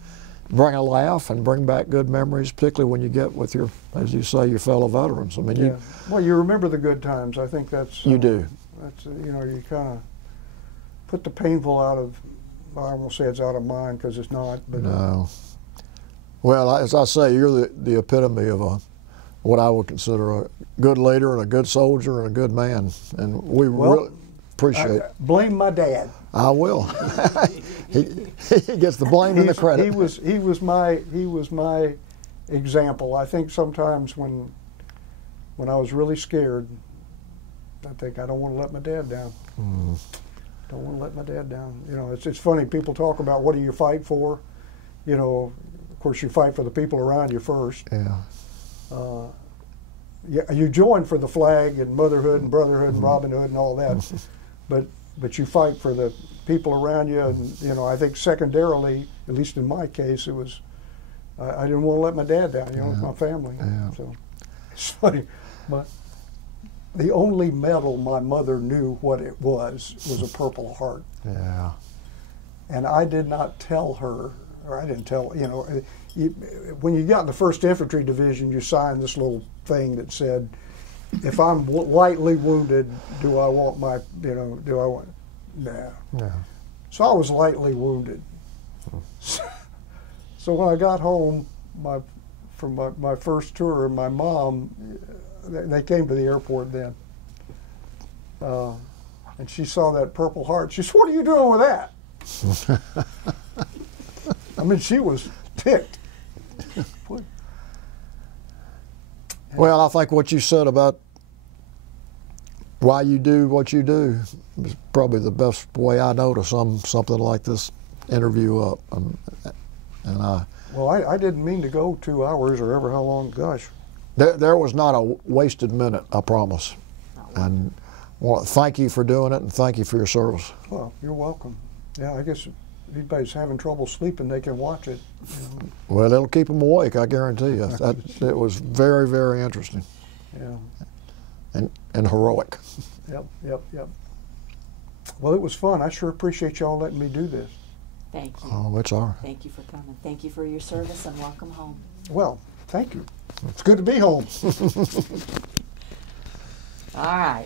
bring a laugh and bring back good memories, particularly when you get with your, as you say, your fellow veterans. I mean, well, you remember the good times. I think that's you do. That's you kind of put the painful out of. I won't say it's out of mind because it's not, but no. Well, as I say, you're the epitome of what I would consider a good leader and a good soldier and a good man, and we really appreciate it. Blame my dad. I will. he gets the blame and the credit. He was my example. I think sometimes when I was really scared, I think I don't want to let my dad down. Don't want to let my dad down. It's funny. People talk about what do you fight for. Of course, you fight for the people around you first. Yeah. You join for the flag and motherhood and brotherhood and Robin Hood and all that, but you fight for the people around you. And I think secondarily, at least in my case, it was I didn't want to let my dad down. It's my family. Yeah. So it's funny, but the only medal my mother knew what it was a Purple Heart. Yeah. And I did not tell her. Or I didn't tell, when you got in the 1st Infantry Division, you signed this little thing that said, if I'm lightly wounded, do I want my, no. Yeah. So I was lightly wounded. So when I got home from my first tour, my mom, they came to the airport then, and she saw that Purple Heart. She said, "What are you doing with that?" I mean, she was ticked. Well, I think what you said about why you do what you do is probably the best way I know to sum something like this interview up. And Well, I didn't mean to go 2 hours or ever how long. Gosh. There was not a wasted minute, I promise. And I want to thank you for doing it and thank you for your service. Well, you're welcome. Yeah, I guess if anybody's having trouble sleeping, they can watch it. You know. Well, it'll keep them awake, I guarantee you. It was very, very interesting. Yeah. And heroic. Yep. Well, it was fun. I sure appreciate y'all letting me do this. Thank you. Oh, it's all right. Thank you for coming. Thank you for your service and welcome home. Well, thank you. It's good to be home. All right.